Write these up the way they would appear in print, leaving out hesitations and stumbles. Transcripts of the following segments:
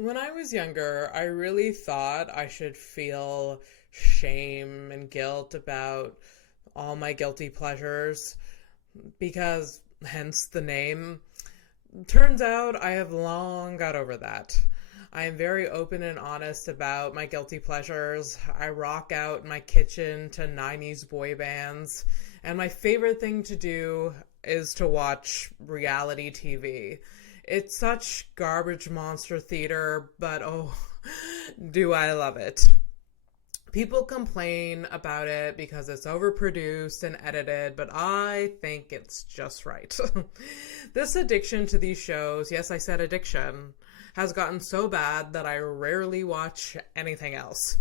When I was younger, I really thought I should feel shame and guilt about all my guilty pleasures because, hence the name. Turns out I have long got over that. I am very open and honest about my guilty pleasures. I rock out in my kitchen to 90s boy bands. And my favorite thing to do is to watch reality TV. It's such garbage monster theater, but oh, do I love it. People complain about it because it's overproduced and edited, but I think it's just right. This addiction to these shows, yes, I said addiction, has gotten so bad that I rarely watch anything else.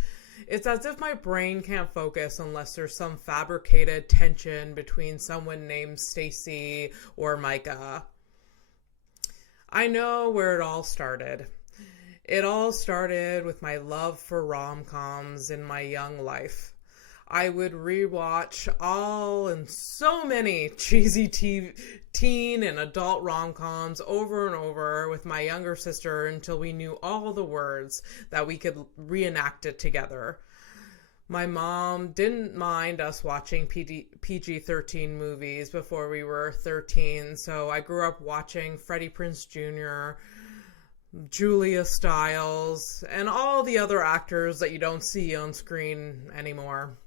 It's as if my brain can't focus unless there's some fabricated tension between someone named Stacy or Micah. I know where it all started. It all started with my love for rom-coms in my young life. I would rewatch all and so many cheesy teen and adult rom-coms over and over with my younger sister until we knew all the words that we could reenact it together. My mom didn't mind us watching PG-13 movies before we were 13, so I grew up watching Freddie Prinze Jr., Julia Stiles, and all the other actors that you don't see on screen anymore.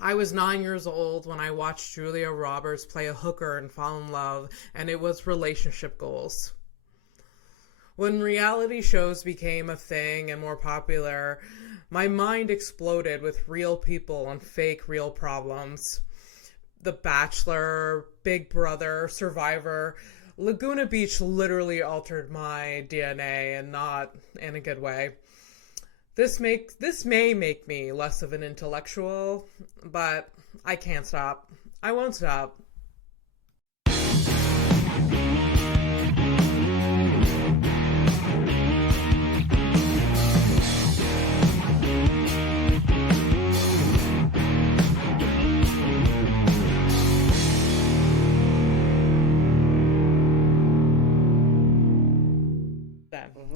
I was 9 years old when I watched Julia Roberts play a hooker and fall in love, and it was relationship goals. When reality shows became a thing and more popular, my mind exploded with real people and fake real problems. The Bachelor, Big Brother, Survivor, Laguna Beach literally altered my DNA, and not in a good way. This may make me less of an intellectual, but I can't stop. I won't stop.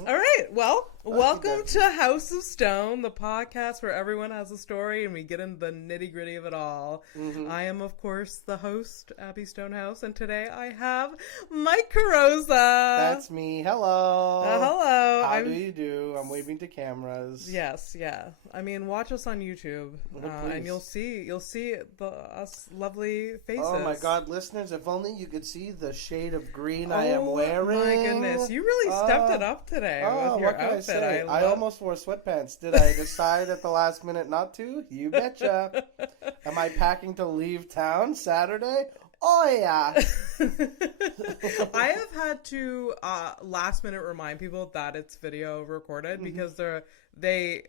All right, well, welcome to House of Stone, the podcast where everyone has a story and we get into the nitty-gritty of it all. Mm-hmm. I am, of course, the host, Abby Stonehouse, and today I have Mike Carrozza. That's me. Hello. Hello. How do you do? I'm waving to cameras. Yes, yeah. I mean, watch us on YouTube, and you'll see us lovely faces. Oh my God, listeners! If only you could see the shade of green I am wearing. Oh my goodness, you really stepped it up today with your outfit. I almost wore sweatpants. Did I decide at the last minute not to? You betcha. Am I packing to leave town Saturday? Oh yeah. I have had to last minute remind people that it's video recorded because they've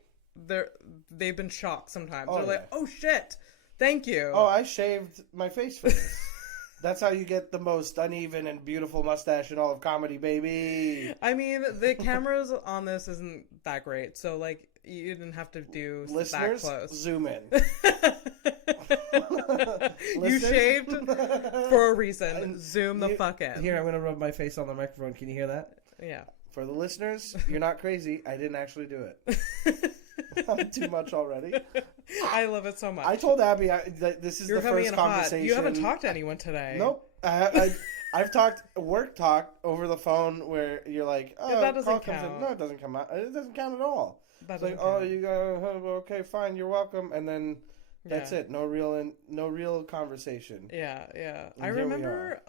been shocked sometimes. They're like, "Oh shit, thank you." Oh, I shaved my face for this. That's how you get the most uneven and beautiful mustache in all of comedy, baby. I mean, the cameras on this isn't that great, so like you didn't have to do listeners, that close. Zoom in. You shaved for a reason. Zoom the fuck in. Here, I'm going to rub my face on the microphone. Can you hear that? Yeah. For the listeners, you're not crazy. I didn't actually do it. I'm too much already. I love it so much. I told Abby that this is the first conversation. You haven't talked to anyone today. Nope. I've talked work talk over the phone where you're like, oh, that doesn't count. No, it doesn't come out. It doesn't count at all. It's like, oh, you got okay, fine, you're welcome, and then that's it. No real conversation. Yeah. And I remember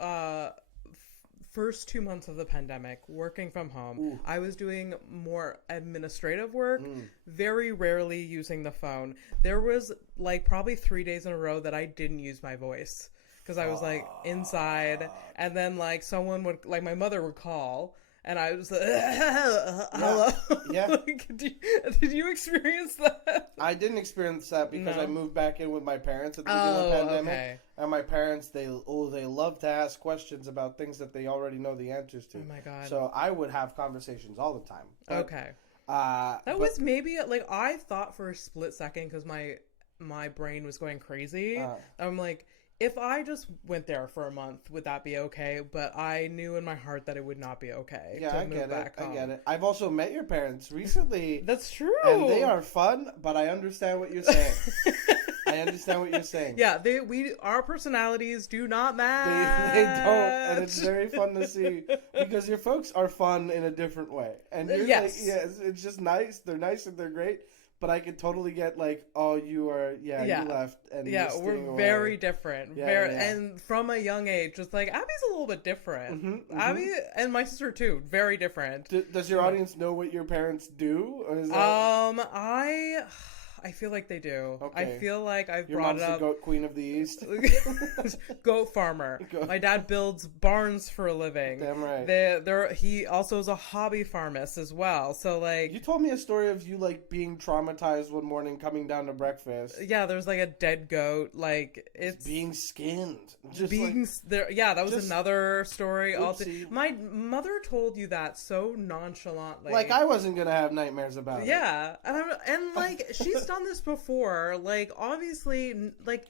first 2 months of the pandemic, working from home. Ooh. I was doing more administrative work, very rarely using the phone. There was like probably 3 days in a row that I didn't use my voice because I was like inside, and then like someone would, like my mother would call, and I was like, hello. Yeah. Like, did you experience that? I didn't experience that because I moved back in with my parents at the beginning of the pandemic. Okay. And my parents, they love to ask questions about things that they already know the answers to. Oh my God. So I would have conversations all the time. Okay. Was maybe, like, I thought for a split second, because my brain was going crazy. I'm like, if I just went there for a month, would that be okay? But I knew in my heart that it would not be okay. Yeah, to I move get back it. home. I get it. I've also met your parents recently. That's true. And they are fun, but I understand what you're saying. I understand what you're saying. Yeah, our personalities do not match. They don't, and it's very fun to see because your folks are fun in a different way. And you're yes. It's just nice. They're nice and they're great. But I could totally get like, oh, you left and you're we're away. very different. Yeah. And from a young age, just like Abby's a little bit different. Mm-hmm. Abby and my sister too, very different. Does your audience know what your parents do? Or is that... I feel like they do. Okay. I feel like I've Your brought mom's it up. the goat queen of the East. Goat farmer. My dad builds barns for a living. Damn right. He also is a hobby farmist as well. So like, you told me a story of you like being traumatized one morning coming down to breakfast. Yeah, there's like a dead goat. Like it's being skinned. Just being like, there. Yeah, that was another story. Oopsie. My mother told you that so nonchalantly. Like I wasn't gonna have nightmares about it. Yeah, and like she's done this before. Like obviously, like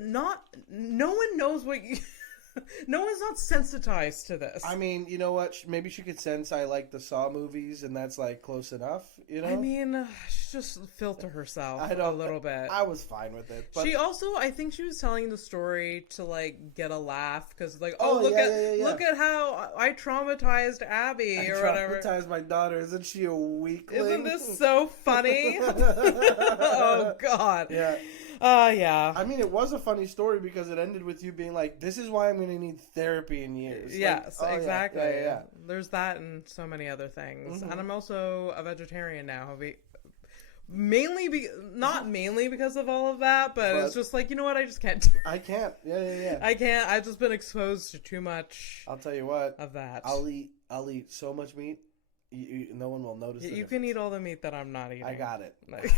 no one knows what you. No one's not sensitized to this. I mean, you know what? Maybe she could sense I like the Saw movies, and that's like close enough. You know. I mean, she just filter herself a little bit. I was fine with it. But... She also, I think, she was telling the story to like get a laugh because, like, look at how I traumatized Abby or whatever. Traumatized my daughter. Isn't she a weakling? Isn't this so funny? Oh God. Yeah. Yeah. I mean, it was a funny story because it ended with you being like, "This is why I'm going to need therapy in years." Yes, like, exactly. Yeah. There's that and so many other things. Mm-hmm. And I'm also a vegetarian now. Not mainly because of all of that, but it's just like, you know what? I just can't. I can't. Yeah. I can't. I've just been exposed to too much. I'll tell you what. Of that. I'll eat so much meat. No one will notice. You can eat all the meat that I'm not eating. I got it. I can't do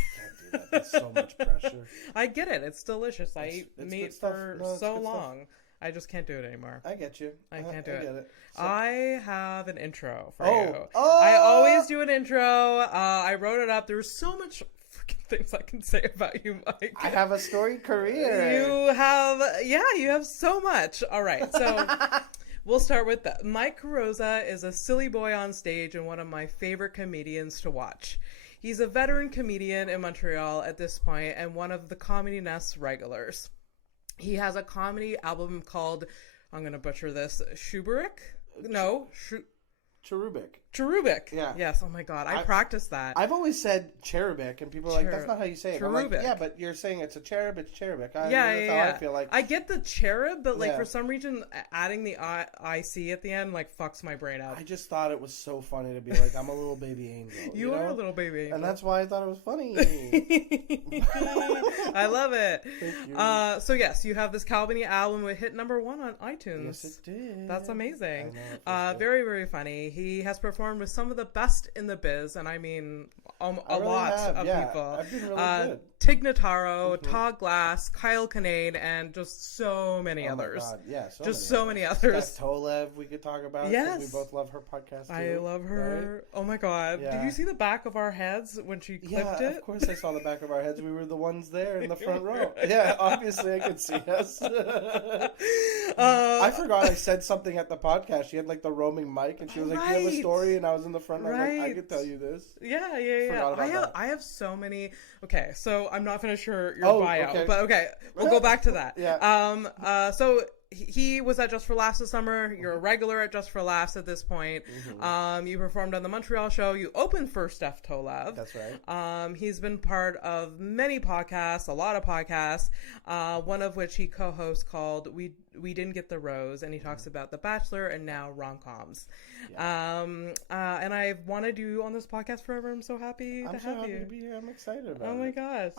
that. That's so much pressure. I get it. It's delicious. I eat meat for so long. Stuff. I just can't do it anymore. I get you. I can't do I it. Get it. So... I have an intro for you. Oh! I always do an intro. I wrote it up. There's so much freaking things I can say about you, Mike. I have a storied career. You have so much. All right, so... We'll start with that. Mike Carrozza is a silly boy on stage and one of my favorite comedians to watch. He's a veteran comedian in Montreal at this point and one of the Comedy Nest's regulars. He has a comedy album called, I'm going to butcher this, Cherubic? No, Cherubic. Yeah. Yes. Oh my God. I practiced that. I've always said cherubic, and people are like, "That's not how you say it." I'm like, yeah, but you're saying it's a cherub. It's cherubic. That's how I feel like. I get the cherub, but like for some reason, adding the IC at the end like fucks my brain up. I just thought it was so funny to be like, I'm a little baby angel. You are a little baby angel, and that's why I thought it was funny. I love it. Thank you. So yes, you have this Calviny album. It hit #1 on iTunes. Yes, it did. That's amazing. I know, very, very funny. He has performed with some of the best in the biz, and I mean a lot of people. I've been really good. Tig Notaro, Todd Glass, Kyle Kinane, and just so many others. My God. Yeah, so many others. Steph Tolev, we could talk about. Yes, we both love her podcast. Too, I love her. Right? Oh my God! Yeah. Did you see the back of our heds when she clipped it? Yeah, of course I saw the back of our heads. We were the ones there in the front row. Yeah, obviously I could see us. I forgot I said something at the podcast. She had like the roaming mic, and she was like, "Do you have a story?" And I was in the front. And I'm like, I could tell you this. Yeah. I have so many. Okay, so I'm not finished your bio, but okay, we'll go back to that. Yeah. So he was at Just for Laughs this summer. You're a regular at Just for Laughs at this point. Mm-hmm. You performed on the Montreal Show. You opened for Steph Tolev. That's right. He's been part of many podcasts, a lot of podcasts, one of which he co-hosts called We Didn't Get the Rose, and he talks about The Bachelor and now RomComs. Yeah. And I've wanted you on this podcast forever. I'm so happy to have you. I'm so happy to be here. I'm excited about it. Oh my gosh.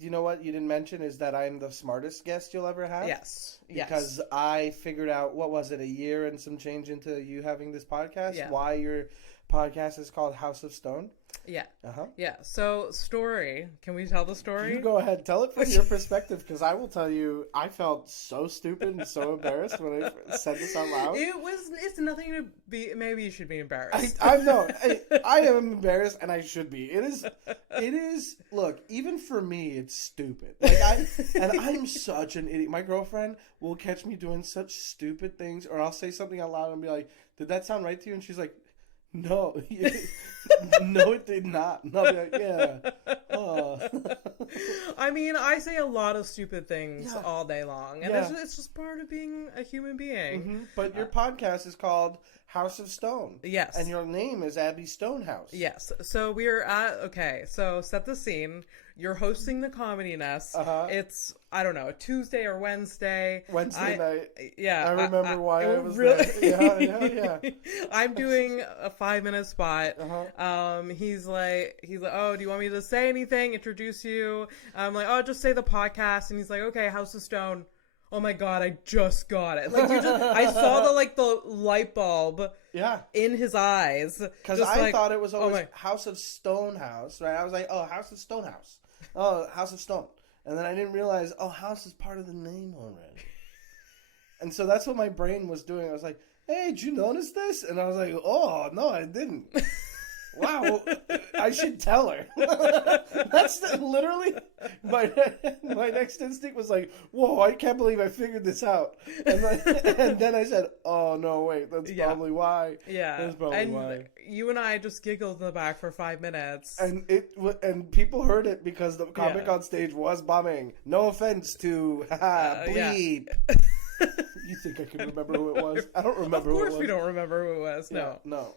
You know what you didn't mention is that I'm the smartest guest you'll ever have. Yes. Because I figured out, what was it, a year and some change into you having this podcast, why you're podcast is called House of Stone. Yeah. Uh-huh. Yeah. So, story. Can we tell the story? You go ahead. Tell it from your perspective, because I will tell you, I felt so stupid and so embarrassed when I said this out loud. It's nothing to be, maybe you should be embarrassed. I know. I am embarrassed, and I should be. It is, look, even for me, it's stupid. And I'm such an idiot. My girlfriend will catch me doing such stupid things, or I'll say something out loud and be like, did that sound right to you? And she's like, no, no, it did not. And I'll be like, yeah. I mean, I say a lot of stupid things all day long, and it's just part of being a human being. Mm-hmm. But your podcast is called House of Stone. Yes. And your name is Abby Stonehouse. Yes. So we're so set the scene. You're hosting the Comedy Nest. Uh-huh. It's, I don't know, Tuesday or Wednesday. Wednesday night. Yeah. I remember why I was really? there. Yeah. I'm doing a 5-minute spot. Uh-huh. He's like, oh, do you want me to say anything? Introduce you? I'm like, oh, just say the podcast. And he's like, okay, House of Stone. Oh my God, I just got it. Like, I saw the light bulb in his eyes. Because I thought it was always House of Stonehouse, right? I was like, oh, House of Stonehouse. Oh, House of Stone. And then I didn't realize, oh, house is part of the name already. And so that's what my brain was doing. I was like, hey, did you notice this? And I was like, oh, no, I didn't. Wow, I should tell her. That's literally my next instinct was like, whoa, I can't believe I figured this out. And then I said, oh, no, wait, that's probably why. Yeah. That's probably why. You and I just giggled in the back for 5 minutes. And people heard it because the comic on stage was bombing. No offense to bleep. You think I can remember who it was? I don't remember who it was. Of course we don't remember who it was. No. No.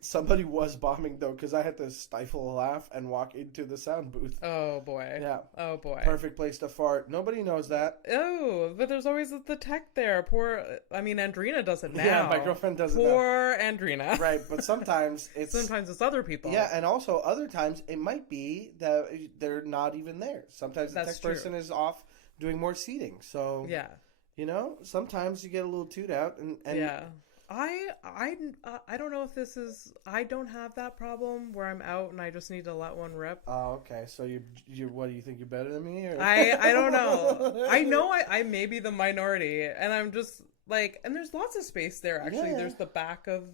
Somebody was bombing, though, because I had to stifle a laugh and walk into the sound booth. Oh, boy. Yeah. Oh, boy. Perfect place to fart. Nobody knows that. Oh, but there's always the tech there. Andrina does it now. Yeah, my girlfriend does it now. Poor Andrina. Right, but sometimes it's other people. Yeah, and also other times it might be that they're not even there. Sometimes the tech person is off doing more seating. So, yeah. You know, sometimes you get a little toot out, and yeah, I don't know if this is. I don't have that problem where I'm out and I just need to let one rip. Oh, okay. So you what do you think you're better than me? Or? I don't know. I know I may be the minority, and I'm just like, and there's lots of space there. Actually, there's the back of.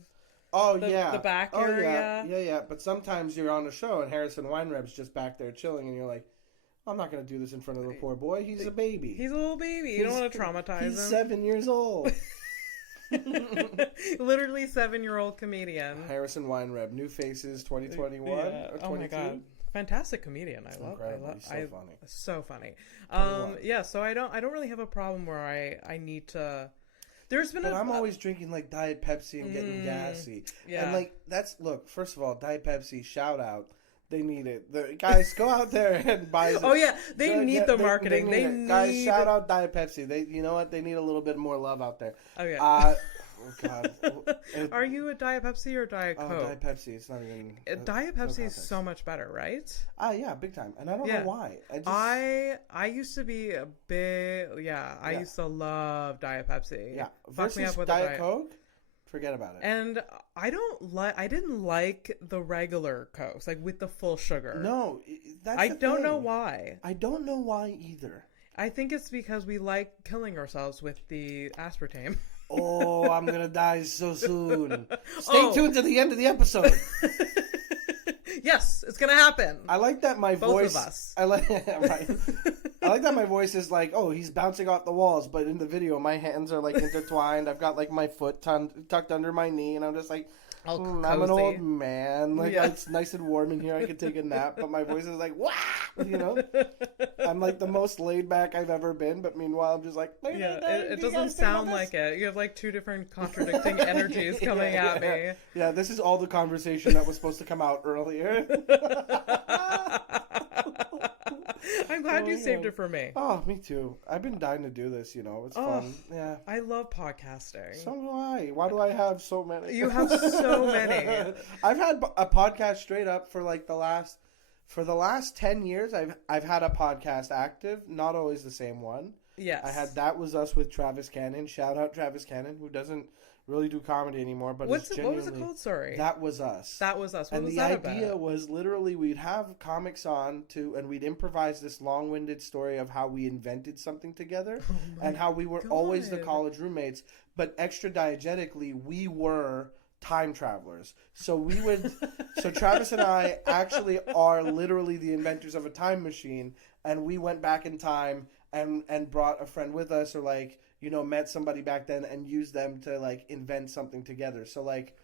The back area. Yeah. But sometimes you're on a show and Harrison Weinreb's just back there chilling, and you're like, I'm not going to do this in front of the poor boy. He's a baby. He's a little baby. You don't want to traumatize him. He's 7 years old. Literally 7-year-old comedian. Harrison Weinreb, New Faces 2021 or 22. Oh my God. Fantastic comedian. I love He's so funny. So funny. So I don't really have a problem where I need to. But I'm always drinking like Diet Pepsi and getting gassy. Yeah. And look, first of all, Diet Pepsi, shout out. They need it. Guys, go out there and buy it. Oh, yeah. They need the marketing. They need Guys, shout out Diet Pepsi. You know what? They need a little bit more love out there. Oh, yeah. Oh, God. Are you a Diet Pepsi or Diet Coke? Oh, Diet Pepsi. It's not even... Diet Pepsi is so much better, right? Yeah, big time. And I don't know why. I used to be a big... Yeah, I used to love Diet Pepsi. Yeah. Fuck me up with Diet Coke? Forget about it. And I didn't like the regular Cokes, like with the full sugar. No, I don't know why. I don't know why either. I think it's because we like killing ourselves with the aspartame. Oh, I'm gonna die so soon. Stay tuned to the end of the episode. Yes, it's gonna happen. I like that my voice. Both of us. I like that my voice is like, oh, he's bouncing off the walls, but in the video, my hands are like intertwined. I've got like my foot tucked under my knee, and I'm just like, I'm an old man. Like it's nice and warm in here. I could take a nap, but my voice is like, wah! You know, I'm like the most laid back I've ever been, but meanwhile, I'm just like, it doesn't sound like it. You have like two different contradicting energies coming at me. Yeah, this is all the conversation that was supposed to come out earlier. I'm glad you saved it for me. Oh, me too. I've been dying to do this, It's fun. Yeah. I love podcasting. So do I. Why do I have so many? You have so many. I've had a podcast straight up for like the last 10 years. I've had a podcast active, not always the same one. Yes. I had That Was Us with Travis Cannon. Shout out Travis Cannon, who doesn't really do comedy anymore. But what was it called? Sorry. That Was Us. That Was Us. What and was the that idea about? was literally we'd have comics on and we'd improvise this long-winded story of how we invented something together and how we were always the college roommates. But extra diegetically, we were time travelers. So we would so Travis and I actually are literally the inventors of a time machine, and we went back in time and brought a friend with us, or like, you know, met somebody back then and used them to like invent something together. So like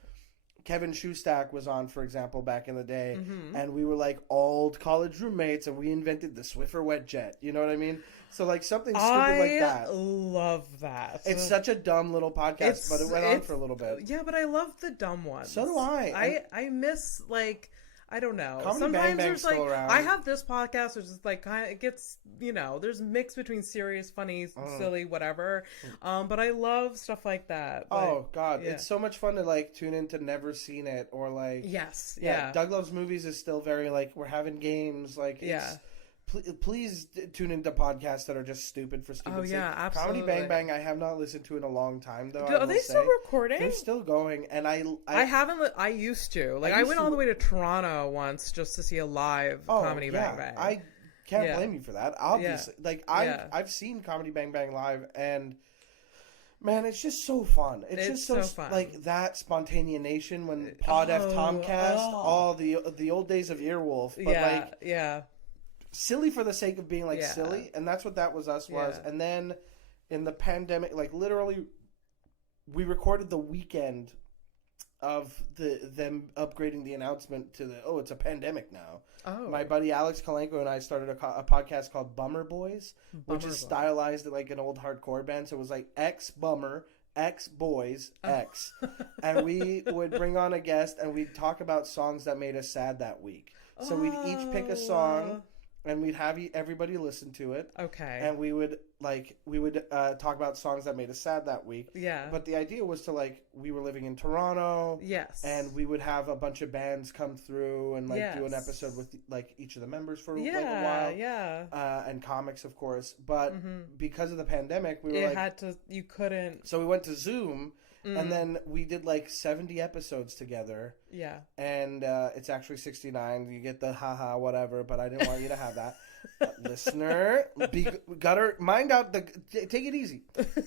Kevin Shustak was on, for example, back in the day, and we were like old college roommates, and we invented the Swiffer wet jet. You know what I mean? So like something stupid like that. I love that. It's such a dumb little podcast, but it went on for a little bit. Yeah, but I love the dumb ones. So do I. I miss, like, I don't know. Comedy Sometimes Bang Bang's there's like, still around. I have this podcast which is like kind of, it gets, you know, there's mix between serious, funny, silly, whatever. But I love stuff like that. Like, oh God, it's so much fun to like tune into Never Seen It, or like Doug Loves Movies is still very like, we're having games, like please tune into podcasts that are just stupid for stupid sake. Absolutely. Comedy Bang Bang I have not listened to in a long time though. Are they still recording? They're still going, and I haven't. I used to. Like I went all the way to Toronto once just to see a live Comedy Bang Bang. I can't blame you for that. Obviously, like I've seen Comedy Bang Bang live, and man, it's just so fun. It's just so fun. Like that Spontaneation when Pod F Tomcast, the old days of Earwolf. But silly for the sake of being like silly, and that's what That Was Us was. And then in the pandemic, like literally, we recorded the weekend of them upgrading the announcement to it's a pandemic now. My buddy Alex Kalenko and I started a podcast called Bummer Boys, which is stylized like an old hardcore band. So it was like X Bummer, X Boys, X, and we would bring on a guest and we'd talk about songs that made us sad that week. So we'd each pick a song, and we'd have everybody listen to it. Okay. And we would talk about songs that made us sad that week. Yeah. But the idea was to like, we were living in Toronto. Yes. And we would have a bunch of bands come through and like do an episode with like each of the members for like a while. Yeah. And comics, of course. But because of the pandemic, we were you couldn't. So we went to Zoom. And then we did like 70 episodes together. Yeah. And it's actually 69. You get the haha whatever, but I didn't want you to have that. Listener, take it easy.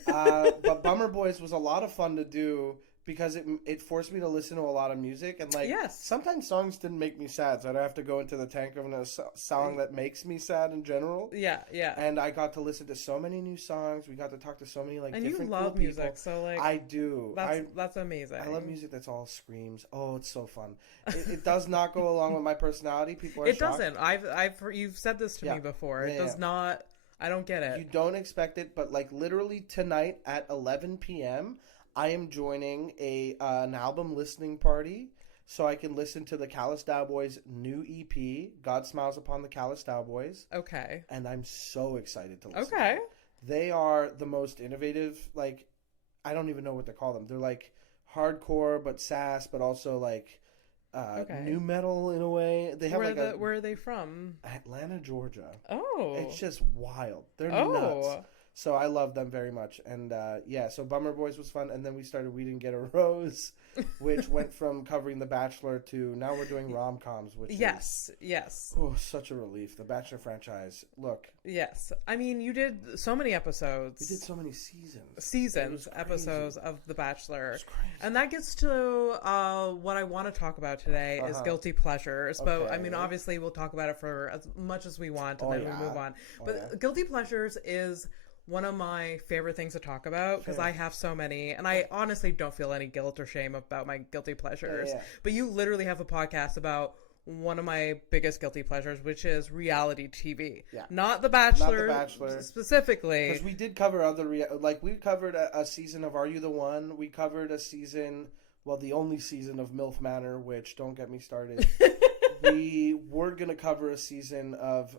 But Bummer Boys was a lot of fun to do because it forced me to listen to a lot of music, and like sometimes songs didn't make me sad, so I'd have to go into the tank of a song that makes me sad in general. Yeah, yeah. And I got to listen to so many new songs. We got to talk to so many like different you love cool music, people. so like I do. That's amazing. I love music that's all screams. Oh, it's so fun. It does not go along with my personality. People are shocked. Doesn't. You've said this to me before. It does not. I don't get it. You don't expect it, but like literally tonight at 11 p.m. I am joining an album listening party so I can listen to the Callous Cowboys' new EP, God Smiles Upon the Callous Cowboys. Okay. And I'm so excited to listen to it. They are the most innovative, like, I don't even know what to call them. They're like hardcore, but sass, but also like new metal in a way. They have where are they from? Atlanta, Georgia. Oh. It's just wild. They're nuts. So I love them very much. And so Bummer Boys was fun. And then we started We Didn't Get a Rose, which went from covering The Bachelor to now we're doing RomComs, which is such a relief. The Bachelor franchise. Look. Yes. I mean, you did so many episodes. We did so many episodes of The Bachelor. It was crazy. And that gets to what I want to talk about today is guilty pleasures. Okay. But I mean, obviously we'll talk about it for as much as we want and then we'll move on. But guilty pleasures is one of my favorite things to talk about because I have so many, and I honestly don't feel any guilt or shame about my guilty pleasures. But you literally have a podcast about one of my biggest guilty pleasures, which is reality TV. Yeah. Not The Bachelor specifically. Because we did cover other we covered a season of Are You the One? We covered a season, the only season of MILF Manor, which don't get me started. We were going to cover a season of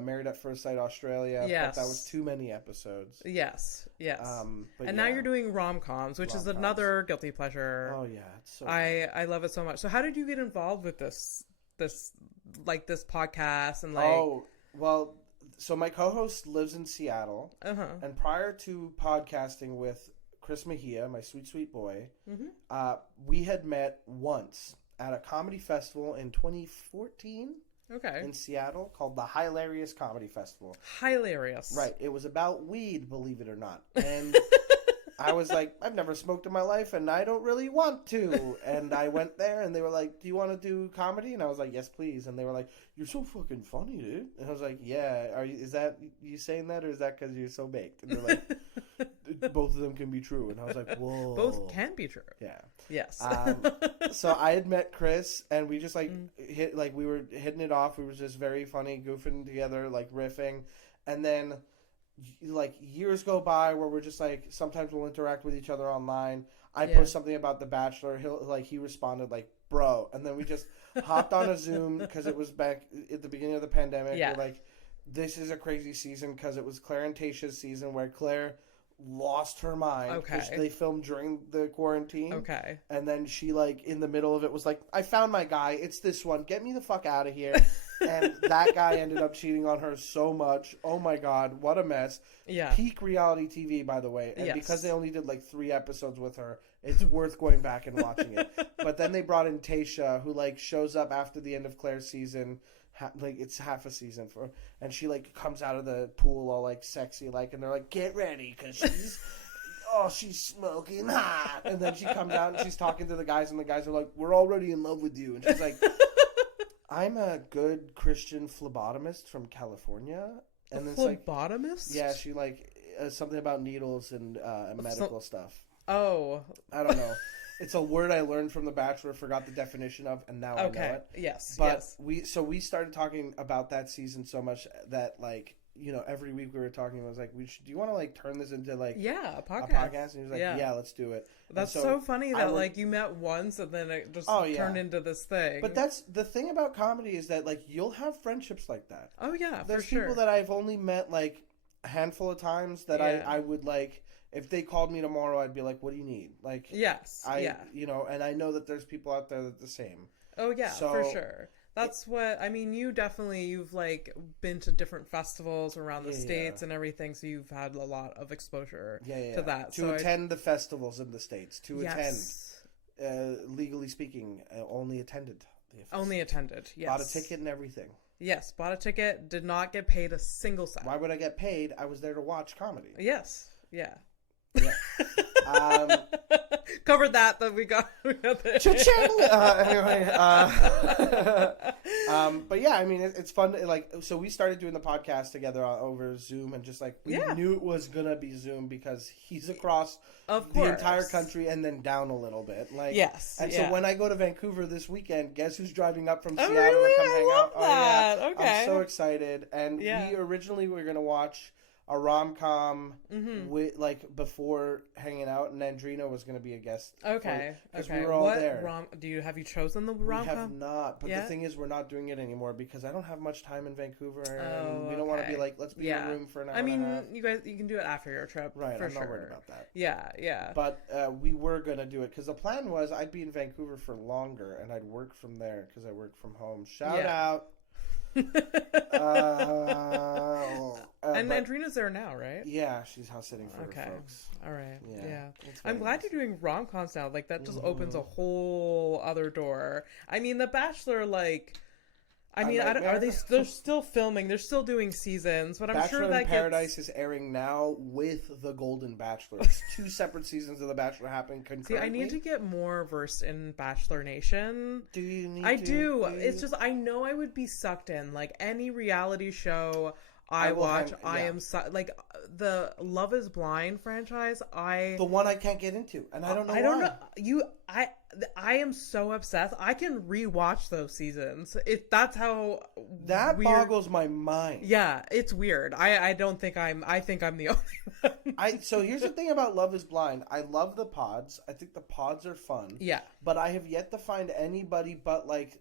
Married at First Sight Australia, but that was too many episodes. Yes. And now you're doing RomComs, which is another guilty pleasure. Oh, yeah. It's so I love it so much. So how did you get involved with this podcast? And so my co-host lives in Seattle, and prior to podcasting with Chris Mejia, my sweet boy. We had met once at a comedy festival in 2014. Okay. In Seattle, called the Hilarious Comedy Festival. Hilarious. Right. It was about weed, believe it or not. And I was like, I've never smoked in my life, and I don't really want to. And I went there, and they were like, do you want to do comedy? And I was like, yes, please. And they were like, you're so fucking funny, dude. And I was like, yeah. Is that you saying that, or is that because you're so baked? And they're like, both of them can be true. And I was like, whoa. Both can be true. Yeah. Yes. So I had met Chris, and we just we were hitting it off. We were just very funny, goofing together, like riffing. And then like years go by where we're just like, sometimes we'll interact with each other online. I post something about The Bachelor. He responded like, bro. And then we just hopped on a Zoom because it was back at the beginning of the pandemic. Yeah. We're like, this is a crazy season because it was Claire and Tayshia's season where Claire lost her mind because they filmed during the quarantine. Okay. And then she, like, in the middle of it was like, I found my guy. It's this one. Get me the fuck out of here. And that guy ended up cheating on her so much. Oh, my God. What a mess. Yeah. Peak reality TV, by the way. And because they only did, like, 3 episodes with her, it's worth going back and watching it. But then they brought in Tayshia, who, like, shows up after the end of Claire's season. Like, it's half a season and she like comes out of the pool all like sexy, like, and they're like, get ready because she's smoking hot. And then she comes out and she's talking to the guys, and the guys are like, we're already in love with you. And she's like, I'm a good Christian phlebotomist from California. And then phlebotomist? Yeah, she like something about needles and medical stuff. Oh, I don't know. It's a word I learned from The Bachelor, forgot the definition of, and now I know it. Yes, but we started talking about that season so much that, like, you know, every week we were talking. I was like, do you want to like turn this into like a podcast? And he was like, yeah, let's do it. That's so funny that like you met once and then it just turned into this thing. But that's the thing about comedy, is that like you'll have friendships like that. Oh yeah, there's for sure. people that I've only met like a handful of times that I would like. If they called me tomorrow, I'd be like, what do you need? Like, you know, and I know that there's people out there that are the same. Oh, yeah, for sure. That's what, I mean, you've, like, been to different festivals around the States and everything, so you've had a lot of exposure to that. To attend the festivals in the States, legally speaking, only attended. Only attended, yes. Bought a ticket and everything. Yes, bought a ticket, did not get paid a single cent. Why would I get paid? I was there to watch comedy. Yes, yeah. Yeah. Covered that we got there. Cha-ching! Anyway, but yeah, I mean, it's fun. Like, so we started doing the podcast together over Zoom, and just like we knew it was gonna be Zoom because he's across the entire country and then down a little bit. Like, and so when I go to Vancouver this weekend, guess who's driving up from Seattle to come hang out? That. Oh yeah, okay. I'm so excited. And we originally were gonna watch a rom-com with, like, before hanging out, and Andrina was going to be a guest. Okay. Because we were all there. Have you chosen the rom-com? We have not, but the thing is, we're not doing it anymore because I don't have much time in Vancouver, and we don't want to be like, let's be in a room for an hour. I mean, and a half. You can do it after your trip, right? I'm not worried about that. Yeah. But we were going to do it because the plan was I'd be in Vancouver for longer, and I'd work from there because I work from home. Shout out. And Andrina's there now, right? Yeah, she's house sitting for her folks. All right. Yeah. I'm glad you're doing rom-coms now. Like, that just opens a whole other door. I mean, The Bachelor, like, they're still filming. They're still doing seasons, but I'm Bachelor sure that in Paradise is airing now with The Golden Bachelor. It's 2 separate seasons of The Bachelor happening concurrently. See, I need to get more versed in Bachelor Nation. Do you need I do. It's just, I know I would be sucked in. Like, any reality show I watch, I am like the Love Is Blind franchise. The one I can't get into, and I don't know. I don't know. I am so obsessed. I can rewatch those seasons. That's how that weird. Boggles my mind. Yeah, it's weird. I don't think I'm. I think I'm the only one. So here's the thing about Love Is Blind. I love the pods. I think the pods are fun. Yeah, but I have yet to find anybody but like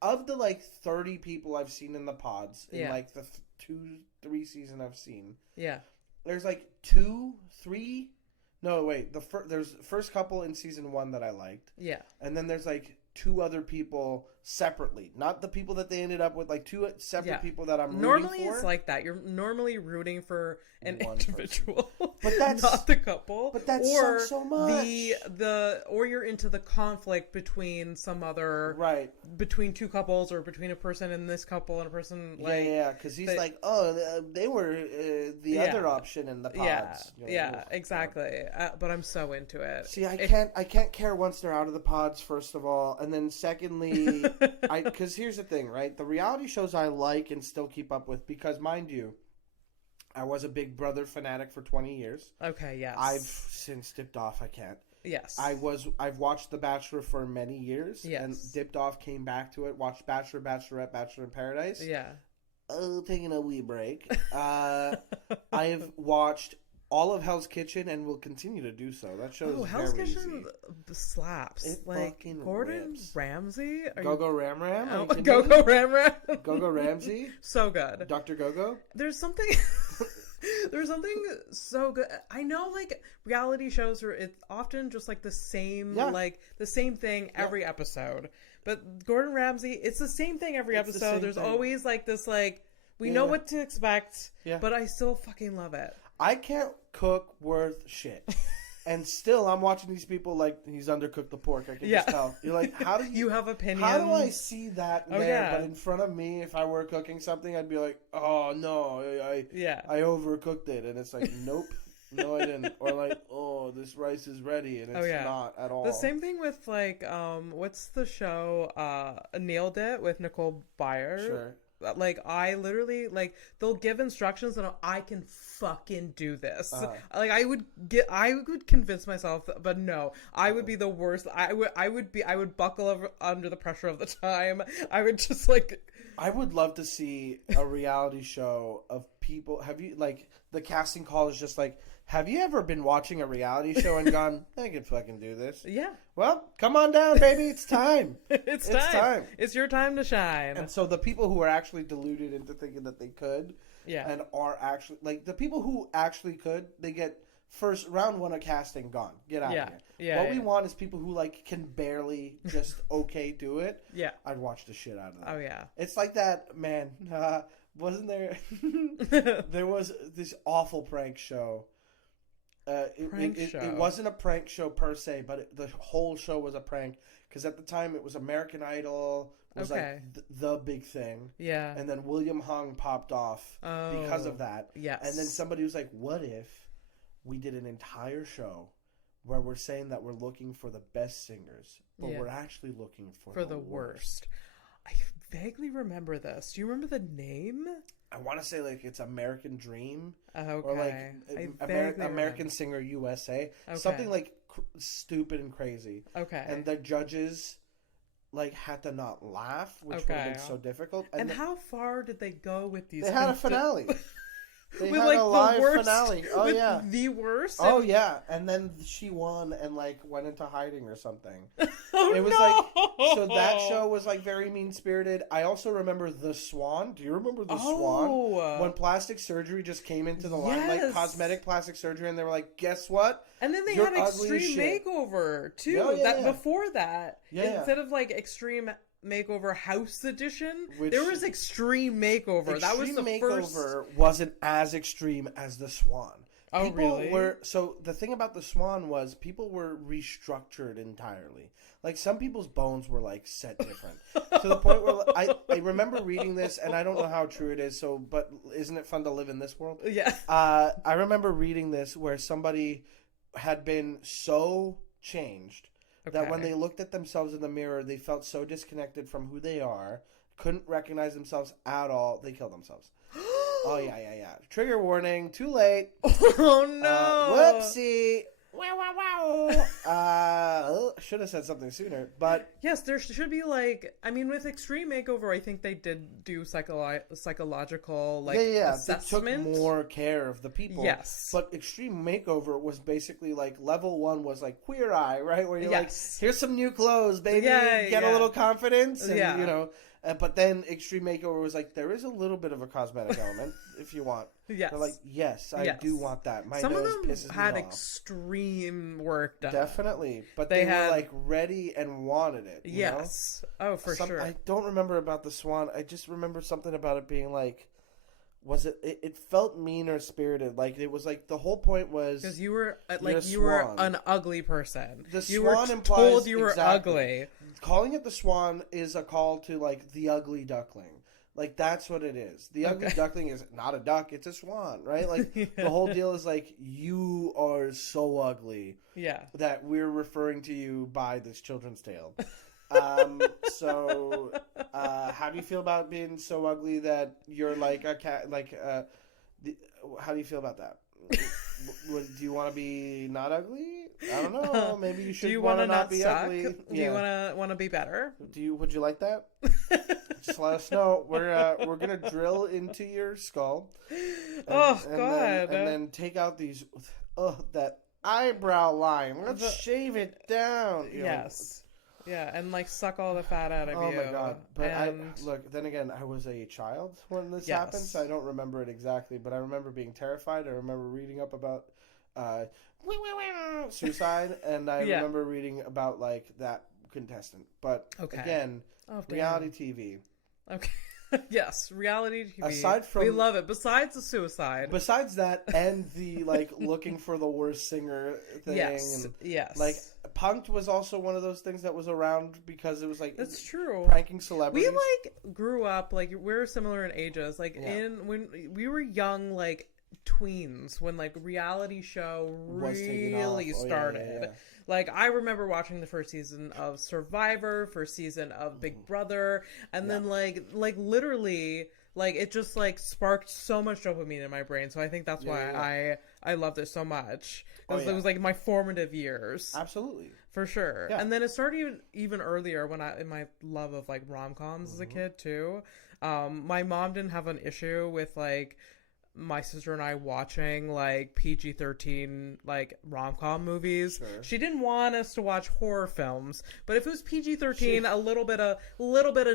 of the like 30 people I've seen in the pods in like the 2-3 season I've seen. Yeah, there's like 2, 3. No, wait. There's the first couple in season 1 that I liked. Yeah, and then there's like two other people separately, not the people that they ended up with, like two separate people that I'm normally rooting for. It's like that. You're normally rooting for an One individual, but that's not the couple. But that or sucks so much. Or you're into the conflict between some other between two couples, or between a person in this couple and a person like because he's like, they were the other option in the pods. Exactly. But I'm so into it. See, I can't care once they're out of the pods, first of all, and then secondly, because here's the thing, right? The reality shows I like and still keep up with, because mind you, I was a Big Brother fanatic for 20 years. Okay, yes. I've since dipped off. I can't. Yes. I've watched The Bachelor for many years. Yes. And dipped off, came back to it, watched Bachelor, Bachelorette, Bachelor in Paradise. Yeah. Taking a wee break. I have watched all of Hell's Kitchen and will continue to do so. That show is Hell's very Kitchen easy. slaps. It like fucking Gordon rips. Ramsay. Go Ram Ram. Go Ram Ram. Go Ramsay. So good. Dr. Go. There's something. There's something so good. I know, like, reality shows it's often just like the same, the same thing every episode. But Gordon Ramsay, it's the same thing every episode. There's always like this, like, we know what to expect, but I still fucking love it. I can't cook worth shit. And still, I'm watching these people like, he's undercooked the pork. I can just tell. You're like, how do you have opinions? How do I see that there? But in front of me, if I were cooking something, I'd be like, oh no, I overcooked it, and it's like, nope, no, I didn't. Or like, oh, this rice is ready, and it's not at all. The same thing with like, what's the show? Nailed It with Nicole Byer. Sure. Like, I literally, like, they'll give instructions and I can fucking do this. Like, I would convince myself, but no, I would be the worst. I would buckle under the pressure of the time. I would just like. I would love to see a reality show of people. Have you, like, the casting call is just like, have you ever been watching a reality show and gone, I can fucking do this? Yeah. Well, come on down, baby. It's time. It's time. It's your time to shine. And so the people who are actually deluded into thinking that they could, and are actually, like, the people who actually could, they get first round one of casting gone. Get out of here. Yeah. What we want is people who, like, can barely just do it. Yeah. I'd watch the shit out of that. Oh yeah. It's like that, man. Wasn't there? There was this awful prank show. It wasn't a prank show per se, but the whole show was a prank, because at the time it was American Idol was like the big thing. Yeah. And then William Hung popped off because of that. Yes. And then somebody was like, what if we did an entire show where we're saying that we're looking for the best singers, but we're actually looking for the worst. I vaguely remember this. Do you remember the name? I want to say, like, it's American Dream. Okay. Or, like, American Singer USA. Okay. Something, like, stupid and crazy. Okay. And the judges, like, had to not laugh, which would have been so difficult. And how far did they go with these? They had a finale. They with, had like, a live the worst, finale. Oh, yeah. The worst? Oh, yeah. And then she won and, like, went into hiding or something. It was so that show was, like, very mean-spirited. I also remember The Swan. Do you remember The Swan? When plastic surgery just came into the line, like, cosmetic plastic surgery, and they were like, guess what? And then they had Extreme Makeover, too. Before that. Instead of, like, Extreme Makeover House Edition, there was Extreme Makeover. That was the first. Makeover wasn't as extreme as The Swan. Oh, really? So the thing about The Swan was people were restructured entirely. Like, some people's bones were, like, set different. To the point where I remember reading this, and I don't know how true it is, but isn't it fun to live in this world? Yeah. I remember reading this where somebody had been so changed that when they looked at themselves in the mirror, they felt so disconnected from who they are, couldn't recognize themselves at all, they killed themselves. Oh, yeah. Trigger warning, too late. Oh, no. Whoopsie. Should have said something sooner, but... Yes, there should be, like... I mean, with Extreme Makeover, I think they did do psychological, like, assessment. They took more care of the people. Yes. But Extreme Makeover was basically, like, level 1 was, like, Queer Eye, right? Where you're like, here's some new clothes, baby. Get a little confidence. And, you know... But then Extreme Makeover was like, there is a little bit of a cosmetic element if you want. Yes. They're like, yes, I do want that. My Some nose of them pisses had me off. extreme work done. Definitely. But they were like ready and wanted it. You know? Oh, for sure. I don't remember about the Swan. I just remember something about it being like, it felt mean or spirited. Like it was like the whole point was because you were you were an ugly person. The you Swan were implies told you were ugly. Calling it the Swan is a call to like the ugly duckling. Like that's what it is. The ugly duckling is not a duck; it's a swan, right? Like the whole deal is like you are so ugly, that we're referring to you by this children's tale. So, how do you feel about being so ugly that you're like a cat? Like, how do you feel about that? Do you want to be not ugly? I don't know. Maybe you should. Do you want to not be suck? ugly? Do you want to be better? Would you like that? Just let us know. We're gonna drill into your skull. And then take out these. That eyebrow line. Let's shave it down. Yes. Yeah, and like suck all the fat out of you. Oh my god! But look. Then again, I was a child when this happened, so I don't remember it exactly. But I remember being terrified. I remember reading up about suicide, and I remember reading about like that contestant. But again, reality TV. Okay. Yes, reality TV. Aside from, we love it. Besides the suicide. Besides that, and the like looking for the worst singer thing. Yes. And, yes. Like Punk'd was also one of those things that was around because it was like that's true. Pranking celebrities. We like grew up like we're similar in ages. Like when we were young, like tweens, when like reality show really started. Yeah. Like, I remember watching the first season of Survivor, first season of Big Brother, and then, like, literally, like, it just, like, sparked so much dopamine in my brain, so I think that's why I loved it so much. It was, like, my formative years. Absolutely. For sure. Yeah. And then it started even earlier when in my love of, like, rom-coms as a kid, too. My mom didn't have an issue with, like, my sister and I watching like PG-13 like rom-com movies. Sure. She didn't want us to watch horror films, but if it was PG-13, a little bit of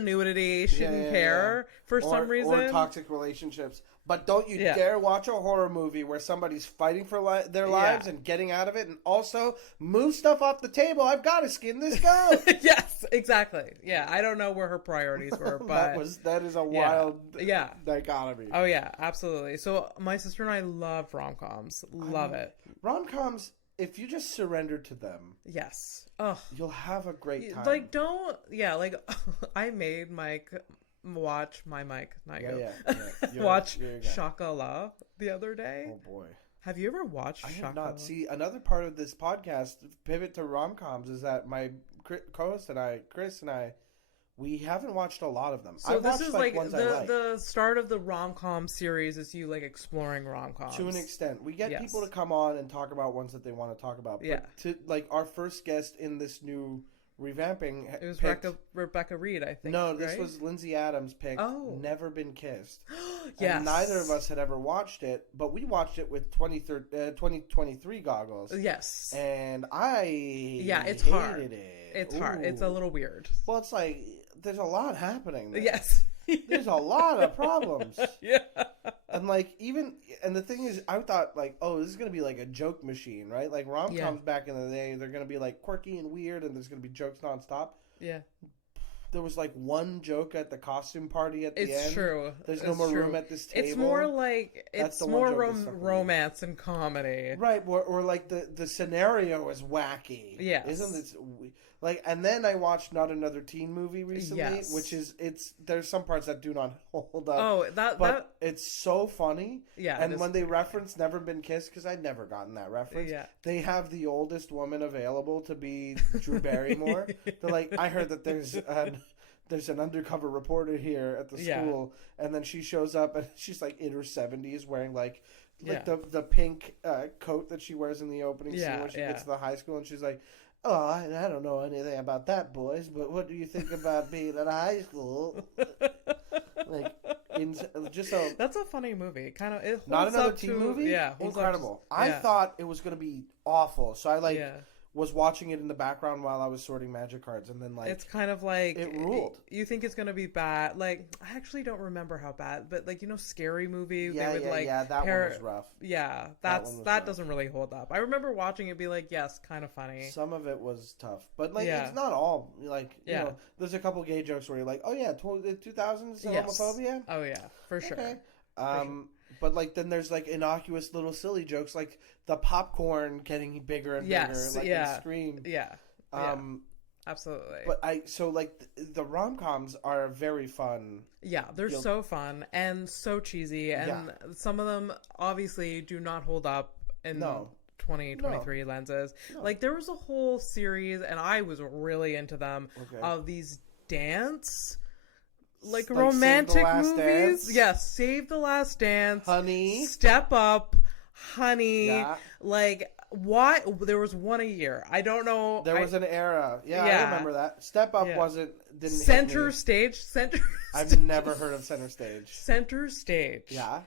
nudity, she didn't care for some reason. Or toxic relationships. But don't you dare watch a horror movie where somebody's fighting for their lives and getting out of it, and also move stuff off the table. I've got to skin this goat. Yes, exactly. Yeah, I don't know where her priorities were, but that is a wild dichotomy. Oh yeah, absolutely. So my sister and I love rom-coms. Love it. Rom-coms, if you just surrender to them, yes, you'll have a great time. Like I made Mike watch watch Shaka-La the other day. Oh boy, have you ever watched I Shaka-La? have not. See, another part of this podcast, pivot to rom-coms, is that my co-host and I, Chris and I, we haven't watched a lot of them. So this is like the start of the rom-com series is you like exploring rom-coms. To an extent. We get people to come on and talk about ones that they want to talk about. But to like our first guest in this new revamping, it was Rebecca Reed, I think. No, this was Lindsay Adams' pick. Never Been Kissed. Yes. And neither of us had ever watched it, but we watched it with 2023 goggles. Yes. And it's hard. It's hard. It's a little weird. Well, it's like there's a lot happening there. Yes. There's a lot of problems. Yeah. And the thing is, I thought like, oh, this is going to be like a joke machine, right? Like rom-coms back in the day, they're going to be like quirky and weird and there's going to be jokes nonstop. Yeah. There was like one joke at the costume party at the end. It's true. There's no more room at this table. It's more like romance and comedy. Right, or like the scenario is wacky. Yeah. Isn't this like? And then I watched Not Another Teen Movie recently, which is there's some parts that do not hold up. Oh, but it's so funny. Yeah. And when they reference Never Been Kissed, because I'd never gotten that reference. Yeah. They have the oldest woman available to be Drew Barrymore. They're like, I heard that there's an undercover reporter here at the school, and then she shows up and she's like in her 70s wearing like the pink coat that she wears in the opening scene when she gets to the high school, and she's like, oh, I don't know anything about that, boys, but what do you think about being at high school? That's a funny movie. Kind of, it holds Not Another up Teen Movie? Yeah, incredible. I thought it was going to be awful, so I was watching it in the background while I was sorting magic cards, and then like it's kind of like it ruled. You think it's gonna be bad? Like I actually don't remember how bad, but like Scary Movie. Yeah, they would, that one was rough. Yeah, that doesn't really hold up. I remember watching it, be like, yes, kind of funny. Some of it was tough, but like it's not all like you know. There's a couple gay jokes where you're like, oh yeah, 2000s homophobia. Oh yeah, for sure. Okay. But like then there's like innocuous little silly jokes like the popcorn getting bigger and bigger, like in Scream. Yeah. Absolutely. But the rom-coms are very fun. Yeah, they're so fun and so cheesy, and some of them obviously do not hold up in 2023 lenses. No. Like there was a whole series, and I was really into them of these dance. Like romantic movies. Dance. Yes, Save the Last Dance. Honey. Step Up. Honey. Yeah. Like, why? There was one a year. I don't know. There was an era. Yeah, I remember that. Step Up didn't Center Stage. I've never heard of Center Stage. Center Stage. Yeah.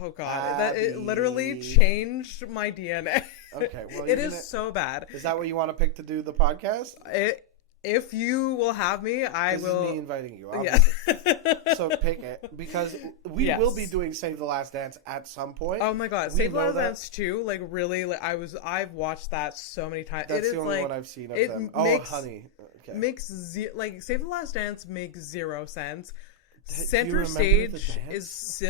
Oh, God. It literally changed my DNA. Okay. Well, it is so bad. Is that what you want to pick to do the podcast? If you will have me, I will. This is me inviting you. Yeah. So pick it, because we will be doing Save the Last Dance at some point. Oh my God, Save the Last Dance 2, like really, like, I've watched that so many times. That's the only one I've seen of them. Honey. Okay. Save the Last Dance makes zero sense. Center Stage is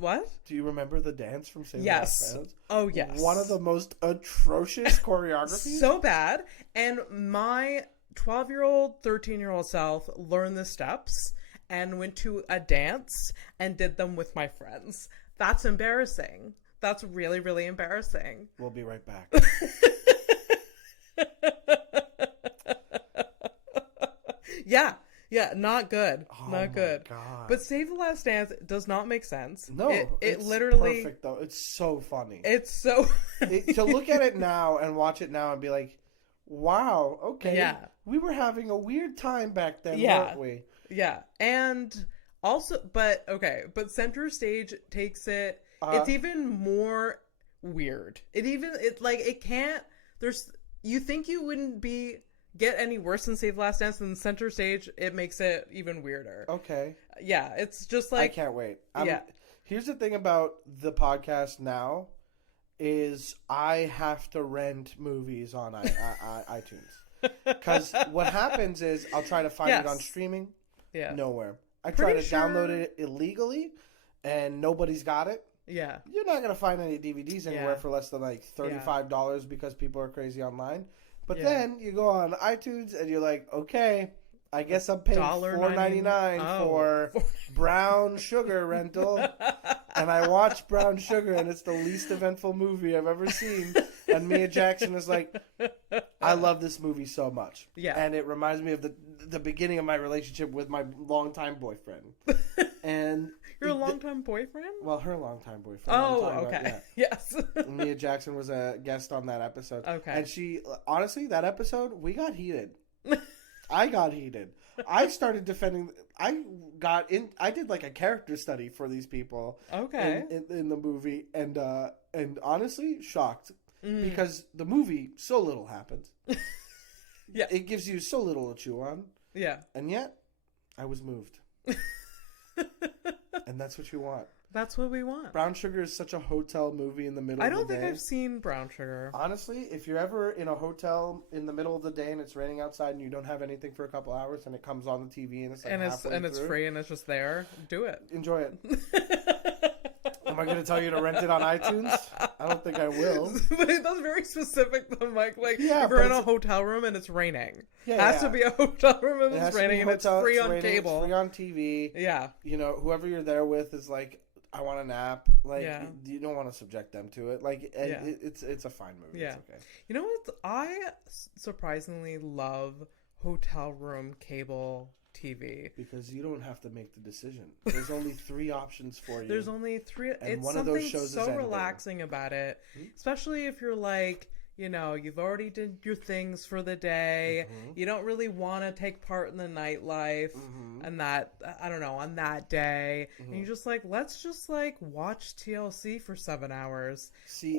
what? Do you remember the dance from Save the Last Dance? Oh yes. One of the most atrocious choreographies. So bad, and my 12-year-old, 13-year-old self learned the steps and went to a dance and did them with my friends. That's embarrassing. That's really, really embarrassing. We'll be right back. Yeah, not good. Not good. God. But Save the Last Dance does not make sense. No, it literally perfect though. It's so funny. It's so to look at it now and watch it now and be like, wow, okay. Yeah. We were having a weird time back then, weren't we? Yeah. And also, but Center Stage takes it, it's even more weird. It can't, you think you wouldn't get any worse than Save the Last Dance than Center Stage, it makes it even weirder. Okay. Yeah, it's just like. I can't wait. Here's the thing about the podcast now is I have to rent movies on iTunes. Because what happens is I'll try to find it on streaming. Yeah. Nowhere. I try to download it illegally, and nobody's got it. Yeah. You're not going to find any DVDs anywhere for less than like $35 because people are crazy online. But then you go on iTunes and you're like, okay, I guess I'm paying $4.99 for Brown Sugar rental. And I watched Brown Sugar, and it's the least eventful movie I've ever seen. And Mia Jackson is like, I love this movie so much. Yeah. And it reminds me of the beginning of my relationship with my longtime boyfriend. And your longtime boyfriend? Well, her longtime boyfriend. Oh, okay. Yes. Mia Jackson was a guest on that episode. Okay. And she, honestly, that episode, we got heated. I got heated. I started defending. I did like a character study for these people. Okay. In the movie, and honestly, shocked because the movie so little happens. Yeah. It gives you so little to chew on. Yeah. And yet, I was moved. And that's what you want. That's what we want. Brown Sugar is such a hotel movie in the middle of the day. I don't think I've seen Brown Sugar. Honestly, if you're ever in a hotel in the middle of the day and it's raining outside and you don't have anything for a couple hours and it comes on the TV and it's like it's free and it's just there, do it. Enjoy it. Am I going to tell you to rent it on iTunes? I don't think I will. But that's very specific though, Mike. Like, if you're in a hotel room and it's raining. Yeah, it has to be a hotel room and it's raining and it's free on cable. It's free on TV. Yeah. You know, whoever you're there with is like, I want a nap. Like, you don't want to subject them to it. Like, it's a fine movie. Yeah. It's okay. You know what? I surprisingly love hotel room cable TV. Because you don't have to make the decision. There's only 3 options for you. There's only 3. And it's one of those shows so relaxing about it. Especially if you're like, you know, you've already did your things for the day. You don't really want to take part in the nightlife and that, I don't know, on that day. And you're just like, let's just like watch TLC for 7 hours.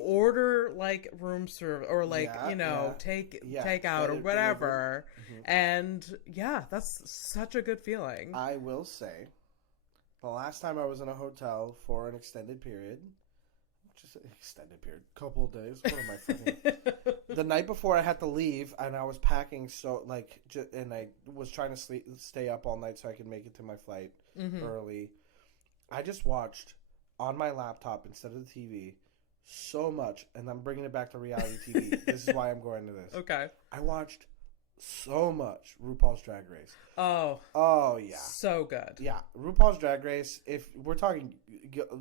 Order like room service or like, you know, take out or whatever. And yeah, that's such a good feeling. I will say, the last time I was in a hotel for an extended period, couple of days. What am I fucking? The night before I had to leave, and I was packing, so like, and I was trying to stay up all night so I could make it to my flight early. I just watched on my laptop instead of the TV so much, and I'm bringing it back to reality TV. This is why I'm going to this. Okay. I watched so much RuPaul's Drag Race. Oh yeah, so good. Yeah, RuPaul's Drag Race. If we're talking,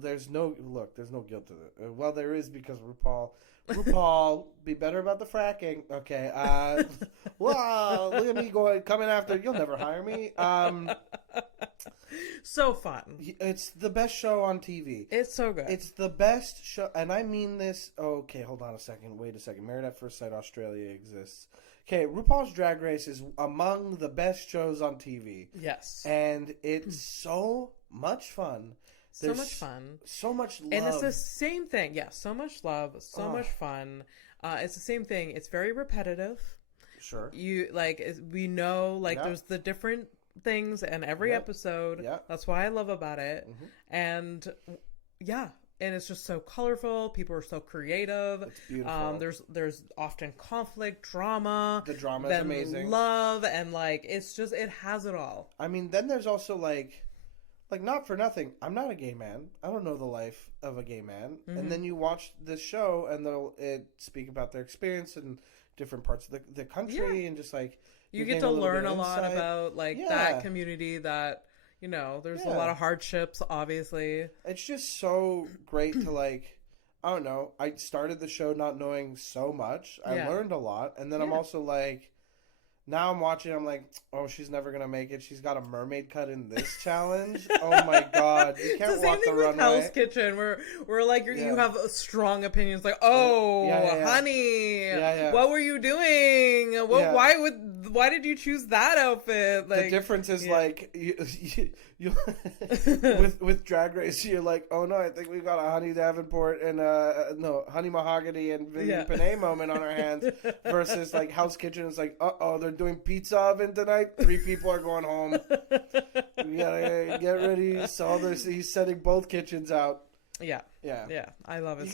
there's no guilt to it. Well, there is, because RuPaul, be better about the fracking. Okay. Wow, look at me coming after. You'll never hire me. So fun. It's the best show on TV. It's so good. It's the best show, and I mean this. Okay, hold on a second. Wait a second. Married at First Sight Australia exists. Okay, RuPaul's Drag Race is among the best shows on TV. Yes. And it's so much fun. So much fun. So much love. And it's the same thing. Yeah, so much love, so much fun. It's the same thing. It's very repetitive. Sure. We know, there's the different things in every episode. Yeah. That's what I love about it. And yeah. And it's just so colorful. People are so creative. It's beautiful. There's often conflict, drama. The drama is amazing. Love, and it has it all. I mean, then there's also like not for nothing, I'm not a gay man. I don't know the life of a gay man. And then you watch this show, and they'll speak about their experience in different parts of the country, and just like you get to learn a lot about that community that. You know, there's a lot of hardships, obviously. It's just so great to I don't know. I started the show not knowing so much. I learned a lot. And then I'm also now I'm watching, I'm like, oh, she's never going to make it. She's got a mermaid cut in this challenge. Oh my God. You can't walk the runway. It's the same thing with Hell's Kitchen, where you have strong opinions. Like, oh, honey, what were you doing? Why did you choose that outfit? The difference is you with Drag Race, you're like, oh no, I think we got a Honey Davenport and Honey Mahogany and Vivian Panay moment on our hands, versus Hell's Kitchen is like, they're doing pizza oven tonight. 3 people are going home. We gotta get ready. So he's setting both kitchens out. Yeah. I love it. You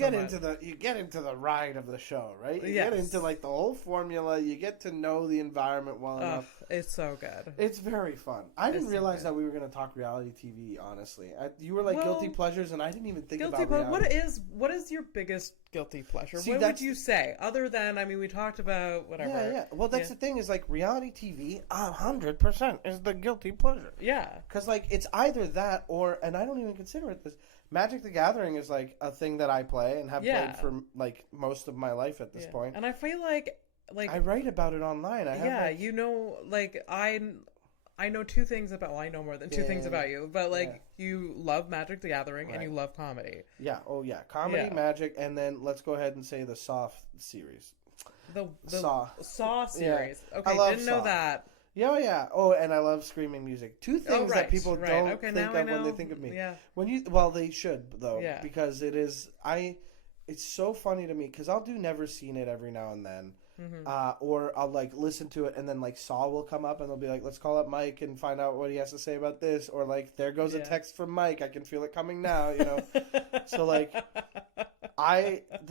get into the ride of the show, right? You get into the whole formula. You get to know the environment well enough. It's so good. It's very fun. I didn't realize that we were going to talk reality TV. Honestly, you were guilty pleasures, and I didn't even think about reality. What is your biggest guilty pleasure? What would you say, other than we talked about whatever? Yeah. Well, that's the thing is reality TV. 100% is the guilty pleasure. Yeah, because it's either that or, and I don't even consider it this. Magic the Gathering is a thing that I play and have played for most of my life at this point. And I feel like I write about it online. I know 2 things about. Well, I know more than 2 things about you, but you love Magic the Gathering and you love comedy. Yeah. Oh yeah, comedy, magic, and then let's go ahead and say the Saw series. The Saw series. Yeah. Okay, didn't know that. Yeah. Oh, and I love screaming music. 2 things that people don't think of when they think of me. Yeah. They should though, because it is. It's so funny to me because I'll do Never Seen It every now and then, or I'll listen to it and then Saw will come up and they'll be like, let's call up Mike and find out what he has to say about this, or there goes a text from Mike. I can feel it coming now. You know, so the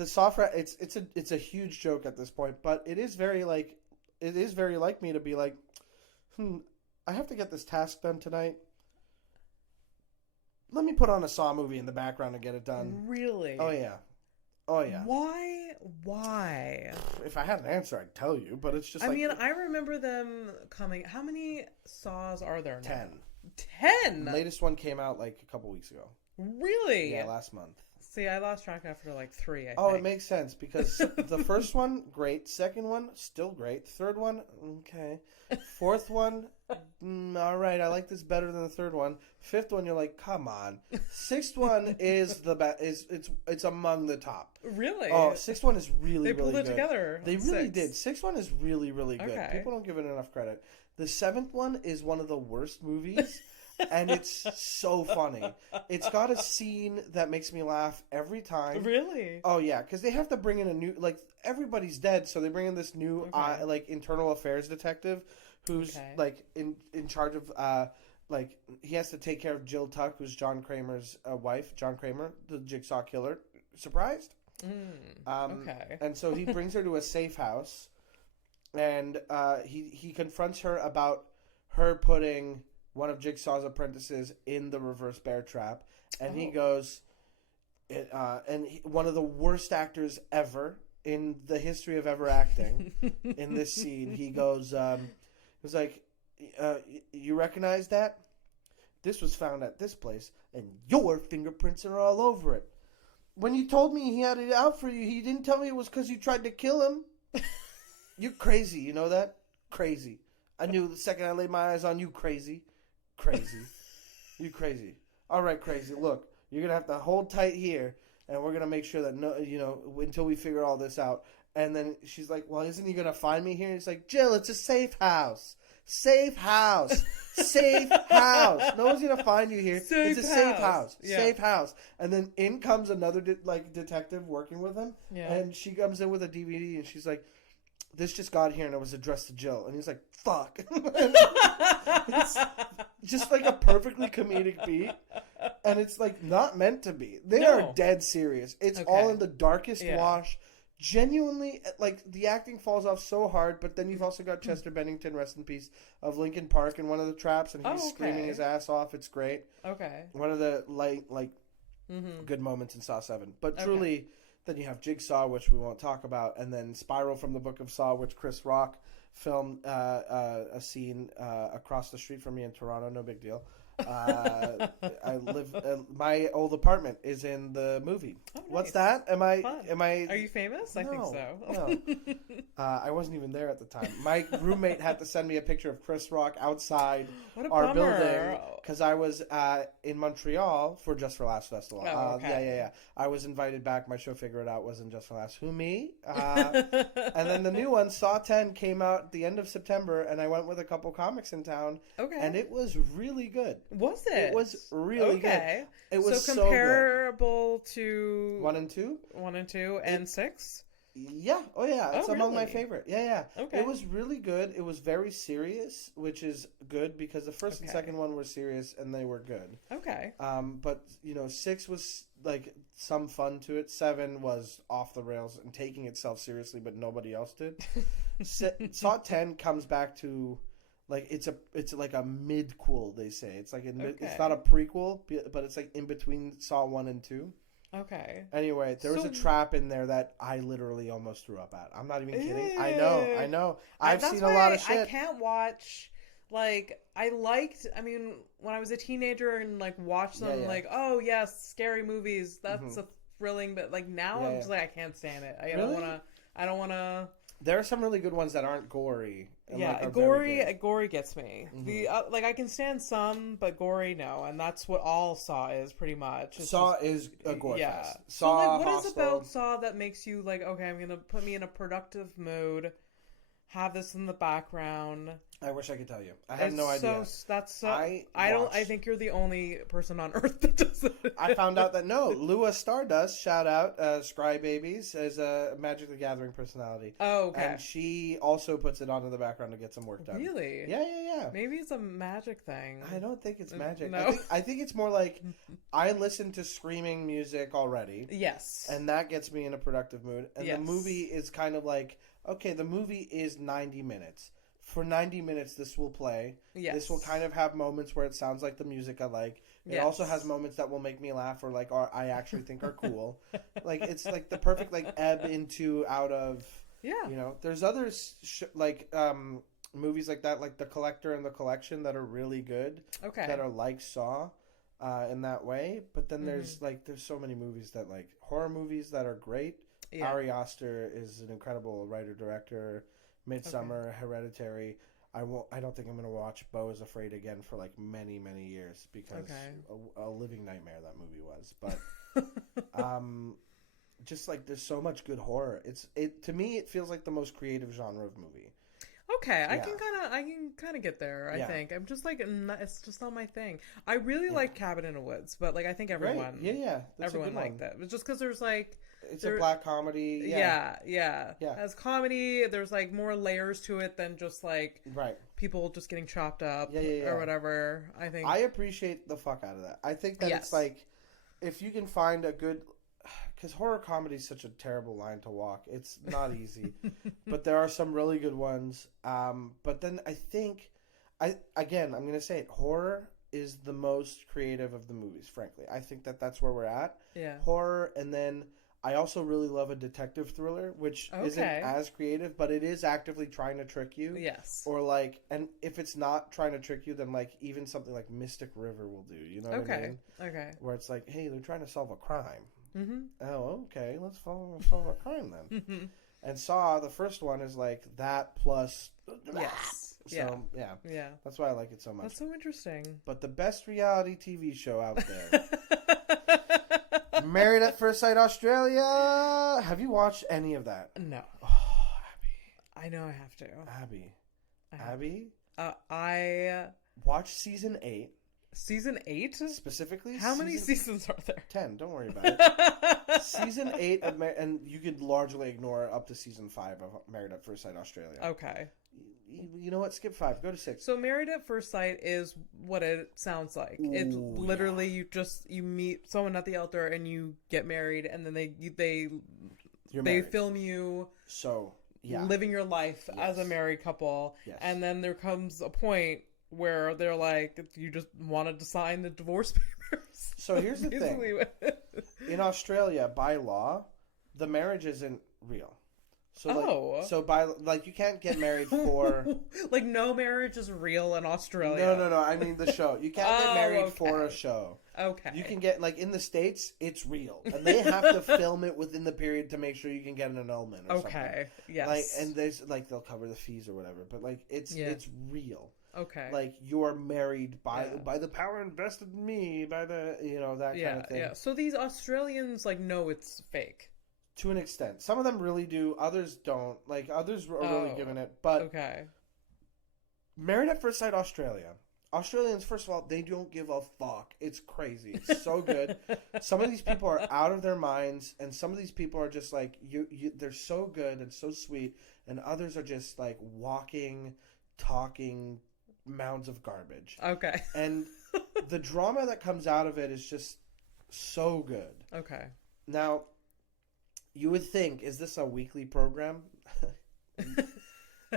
software. It's a huge joke at this point, but it is very like me to be like. I have to get this task done tonight. Let me put on a Saw movie in the background and get it done. Really? Oh, yeah. Why? If I had an answer, I'd tell you, but it's just I remember them coming... How many Saws are there now? 10. The latest one came out a couple weeks ago. Really? Yeah, last month. See, I lost track after 3, I think. Oh, it makes sense because the first one, great. Second one, still great. Third one, okay. Fourth one, all right, I like this better than the third one. Fifth one, you're like, come on. Sixth one is the best. It's among the top. Really? Oh, sixth one is really, they pulled really it good. together. They really did. Sixth one is really, really good. Okay. People don't give it enough credit. The seventh one is one of the worst movies. And it's so funny. It's got a scene that makes me laugh every time. Really? Oh, yeah. Because they have to bring in a new... Like, everybody's dead, so they bring in this new, internal affairs detective who's, like, in charge of... like, he has to take care of Jill Tuck, who's John Kramer's wife. John Kramer, the Jigsaw killer. Surprised? Okay. And so he brings her to a safe house. And he confronts her about her putting... one of Jigsaw's apprentices in the reverse bear trap, and he goes, one of the worst actors ever in the history of ever acting in this scene, he goes, he was like, you recognize that? This was found at this place, and your fingerprints are all over it. When you told me he had it out for you, he didn't tell me it was because you tried to kill him. You're crazy, you know that? Crazy. I knew the second I laid my eyes on you, crazy. Crazy. You crazy. All right, crazy. Look, you're going to have to hold tight here, and we're going to make sure that, until we figure all this out. And then she's like, well, isn't he going to find me here? And he's like, Jill, it's a safe house. Safe house. Safe house. No one's going to find you here. It's a safe house. Yeah. Safe house. And then in comes another detective working with him, and she comes in with a DVD, and she's like, this just got here and it was addressed to Jill. And he's like, fuck. It's just like a perfectly comedic beat. And it's like not meant to be. They are dead serious. It's all in the darkest wash. Genuinely, like the acting falls off so hard. But then you've also got Chester Bennington, rest in peace, of Linkin Park in one of the traps. And he's screaming his ass off. It's great. Okay. One of the good moments in Saw 7. But truly... Then you have Jigsaw, which we won't talk about, and then Spiral from the Book of Saw, which Chris Rock filmed a scene across the street from me in Toronto. No big deal. I live. My old apartment is in the movie. Oh, nice. What's that? Am I? Are you famous? I think so. No. I wasn't even there at the time. My roommate had to send me a picture of Chris Rock outside our building because I was in Montreal for Just for Laughs Festival. Yeah. I was invited back. My show, Figure It Out, was in Just for Laughs. Who, me? And then the new one, Saw 10, came out at the end of September, and I went with a couple comics in town. Okay. And it was really good. Was it? It was really good. It was so comparable to 1 and 2? 1 and 2 and 6? Yeah. Oh, yeah. It's among my favorite. Yeah. Okay. It was really good. It was very serious, which is good because the first and second one were serious and they were good. Okay. But, 6 was like some fun to it. 7 was off the rails and taking itself seriously, but nobody else did. Saw 10 comes back to... Like it's like a mid-quel, they say. It's like it's not a prequel, but it's like in between Saw 1 and 2. Okay. Anyway, there was a trap in there that I literally almost threw up at. I'm not even kidding. I know. I've seen a lot of shit. I can't watch. Like when I was a teenager and like watched them, like, oh yes, scary movies. That's a thrilling. But like now, I'm just like I can't stand it. I don't want to. There are some really good ones that aren't gory. Gory gets me. Mm-hmm. The I can stand some, but gory no, and that's what all Saw is pretty much. Saw is a gore fest. Saw, what is about Saw that makes you like, okay, I'm gonna put me in a productive mood, have this in the background. I wish I could tell you. I have no idea. I think you're the only person on earth that does it. I found out that Lua Stardust, shout out, Scry Babies, is a Magic the Gathering personality. Oh, okay. And she also puts it on in the background to get some work done. Really? Yeah. Maybe it's a magic thing. I don't think it's magic. No. I think it's more like I listen to screaming music already. Yes. And that gets me in a productive mood. And the movie is kind of like, okay, the movie is 90 minutes. For 90 minutes, this will play. Yes. This will kind of have moments where it sounds like the music I like. It also has moments that will make me laugh or I actually think are cool. Like it's like the perfect ebb into out of. Yeah. There's others movies like that, like The Collector and The Collection, that are really good. Okay. That are like Saw, in that way. But then there's so many movies that horror movies that are great. Yeah. Ari Aster is an incredible writer director. Midsummer, Hereditary. I don't think I'm gonna watch Beau is Afraid again for like many, many years because a living nightmare that movie was. But just like there's so much good horror. To me it feels like the most creative genre of movie. Okay, Yeah. I can kind of get there. I think I'm just like it's just not my thing. I really like Cabin in the Woods, but like I think everyone, everyone liked that. It's just because there's like it's a black comedy. Yeah. As comedy, there's like more layers to it than just like people just getting chopped up or whatever. I think I appreciate the fuck out of that. I think that it's like if you can find a good. Because horror comedy is such a terrible line to walk. It's not easy. But there are some really good ones. But then I think, I'm going to say it, horror is the most creative of the movies, frankly. I think that's where we're at. Yeah. Horror, and then I also really love a detective thriller, which isn't as creative, but it is actively trying to trick you. Yes. Or like, and if it's not trying to trick you, then like even something like Mystic River will do. You know what I mean? Okay. Where it's like, hey, they're trying to solve a crime. Mm-hmm. Oh, okay. Let's solve a crime then. Mm-hmm. And Saw, the first one, is like that plus. Yes. So yeah. That's why I like it so much. That's so interesting. But the best reality TV show out there, Married at First Sight Australia. Have you watched any of that? No. Oh, Abby. I know I have to. Abby. I watched season 8. Season 8? Specifically? How many seasons are there? 10. Don't worry about it. Season 8 of and you could largely ignore up to season 5 of Married at First Sight Australia. Okay. You know what? Skip 5. Go to 6. So Married at First Sight is what it sounds like. Ooh, it's literally you meet someone at the altar and you get married, and then they film you living your life as a married couple, and then there comes a point where they're like, you just wanted to sign the divorce papers. So here's the thing. In Australia, by law, the marriage isn't real. So by like you can't get married for like no marriage is real in Australia. No. I mean the show. You can't get married for a show. Okay. You can get like in the States, it's real, and they have to film it within the period to make sure you can get an annulment. Or something. Yes. Like and there's like they'll cover the fees or whatever, but like it's real. Okay. Like you're married by the power invested in me by the that kind of thing. Yeah. So these Australians like know it's fake. To an extent. Some of them really do, others don't. Like others are really giving it. But Married at First Sight Australia. Australians, first of all, they don't give a fuck. It's crazy. It's so good. Some of these people are out of their minds, and some of these people are just like they're so good and so sweet, and others are just like walking, talking mounds of garbage. Okay. And the drama that comes out of it is just so good. Okay. Now, you would think, is this a weekly program?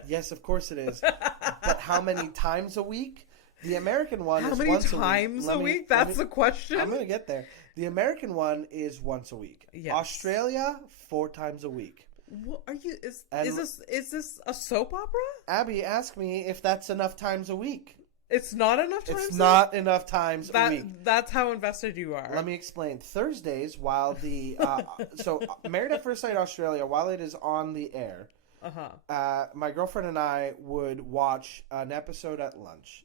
Yes, of course it is. But how many times a week? The American one is once a week. How many times a week? That's the question. I'm going to get there. The American one is once a week. Yes. Australia, 4 times a week. What are you? Is this a soap opera? Abby, ask me if that's enough times a week. It's not enough times. It's not enough times a week. That's how invested you are. Let me explain. Thursdays, while the Married at First Sight Australia, while it is on the air, my girlfriend and I would watch an episode at lunch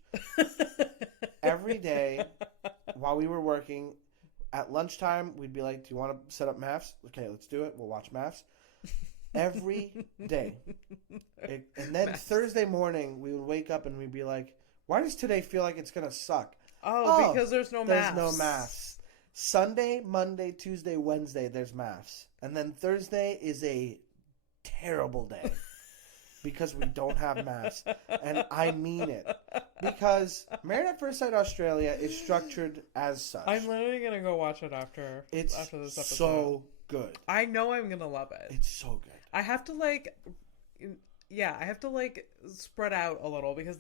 every day while we were working. At lunchtime, we'd be like, "Do you want to set up MAFS? Okay, let's do it. We'll watch MAFS." Every day. And then Thursday morning, we would wake up and we'd be like, why does today feel like it's going to suck? Oh, because there's no MAFS. There's no MAFS. Sunday, Monday, Tuesday, Wednesday, there's MAFS. And then Thursday is a terrible day because we don't have MAFS. And I mean it. Because Married at First Sight Australia is structured as such. I'm literally going to go watch it after this episode. So good. I know I'm going to love it. It's so good. I have to spread out a little because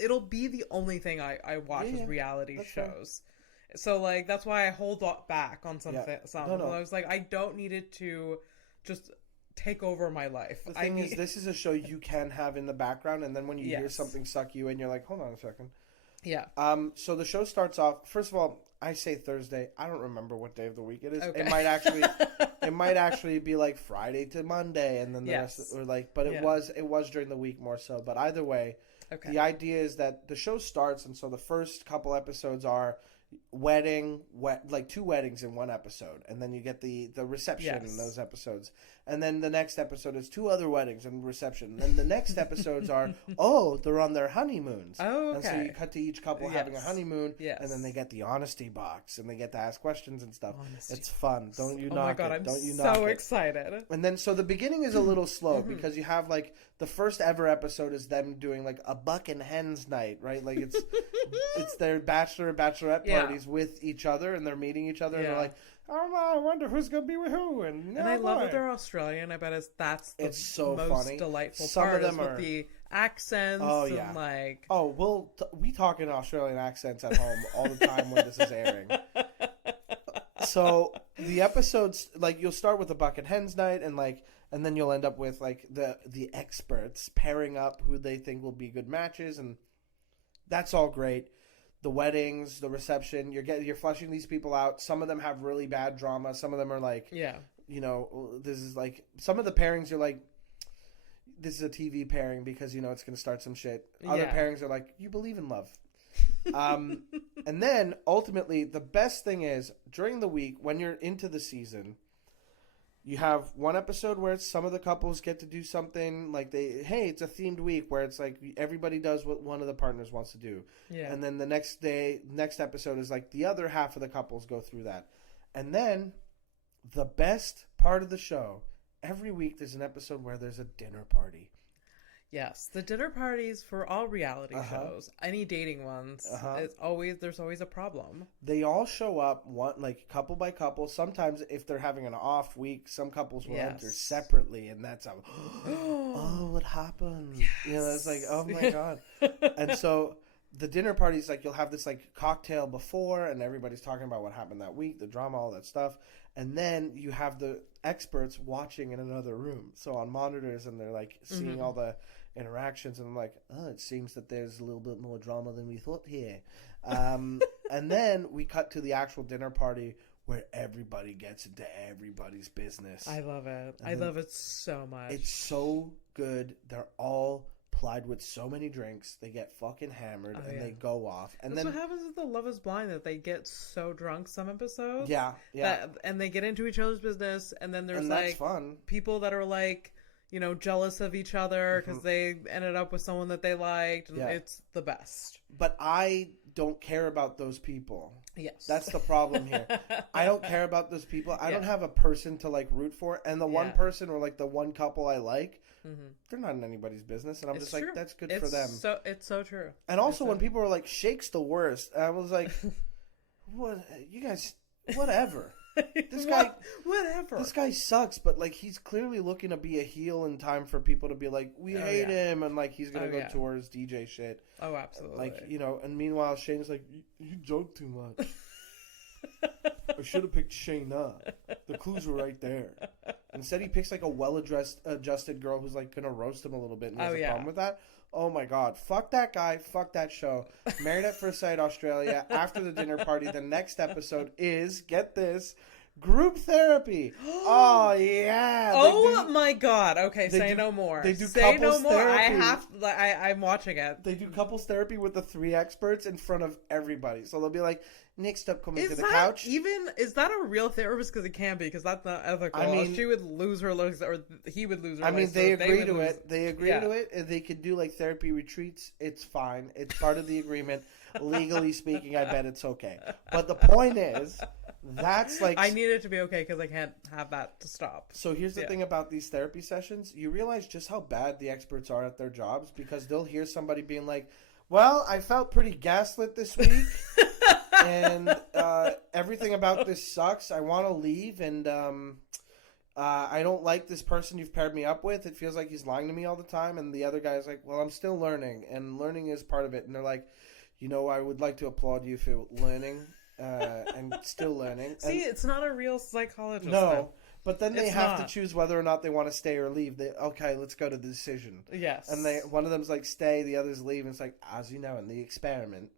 it'll be the only thing I watch is reality shows. Fair. So like that's why I hold back on something. No. I was like, I don't need it to just take over my life. The thing is, this is a show you can have in the background, and then when you hear something suck you in, you're like, hold on a second. Yeah. So the show starts off. First of all, I say Thursday. I don't remember what day of the week it is. Okay. It might actually be like Friday to Monday, and then the rest, or like. But it was during the week more so. But either way, Okay. The idea is that the show starts, and so the first couple episodes are wedding, like 2 weddings in one episode, and then you get the reception in those episodes, and then the next episode is 2 other weddings and reception, and then the next episodes are they're on their honeymoons. And so you cut to each couple having a honeymoon, and then they get the honesty box, and they get to ask questions and stuff. It's fun. Don't you knock it. Oh my God, I'm so excited. And then so the beginning is a little slow because you have like the first ever episode is them doing like a buck and hens night, right? Like it's their bachelor and bachelorette parties with each other, and they're meeting each other, and they're like, oh, I wonder who's gonna be with who. And I love that they're Australian. I bet that's the so most funny. Delightful Some part of them with the accents. And like, we talk in Australian accents at home all the time when this is airing. So the episodes, like, you'll start with a buck and hens night, and then you'll end up with like the experts pairing up who they think will be good matches, and that's all great. The weddings, the reception, you're fleshing these people out. Some of them have really bad drama. Some of them are like, this is like, some of the pairings you're like, this is a TV pairing because it's going to start some shit. Other pairings are like, you believe in love. And then ultimately the best thing is during the week when you're into the season, you have one episode where some of the couples get to do something like it's a themed week where it's like everybody does what one of the partners wants to do. Yeah. And then the next episode is like the other half of the couples go through that. And then the best part of the show, every week there's an episode where there's a dinner party. Yes, the dinner parties for all reality shows, any dating ones, there's always a problem. They all show up couple by couple. Sometimes if they're having an off week, some couples will enter separately, and that's how, what happened? Yes. It's like, oh my God. And so the dinner parties, like, you'll have this like cocktail before, and everybody's talking about what happened that week, the drama, all that stuff. And then you have the experts watching in another room, so on monitors, and they're like seeing all the interactions, and I'm like, it seems that there's a little bit more drama than we thought here. And then we cut to the actual dinner party where everybody gets into everybody's business. I love it. I love it so much. It's so good. They're all plied with so many drinks. They get fucking hammered and they go off. And that's then what happens with the Love is Blind, that they get so drunk some episodes. Yeah. And they get into each other's business, and then there's that's fun. People that are like, jealous of each other because they ended up with someone that they liked, and it's the best. But I don't care about those people. Yes. That's the problem here. I don't care about those people. I don't have a person to like root for, and the one person or like the one couple I like, they're not in anybody's business, and I'm just like, that's good for them. It's so true. And also when people were like, Shake's the worst, I was like, what, you guys, whatever. This guy, whatever. This guy sucks, but like he's clearly looking to be a heel in time for people to be like, we hate him, and like he's gonna go towards DJ shit. Oh, absolutely. Like, and meanwhile Shane's like, you joke too much. I should have picked Shayna. The clues were right there. Instead, he picks like a adjusted girl who's like gonna roast him a little bit, and he has a problem with that. Oh my God. Fuck that guy. Fuck that show. Married at First Sight Australia. After the dinner party, the next episode is, get this, group therapy. Oh, yeah. My God. Okay, say no more. They do say couples no more. therapy. I'm watching it. They do couples therapy with the 3 experts in front of everybody. So they'll be like, next up, coming to the couch. Is that a real therapist? Because it can be, because that's not ethical. I mean, she would lose her looks, or he would lose her. I mean, they agree to it. They agree to it. And they could do like therapy retreats. It's fine. It's part of the agreement. Legally speaking, I bet it's okay. But the point is, that's like, I need it to be okay because I can't have that to stop. So here's the thing about these therapy sessions. You realize just how bad the experts are at their jobs, because they'll hear somebody being like, well, I felt pretty gaslit this week. And everything about this sucks. I want to leave, and I don't like this person you've paired me up with. It feels like he's lying to me all the time. And the other guy's like, well, I'm still learning, and learning is part of it. And they're like, I would like to applaud you for learning and still learning. See, it's not a real psychologist. No, then. But then they have to choose whether or not they want to stay or leave. Okay, let's go to the decision. Yes. And one of them's like, stay, the other's leave. And it's like, as you know, in the experiment,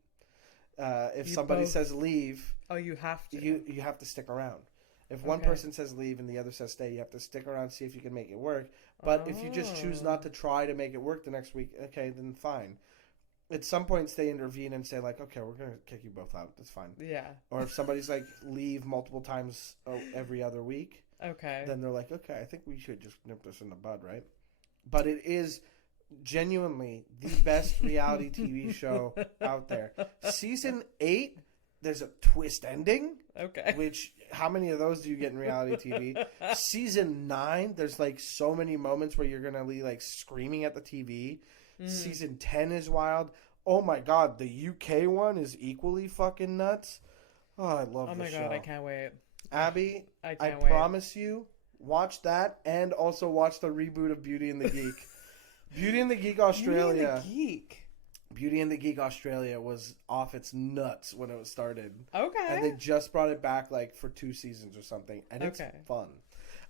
if somebody says leave, you have to. You have to stick around. If one person says leave and the other says stay, you have to stick around, see if you can make it work. But if you just choose not to try to make it work the next week, okay, then fine. at some points they intervene and say like, okay, we're going to kick you both out. That's fine. Yeah. Or if somebody's like leave multiple times every other week, okay, then they're like, okay, I think we should just nip this in the bud, right? But it is genuinely the best reality TV show out there. Season 8, there's a twist ending. Okay. Which, how many of those do you get in reality TV? Season 9, there's like so many moments where you're going to be like screaming at the TV. Season 10 is wild. Oh my God, the UK one is equally fucking nuts. Oh, I love this show. Oh my God, I can't wait. Abby, I promise you, watch that and also watch the reboot of Beauty and the Geek. Beauty and the Geek Australia. Beauty and the Geek Australia was off its nuts when it was started. Okay. And they just brought it back like for 2 seasons or something. And it's fun.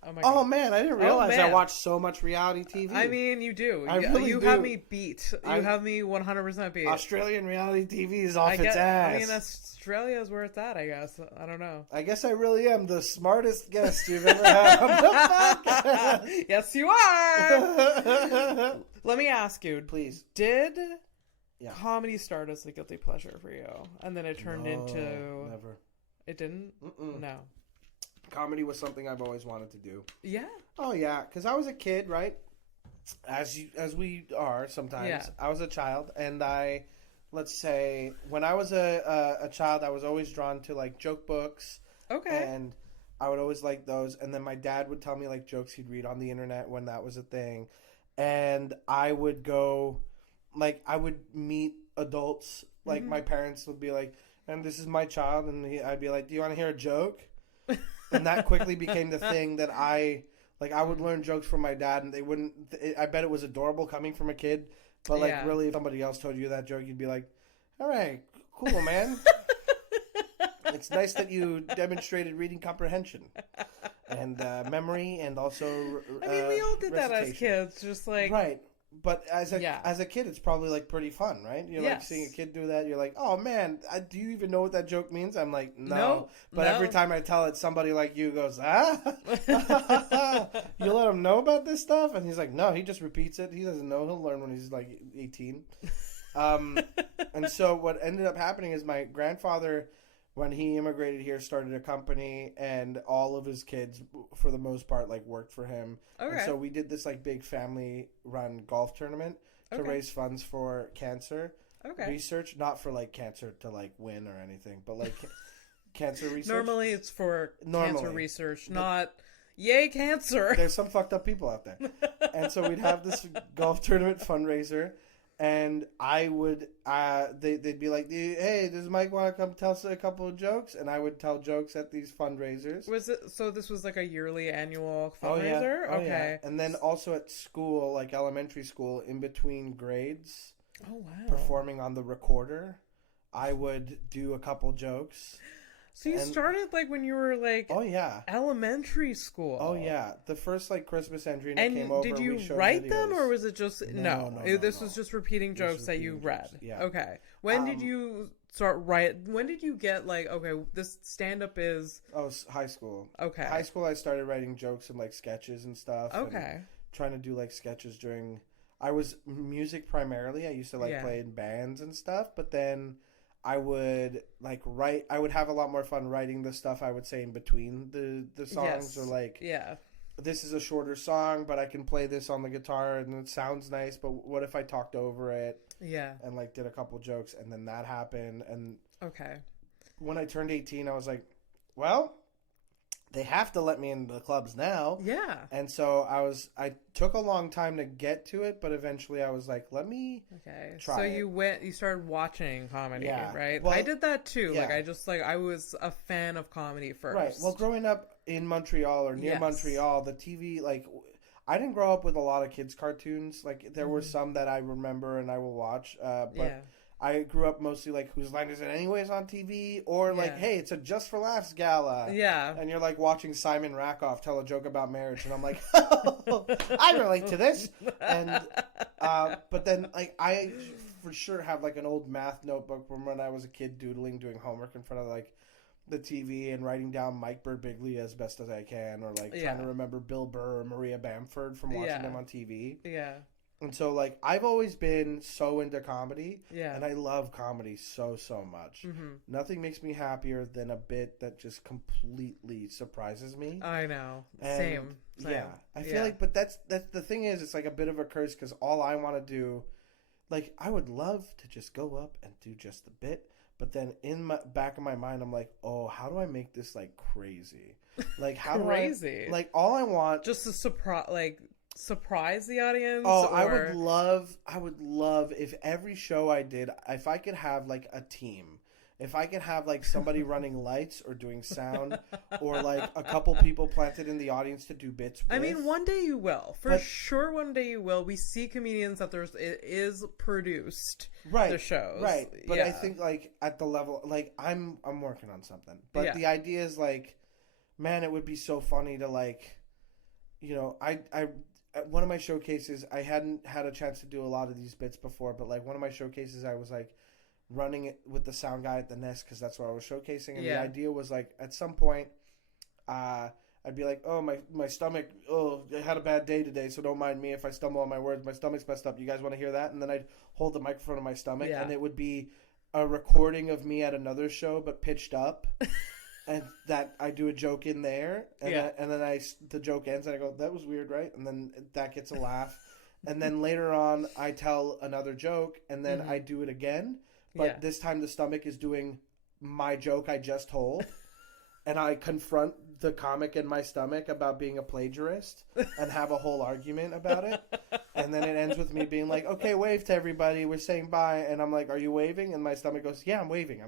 Oh my God. Oh man, I didn't realize I watched so much reality TV. I mean, you do. You have me beat. You have me 100% beat. Australian reality TV is off its ass. I mean, Australia is where it's at, I guess. I don't know. I guess I really am the smartest guest you've ever had on the podcast. Yes, you are. Let me ask you. Please. Did comedy start as a guilty pleasure for you? And then it turned into... Never. It didn't? Mm-mm. No. Comedy was something I've always wanted to do. Yeah? Oh, yeah. Because I was a kid, right? As we are sometimes. Yeah. I was a child, and let's say, when I was a child, I was always drawn to, like, joke books. Okay. And I would always like those. And then my dad would tell me, like, jokes he'd read on the internet when that was a thing. And I would go, like, I would meet adults. Like, my parents would be like, and this is my child. And I'd be like, do you want to hear a joke? And that quickly became the thing that I would learn jokes from my dad, and they wouldn't. I bet it was adorable coming from a kid, but like really, if somebody else told you that joke, you'd be like, "All right, cool, man. It's nice that you demonstrated reading comprehension and memory, and also." I mean, we all did that as kids, just like right. But as a kid, it's probably like pretty fun, right? You're like seeing a kid do that. You're like, oh man, do you even know what that joke means? I'm like, no. But every time I tell it, somebody like you goes, you let him know about this stuff, and he's like, no, he just repeats it. He doesn't know. He'll learn when he's like 18. And so what ended up happening is my grandfather, when he immigrated here, started a company, and all of his kids, for the most part, like worked for him. Okay. And so we did this like big family-run golf tournament to raise funds for cancer research, not for like cancer to like win or anything, but like cancer research. Normally, it's for cancer research, not yay cancer. There's some fucked up people out there, and so we'd have this golf tournament fundraiser. And I would, they'd be like, hey, does Mike want to come tell us a couple of jokes? And I would tell jokes at these fundraisers. Was it, so this was like a yearly annual fundraiser? Oh, okay. Yeah. And then also at school, like elementary school, in between grades. Oh, wow. Performing on the recorder, I would do a couple jokes. So you started like when you were like elementary school. Oh yeah, the first like Christmas entry that came over. And did you write them, or was it just no? This was just repeating jokes that you read. Yeah. Okay. When did you start when did you get like, okay, this stand up is high school. Okay. High school I started writing jokes and like sketches and stuff. Okay. And trying to do like sketches during I was music primarily. I used to like play in bands and stuff, but then I would like write. I would have a lot more fun writing the stuff I would say in between the songs, or like this is a shorter song, but I can play this on the guitar and it sounds nice. But what if I talked over it? Yeah, and like did a couple jokes, and then that happened. And okay, when I turned 18, I was like, well, they have to let me in the clubs now. Yeah. And so I took a long time to get to it, but eventually I was like, let me try. So you started watching comedy, right? Well, I did that too. Yeah. Like I was a fan of comedy first. Right. Well, growing up in Montreal or near Montreal, the TV, like, I didn't grow up with a lot of kids' cartoons. Like, there were some that I remember and I will watch, but I grew up mostly like Whose Line Is It Anyways on TV, or like, hey, it's a Just for Laughs gala. Yeah. And you're like watching Simon Rakoff tell a joke about marriage, and I'm like, oh, I relate to this. And but then like I for sure have like an old math notebook from when I was a kid, doodling, doing homework in front of like the TV and writing down Mike Birbiglia as best as I can, or like trying to remember Bill Burr or Maria Bamford from watching them on TV. Yeah. And so, like, I've always been so into comedy. Yeah. And I love comedy so much. Mm-hmm. Nothing makes me happier than a bit that just completely surprises me. I know. And Same. Yeah. I feel like, but that's the thing is, it's like a bit of a curse because all I want to do, like, I would love to just go up and do just the bit. But then in my back of my mind, I'm like, oh, how do I make this, like, crazy? Like, how crazy. do I, like, all I want. Just to surprise the audience? Oh, or... I would love if every show I did, if I could have like a team, if I could have like somebody running lights or doing sound or like a couple people planted in the audience to do bits with. I mean, one day you will. For sure one day you will. We see comedians that it is produced. Right. The shows. Right. But I think like at the level, like I'm working on something. But the idea is like, man, it would be so funny to like, you know, I at one of my showcases, I hadn't had a chance to do a lot of these bits before, but like one of my showcases, I was like running it with the sound guy at the Nest because that's where I was showcasing. And the idea was like at some point, I'd be like, oh, my stomach, I had a bad day today, so don't mind me if I stumble on my words. My stomach's messed up. You guys want to hear that? And then I'd hold the microphone to my stomach, and it would be a recording of me at another show, but pitched up. And that I do a joke in there, and then the joke ends, and I go, "That was weird, right?" And then that gets a laugh, and then later on, I tell another joke, and then I do it again, but this time the stomach is doing my joke I just told, and I confront the comic in my stomach about being a plagiarist, and have a whole argument about it, and then it ends with me being like, "Okay, wave to everybody, we're saying bye," and I'm like, "Are you waving?" And my stomach goes, "Yeah, I'm waving."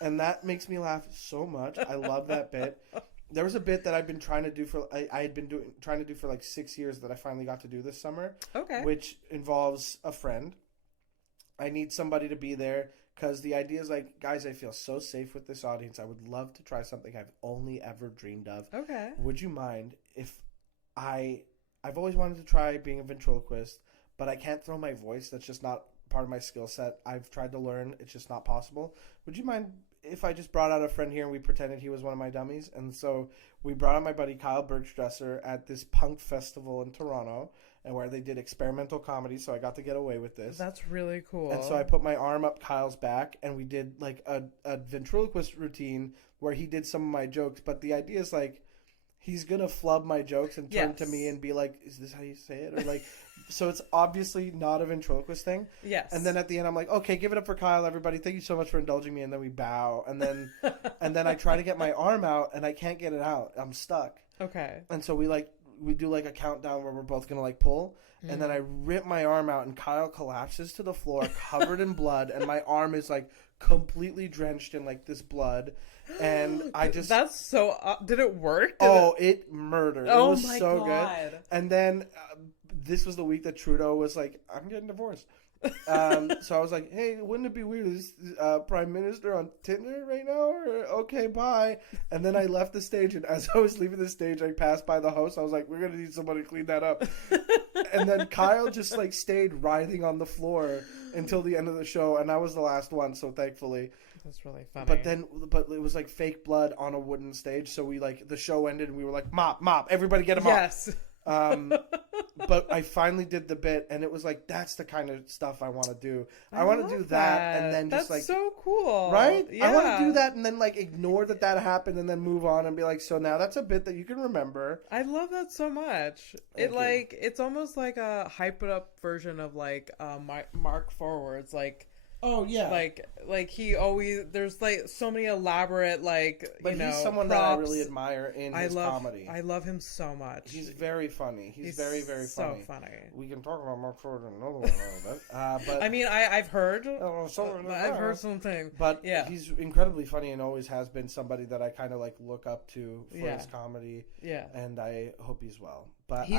And that makes me laugh so much. I love that bit. There was a bit that I've been trying to do for trying to do for like 6 years that I finally got to do this summer. Okay. Which involves a friend. I need somebody to be there because the idea is like, guys, I feel so safe with this audience. I would love to try something I've only ever dreamed of. Okay. Would you mind if I've always wanted to try being a ventriloquist, but I can't throw my voice. That's just not part of my skill set. I've tried to learn. It's just not possible. Would you mind if I just brought out a friend here and we pretended he was one of my dummies? And so we brought out my buddy Kyle Bergstresser at this punk festival in Toronto, and where they did experimental comedy, so I got to get away with this. That's really cool. And so I put my arm up Kyle's back, and we did like a ventriloquist routine where he did some of my jokes, but the idea is like, he's going to flub my jokes and turn to me and be like, is this how you say it? Or like, so it's obviously not a ventriloquist thing. Yes. And then at the end, I'm like, okay, give it up for Kyle, everybody. Thank you so much for indulging me. And then we bow. And then I try to get my arm out, and I can't get it out. I'm stuck. Okay. And so we do like a countdown where we're both going to like pull. Mm-hmm. And then I rip my arm out, and Kyle collapses to the floor covered in blood. And my arm is like completely drenched in like this blood. And I just... That's so... did it work? It murdered. It was so good. And then this was the week that Trudeau was like, I'm getting divorced. So I was like, hey, wouldn't it be weird? Is Prime Minister on Tinder right now? Or, okay, bye. And then I left the stage, and as I was leaving the stage, I passed by the host. I was like, we're going to need somebody to clean that up. And then Kyle just like stayed writhing on the floor until the end of the show, and I was the last one, so thankfully... That's really funny. But it was like fake blood on a wooden stage. So we like, the show ended and we were like, mop, everybody get a mop. Yes. But I finally did the bit, and it was like, that's the kind of stuff I want to do. I want to do that, and then just that's so cool. Right? Yeah. I want to do that and then like ignore that happened and then move on and be like, so now that's a bit that you can remember. I love that so much. It's almost like a hype it up version of like Mark Forward's like. Oh yeah, like he always, there's like so many elaborate but he's someone props. that I really admire in his comedy. I love him so much. He's very funny. He's very, very funny. So funny. We can talk about Mark Ford and another one a little bit. But I mean, I've heard. I've heard something. But yeah, he's incredibly funny and always has been somebody that I kind of like look up to for his comedy. Yeah, and I hope he's well. But he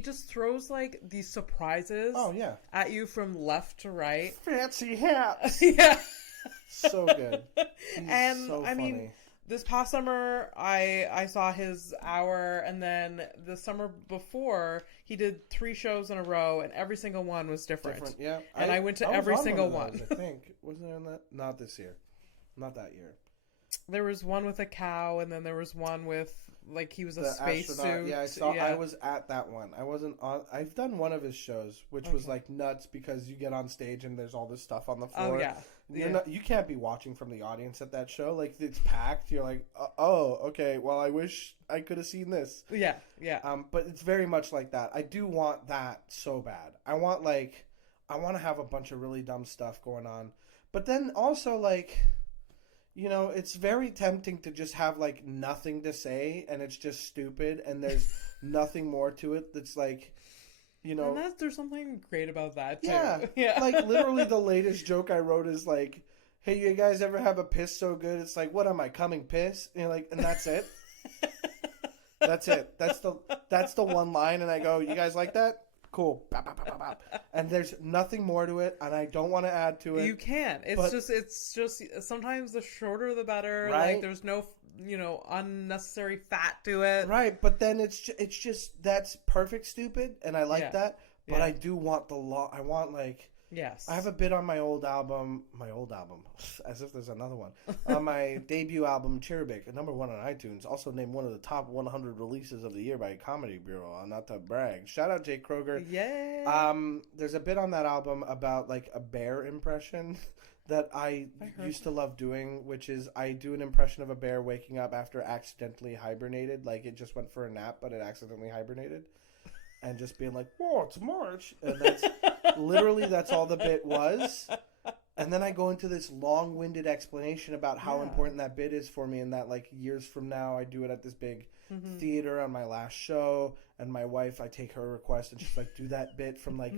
just throws like these surprises. Oh yeah, at you from left to right. Fancy hats. Yeah, so good. And so I mean, this past summer I saw his hour, and then the summer before he did 3 shows in a row, and every single one was different. Yeah, and I went to every single one. I think wasn't there on that? Not this year, not that year. there was one with a cow, and then there was one with like he was a the spacesuit. Yeah, I saw. Yeah. I was at that one. I wasn't on. I've done one of his shows, which was like nuts because you get on stage and there's all this stuff on the floor. Oh yeah. You're not. You can't be watching from the audience at that show. Like it's packed. You're like, oh, okay. Well, I wish I could have seen this. Yeah, yeah. But it's very much like that. I do want that so bad. I want to have a bunch of really dumb stuff going on, but then also like, you know, it's very tempting to just have like nothing to say and it's just stupid and there's nothing more to it. That's like. You know, and there's something great about that too. Yeah, yeah. Like literally, the latest joke I wrote is like, "Hey, you guys ever have a piss so good? It's like, what am I coming piss?" And you're like, and that's it. That's it. That's the one line, and I go, "You guys like that? Cool." Bop, bop, bop, bop. And there's nothing more to it, and I don't want to add to it. You can't. It's just sometimes the shorter the better. Right? Like there's no unnecessary fat to it. Right, but then it's just that's perfect stupid, and I like that. But I do want I want like. Yes. I have a bit on my old album, as if there's another one, on my debut album, Cherubic, number 1 on iTunes, also named one of the top 100 releases of the year by Comedy Bureau, not to brag. Shout out Jake Kroger. Yeah. There's a bit on that album about, like, a bear impression that I used to love doing, which is I do an impression of a bear waking up after accidentally hibernated, like it just went for a nap, but it accidentally hibernated. And just being like, whoa, it's March. And that's literally that's all the bit was. And then I go into this long-winded explanation about how important that bit is for me, and that like years from now I do it at this big theater on my last show. And my wife, I take her request and she's like, do that bit from like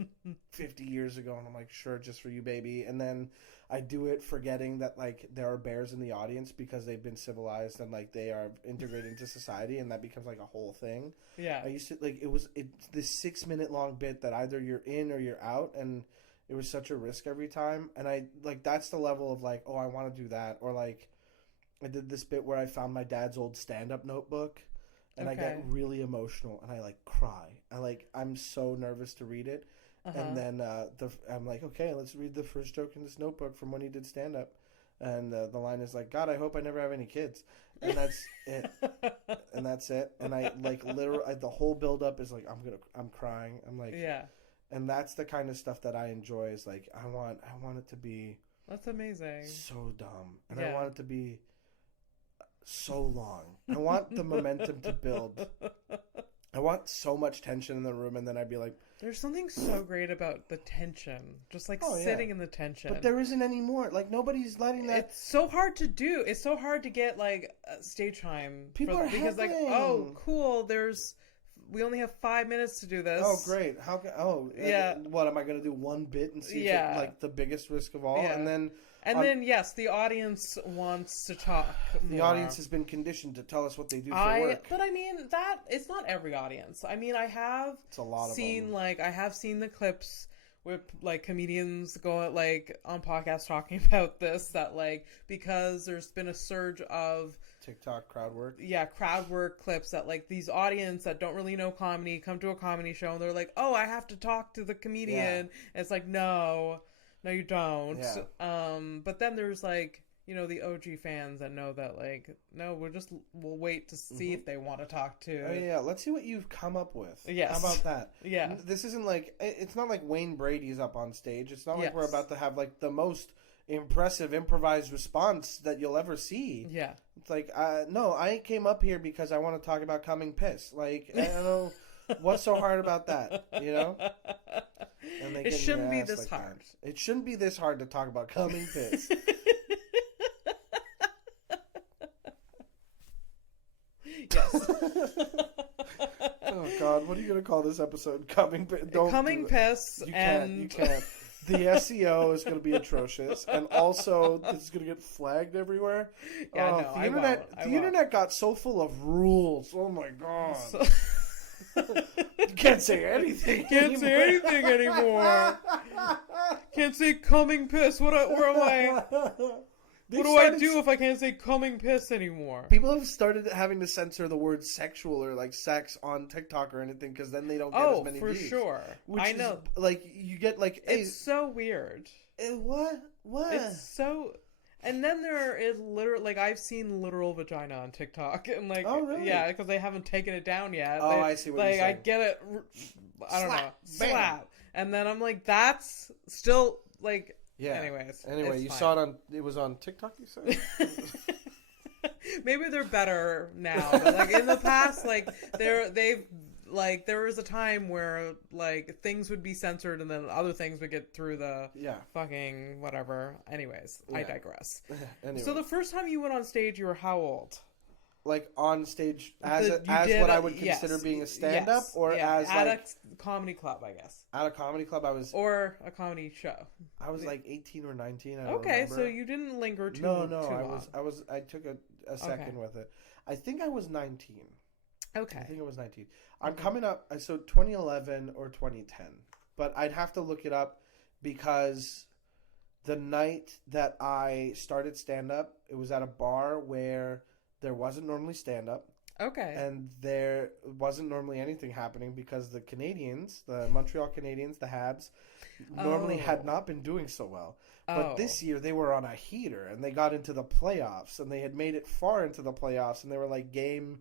50 years ago. And I'm like, sure, just for you, baby. And then I do it forgetting that like there are bears in the audience because they've been civilized and like they are integrated into society, and that becomes like a whole thing. Yeah. I used to like it's this 6-minute long bit that either you're in or you're out, and it was such a risk every time. And I like that's the level of like, oh, I want to do that. Or like I did this bit where I found my dad's old stand-up notebook, and I get really emotional and I like cry. I'm so nervous to read it. And then I'm like, okay, let's read the first joke in this notebook from when he did stand-up. And the line is like, God, I hope I never have any kids. And that's it. And that's it. And I like literally the whole build-up is like, I'm crying. I'm like, yeah. And that's the kind of stuff that I enjoy. Is like, I want it to be. That's amazing. So dumb, and I want it to be so long. I want the momentum to build. I want so much tension in the room, and then I'd be like... There's something so great about the tension. Just, like, sitting in the tension. But there isn't any more. Like, nobody's letting that... It's so hard to do. It's so hard to get, like, stage time. People are because, heckling. like, oh, cool, we only have 5 minutes to do this. Oh, great. How can... Oh, yeah. What, am I going to do one bit and see if it's, like, the biggest risk of all? Yeah. And then, yes, the audience wants to talk more. The audience has been conditioned to tell us what they do for work. But I mean, it's not every audience. I mean, I have seen the clips with, like, comedians go, like, on podcasts talking about this, that, like, because there's been a surge of... TikTok crowd work? Yeah, crowd work clips that, like, these audience that don't really know comedy come to a comedy show and they're like, oh, I have to talk to the comedian. Yeah. And it's like, no, you don't. Yeah. But then there's, like, you know, the OG fans that know that, like, no, we'll wait to see if they want to talk to. Oh, yeah. Let's see what you've come up with. Yes. How about that? Yeah. This isn't like, it's not like Wayne Brady's up on stage. It's not like we're about to have, like, the most impressive improvised response that you'll ever see. Yeah. It's like, no, I came up here because I want to talk about coming piss. Like, I don't know what's so hard about that, you know? And it shouldn't be this hard. It shouldn't be this hard to talk about coming piss. Yes. Oh God, what are you gonna call this episode? Coming piss. Piss. You can't. The SEO is going to be atrocious, and also this is going to get flagged everywhere. Yeah, no, the internet got so full of rules. Oh my God. You can't say anything. Say anything anymore. Can't say coming piss. Where am I? What do I do if I can't say coming piss anymore? People have started having to censor the word sexual or like sex on TikTok or anything because then they don't get as many views. Oh, for sure. I know. Like, you get like... It's so weird. What? It's so... And then there is literal, like, I've seen literal vagina on TikTok, and like, oh really? Yeah, because they haven't taken it down yet. Oh, I see what you're saying. I get it. I don't know, Bam. slap, and then I'm like, that's still like, yeah. Anyways, anyway, you saw it on. It was on TikTok. You said. Maybe they're better now, but like in the past, like they've. Like, there was a time where, like, things would be censored and then other things would get through the fucking whatever. Anyways, I digress. Anyway. So the first time you went on stage, you were how old? Like, on stage as what I would consider being a stand-up? Or as, at a comedy club, I guess. At a comedy club, I was... Or a comedy show. I was, like, 18 or 19, I don't remember. Okay, so you didn't linger too long. I took a second with it. I think I was 19. Okay. I think it was 19. I'm coming up, so 2011 or 2010. But I'd have to look it up because the night that I started stand-up, it was at a bar where there wasn't normally stand-up. Okay. And there wasn't normally anything happening because the Canadians, the Montreal Canadiens, the Habs, normally had not been doing so well. But this year they were on a heater and they got into the playoffs and they had made it far into the playoffs and they were like game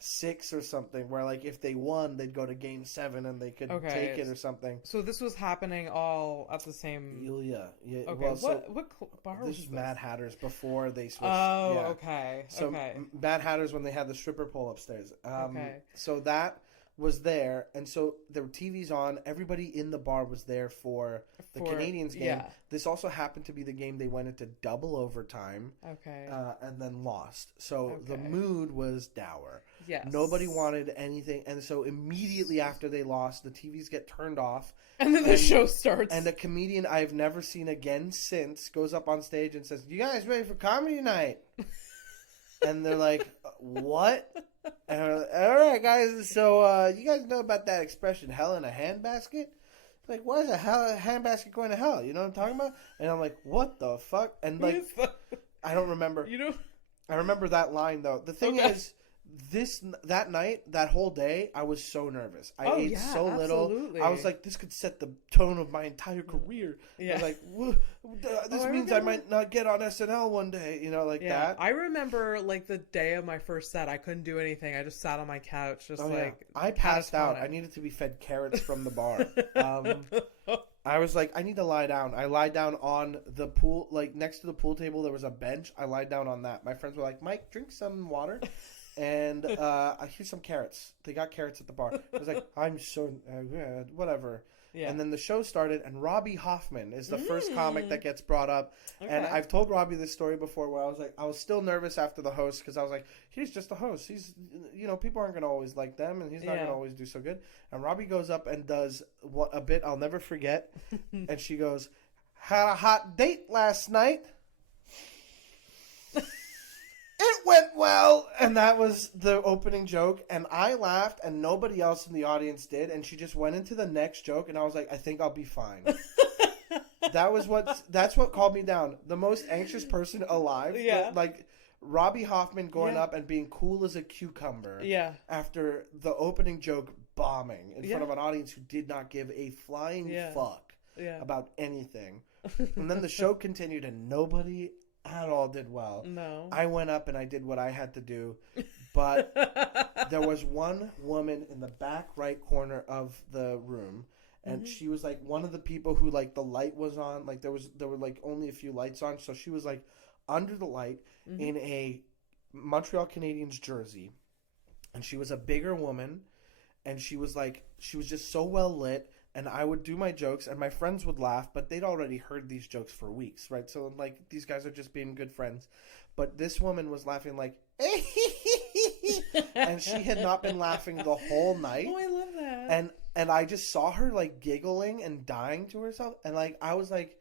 6 or something where like if they won they'd go to game 7 and they could take it or something. So this was happening all at the same... Yeah. Okay. Well, what bar was this? This was Mad Hatter's before they switched. Oh, yeah. Okay. So Mad Hatter's when they had the stripper pole upstairs. So that was there, and so there were TVs on. Everybody in the bar was there for the Canadiens game. Yeah. This also happened to be the game they went into double overtime. Okay. And then lost. So the mood was dour. Yes. Nobody wanted anything, and so immediately after they lost, the TVs get turned off. And then the show starts. And a comedian I've never seen again since goes up on stage and says, "You guys ready for comedy night?" And they're like, "What?" And I'm like, "All right, guys. So you guys know about that expression, hell in a handbasket?" Like, why is a handbasket going to hell? You know what I'm talking about? And I'm like, what the fuck? And like, I don't remember. I remember that line though. The thing is, that night, that whole day, I was so nervous. I ate so little. Absolutely. I was like, this could set the tone of my entire career. Yeah. I was like, this means I might not get on SNL one day, that. I remember, like, the day of my first set, I couldn't do anything. I just sat on my couch, I passed out. I needed to be fed carrots from the bar. I was like, I need to lie down. I lied down on the pool, like, next to the pool table, there was a bench. I lied down on that. My friends were like, Mike, drink some water. And here's some carrots. They got carrots at the bar. I was like, I'm so whatever. Yeah. And then the show started, and Robbie Hoffman is the first comic that gets brought up. Okay. And I've told Robbie this story before, where I was like, I was still nervous after the host because I was like, he's just a host. He's, people aren't gonna always like them, and he's not gonna always do so good. And Robbie goes up and does a bit I'll never forget, and she goes, "Had a hot date last night. It went well," and that was the opening joke, and I laughed, and nobody else in the audience did, and she just went into the next joke, and I was like, I think I'll be fine. That's what calmed me down. The most anxious person alive. Yeah. Like, Robbie Hoffman going up and being cool as a cucumber. Yeah. After the opening joke bombing in front of an audience who did not give a flying fuck about anything. And then the show continued, and nobody at all did well. No. I went up and I did what I had to do, but there was one woman in the back right corner of the room, and she was like one of the people who, like, the light was on, like there were like only a few lights on, so she was like under the light in a Montreal Canadiens jersey, and she was a bigger woman, and she was just so well lit. And I would do my jokes, and my friends would laugh, but they'd already heard these jokes for weeks, right? So, like, these guys are just being good friends. But this woman was laughing like, and she had not been laughing the whole night. Oh, I love that. And I just saw her, like, giggling and dying to herself. And, like, I was like,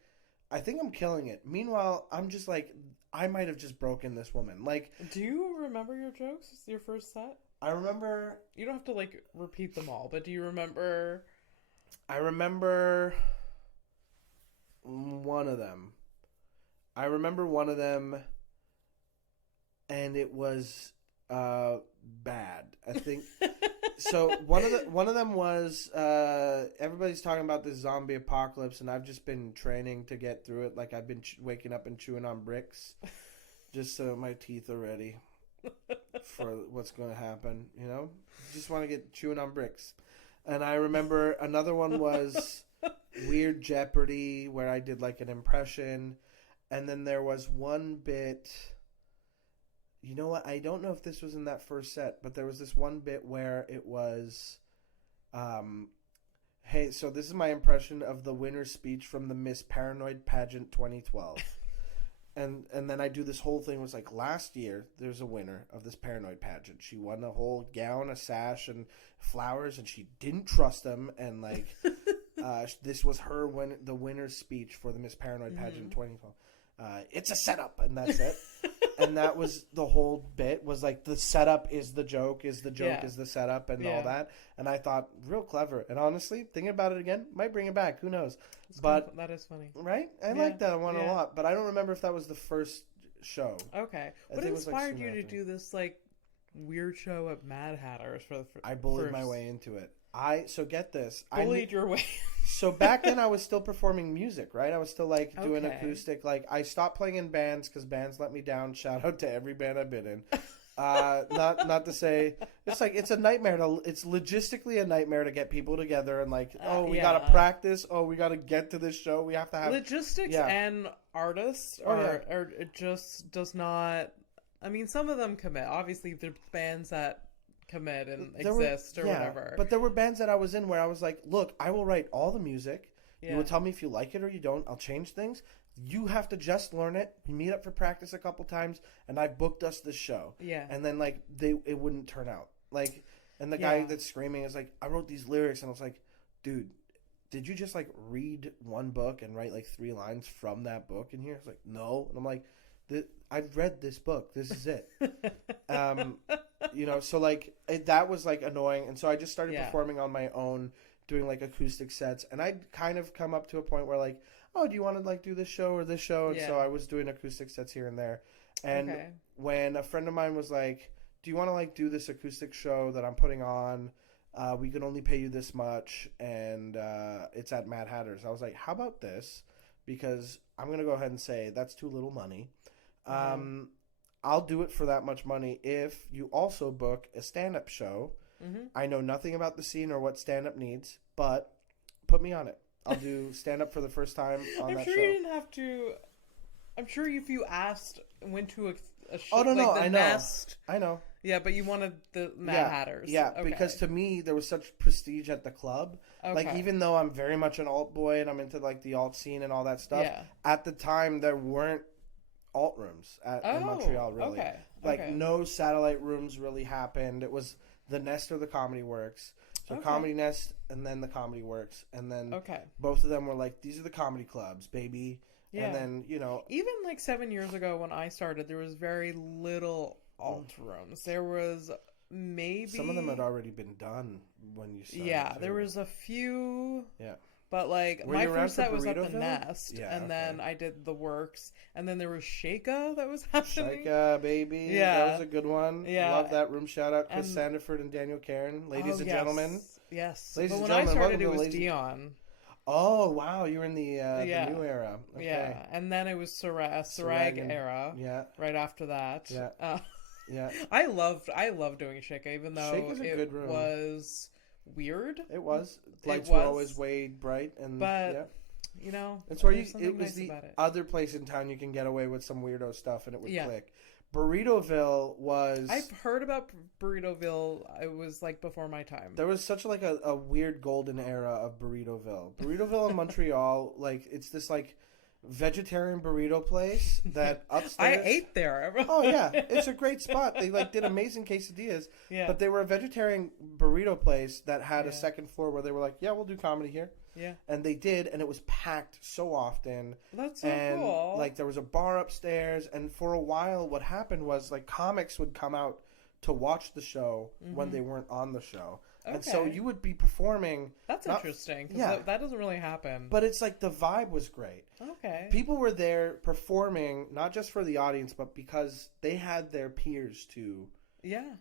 I think I'm killing it. Meanwhile, I'm just like, I might have just broken this woman. Like, do you remember your jokes, your first set? I remember... You don't have to, like, repeat them all, but do you remember... I remember one of them. And it was bad. I think So one of them was everybody's talking about this zombie apocalypse, and I've just been training to get through it. Like I've been waking up and chewing on bricks, just so my teeth are ready for what's going to happen. You know, just want to get chewing on bricks. And I remember another one was Weird Jeopardy, where I did like an impression, and then there was one bit. You know what? I don't know if this was in that first set, but there was this one bit where it was, hey, so this is my impression of the winner's speech from the Miss Paranoid Pageant 2012. And then I do this whole thing. It was like, last year, there's a winner of this Paranoid Pageant. She won a whole gown, a sash, and flowers, and she didn't trust them. And like, this was the winner's speech for the Miss Paranoid Pageant 2012. It's a setup, and that's it. And that was the whole bit, was like the setup is the joke is the setup, and all that. And I thought, real clever. And honestly, thinking about it again, might bring it back. Who knows? But that is funny. Right? I like that one a lot. But I don't remember if that was the first show. Okay. What inspired you to do this like weird show at Mad Hatters for the I bullied my way into it. So get this. Bullied your way. So back then I was still performing music, right? I was still like doing acoustic. Like I stopped playing in bands because bands let me down. Shout out to every band I've been in. Not to say it's a nightmare it's logistically a nightmare to get people together and like we gotta practice, we gotta get to this show, we have to have logistics and artists or it just does not. I mean, some of them commit. Obviously, there are bands that commit and exist or whatever. But there were bands that I was in where I was like, look, I will write all the music. Yeah. You will tell me if you like it or you don't. I'll change things. You have to just learn it. We meet up for practice a couple times, and I booked us this show. Yeah. And then like it wouldn't turn out. Like, and the guy that's screaming is like, I wrote these lyrics, and I was like, dude, did you just like read one book and write like 3 lines from that book in here? It's like, no. And I'm like, I've read this book. This is it. You know, so like that was like annoying, and so I just started performing on my own, doing like acoustic sets, and I'd kind of come up to a point where like, oh, do you want to like do this show or this show? And so I was doing acoustic sets here and there, and when a friend of mine was like, do you want to like do this acoustic show that I'm putting on? We can only pay you this much, and it's at Mad Hatters. I was like, how about this? Because I'm gonna go ahead and say that's too little money. I'll do it for that much money if you also book a stand-up show. Mm-hmm. I know nothing about the scene or what stand-up needs, but put me on it. I'll do stand-up for the first time on that show. I'm sure you didn't have to. I'm sure if you went to a show, oh, no, like no, the I know. Nest. I know. Yeah, but you wanted the Mad Hatters. Yeah, because to me, there was such prestige at the club. Okay. Like, even though I'm very much an alt boy and I'm into, like, the alt scene and all that stuff, at the time, there weren't alt rooms in Montreal, really. Okay. Like, no satellite rooms really happened. It was the Nest or the Comedy Works. So Comedy Nest and then the Comedy Works. And then both of them were like, these are the comedy clubs, baby. Yeah. And then, you know. Even like 7 years ago when I started, there was very little alt rooms. There was maybe. Some of them had already been done when you started. Yeah, there was a few. Yeah. But like my first set was at the Nest, and then I did the Works, and then there was Shaka that was happening. Shaka, baby, that was a good one. Yeah, love that room. Shout out Chris Sandiford and Daniel Karen, ladies and gentlemen. Yes, ladies and when gentlemen, I started, it was Dion. Oh wow, you were in the new era. Okay. Yeah, and then it was Sarag era. Yeah, right after that. Yeah, yeah. I loved doing Shaka, even though Shaka's a good room. Was weird. It was. Lights were always way bright, but you know, it's where it was the other place in town you can get away with some weirdo stuff and it would click. Burritoville was. I've heard about Burritoville. It was like before my time. There was such like a weird golden era of Burritoville. Burritoville in Montreal, like it's this like vegetarian burrito place that upstairs. I ate there. Oh yeah, it's a great spot. They like did amazing quesadillas. Yeah. But they were a vegetarian burrito place that had a second floor where they were like, yeah, we'll do comedy here. Yeah. And they did, and it was packed so often. That's so cool. Like there was a bar upstairs, and for a while, what happened was like comics would come out to watch the show when they weren't on the show. Okay. And so you would be performing. That's interesting. Cause that doesn't really happen. But it's like the vibe was great. Okay. People were there performing, not just for the audience, but because they had their peers to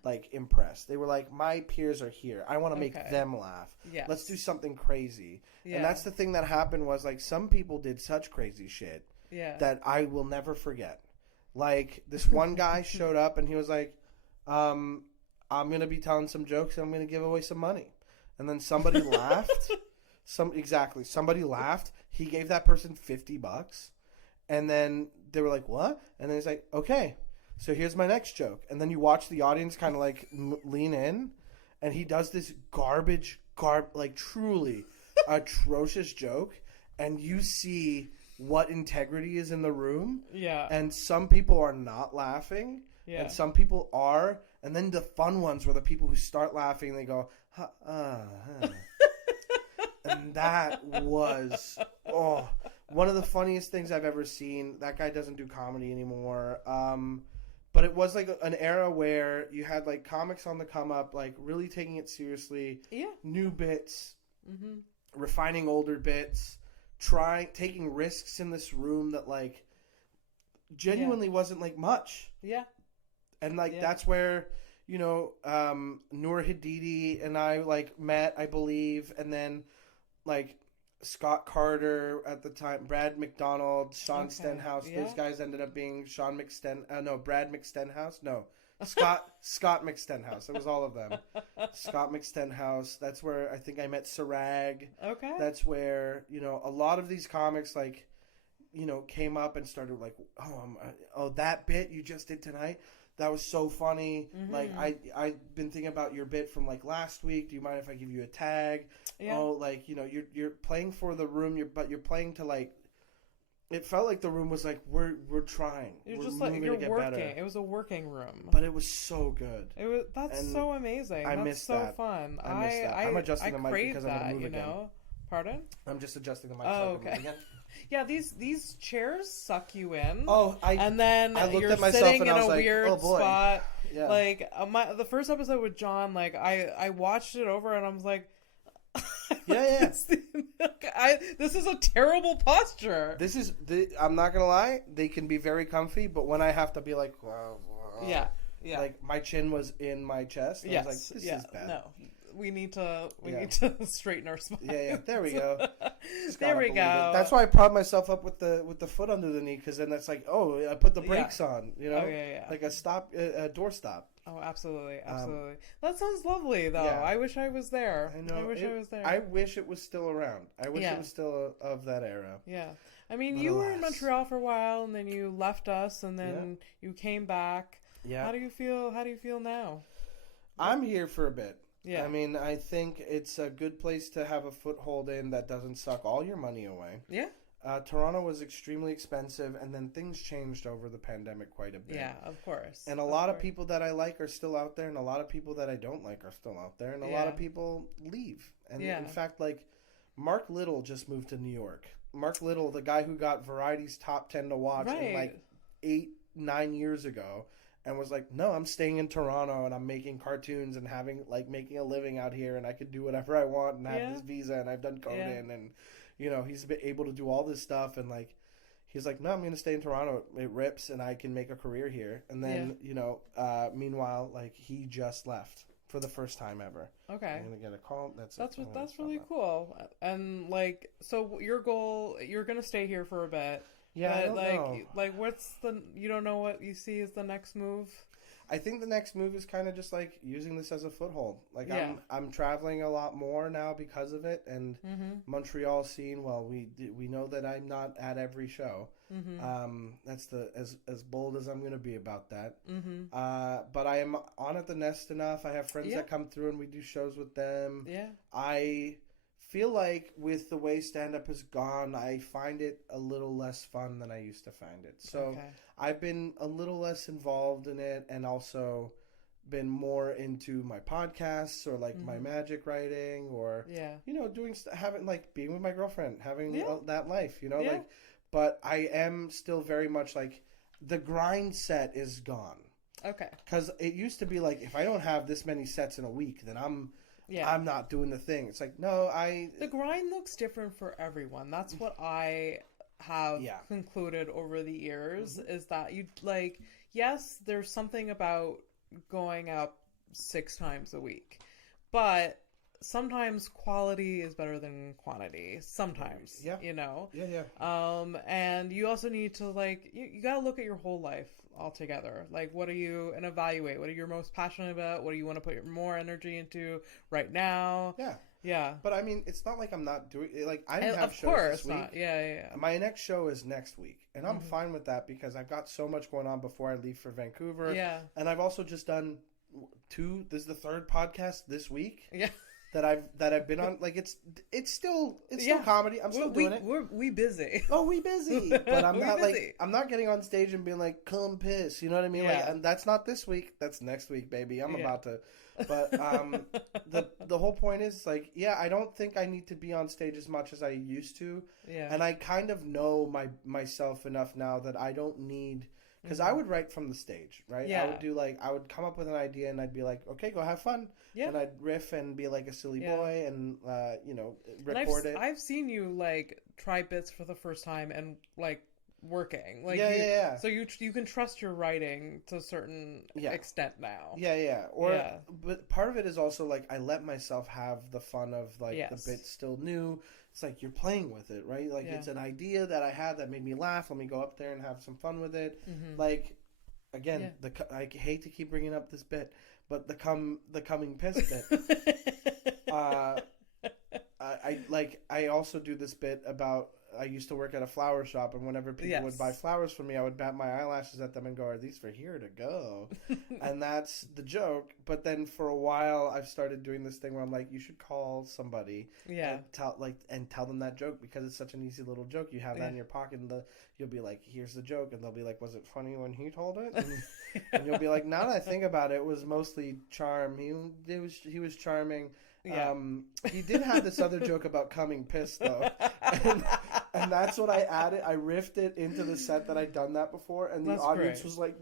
like impressed. They were like, my peers are here. I want to make them laugh. Yes. Let's do something crazy. Yeah. And that's the thing that happened was like some people did such crazy shit that I will never forget. Like this one guy showed up and he was like, I'm going to be telling some jokes and I'm going to give away some money. And then somebody laughed. Somebody laughed. He gave that person $50. And then they were like, what? And then he's like, okay, so here's my next joke. And then you watch the audience kind of like lean in. And he does this like truly atrocious joke. And you see what integrity is in the room. Yeah. And some people are not laughing. Yeah. And some people are. And then the fun ones were the people who start laughing. They go, and that was one of the funniest things I've ever seen. That guy doesn't do comedy anymore. But it was like an era where you had like comics on the come up, like really taking it seriously. Yeah. New bits, refining older bits, taking risks in this room that like genuinely wasn't like much. Yeah. And like that's where, you know, Noor Hadidi and I like met, I believe, and then like Scott Carter at the time, Brad McDonald, Sean Stenhouse. Yeah. Those guys ended up being Brad McStenhouse. No, Scott McStenhouse. It was all of them. Scott McStenhouse. That's where I think I met Sarag. Okay. That's where, you know, a lot of these comics like, you know, came up and started like, that bit you just did tonight. That was so funny. Mm-hmm. Like I've been thinking about your bit from like last week. Do you mind if I give you a tag? Yeah. Oh, like, you know, you're playing for the room. But you're playing to like. It felt like the room was like we're trying. We're just like you're working. Better. It was a working room. But it was so good. That's so amazing. I missed that. That's so fun. I missed that. I'm adjusting the mic because I'm going to move again. Know? Pardon? I'm just adjusting the mic so I can move again. Yeah, these chairs suck you in. And then you're sitting in a weird spot. Yeah. Like the first episode with John, like I watched it over and I was like, this is a terrible posture. I'm not gonna lie, they can be very comfy, but when I have to be like, yeah, like my chin was in my chest. And I was like, this is bad. No. We need to straighten our spine. Yeah. There we go. There we go. That's why I prop myself up with the foot under the knee, because then that's like, I put the brakes on, you know, like a door stop. Oh, absolutely. That sounds lovely, though. Yeah. I wish I was there. I know. I wish I was there. I wish it was still around. I wish it was still of that era. Yeah. I mean, you were in Montreal for a while, and then you left us, and then you came back. Yeah. How do you feel now? I'm here for a bit. Yeah. I mean, I think it's a good place to have a foothold in that doesn't suck all your money away. Yeah. Toronto was extremely expensive, and then things changed over the pandemic quite a bit. Yeah, of course. And a lot of people that I like are still out there, and a lot of people that I don't like are still out there, and a lot of people leave. And in fact, like, Mark Little just moved to New York. Mark Little, the guy who got Variety's top 10 to watch in like 8-9 years ago, and was like, no, I'm staying in Toronto and I'm making cartoons and making a living out here, and I could do whatever I want and have this visa, and I've done Conan, and, you know, he's been able to do all this stuff, and like, he's like, no, I'm going to stay in Toronto. It rips and I can make a career here. And then, you know, meanwhile, like, he just left for the first time ever. Okay. I'm going to get a call. That's really cool. And like, so your goal, you're going to stay here for a bit. Yeah, but I don't know. Like, you don't know what you see as the next move? I think the next move is kind of just like using this as a foothold. Like I'm traveling a lot more now because of it, and Montreal scene. Well, we know that I'm not at every show. That's as bold as I'm going to be about that. But I am on at the Nest enough. I have friends that come through and we do shows with them. Yeah, I feel like with the way stand-up has gone, I find it a little less fun than I used to find it. So I've been a little less involved in it, and also been more into my podcasts or like my magic writing, or you know, having like being with my girlfriend, having that life, you know, like. But I am still very much like the grind set is gone. Okay. Because it used to be like, if I don't have this many sets in a week, then I'm not doing the thing. It's like, no, the grind looks different for everyone. That's what I have concluded over the years, is that you like, yes, there's something about going out 6 times a week. But sometimes quality is better than quantity. Sometimes, Yeah. you know? Yeah. And you also need to, like, you got to look at your whole life altogether. Like, what are you, and evaluate what are you most passionate about? What do you want to put more energy into right now? Yeah. Yeah. But I mean, it's not like I'm not doing, like, I didn't have of shows course this week. not. Yeah. My next show is next week. And I'm fine with that because I've got so much going on before I leave for Vancouver. Yeah. And I've also just done this is the 3rd podcast this week. Yeah. That I've been on. Like, it's still comedy. I'm still doing it. We busy. Oh, we busy. But I'm not busy. like, I'm not getting on stage and being like, come piss. You know what I mean? Yeah. Like, and that's not this week. That's next week, baby. I'm about to. But the whole point is, like, yeah, I don't think I need to be on stage as much as I used to. Yeah. And I kind of know myself enough now that I don't need. Because I would write from the stage, right? Yeah. I would come up with an idea and I'd be like, okay, go have fun. Yeah. And I'd riff and be like a silly boy and, record it. I've seen you, like, try bits for the first time and, like, working. Like, yeah. So you can trust your writing to a certain extent now. Yeah. But part of it is also, like, I let myself have the fun of, like, the bit's still new. It's like you're playing with it, right? Like, it's an idea that I had that made me laugh. Let me go up there and have some fun with it. Mm-hmm. Like, again, I hate to keep bringing up this bit, but the coming piss bit. I also do this bit about, I used to work at a flower shop, and whenever people would buy flowers from me, I would bat my eyelashes at them and go, "Are these for here to go?" And that's the joke. But then for a while, I've started doing this thing where I'm like, "You should call somebody, and tell them that joke because it's such an easy little joke. You have that in your pocket, and you'll be like, "Here's the joke," and they'll be like, "Was it funny when he told it?" And you'll be like, "Now that I think about it, it was mostly charm. He was charming." Yeah. He did have this other joke about coming pissed though, and that's what I added. I riffed it into the set that I'd done that before, and the audience was like,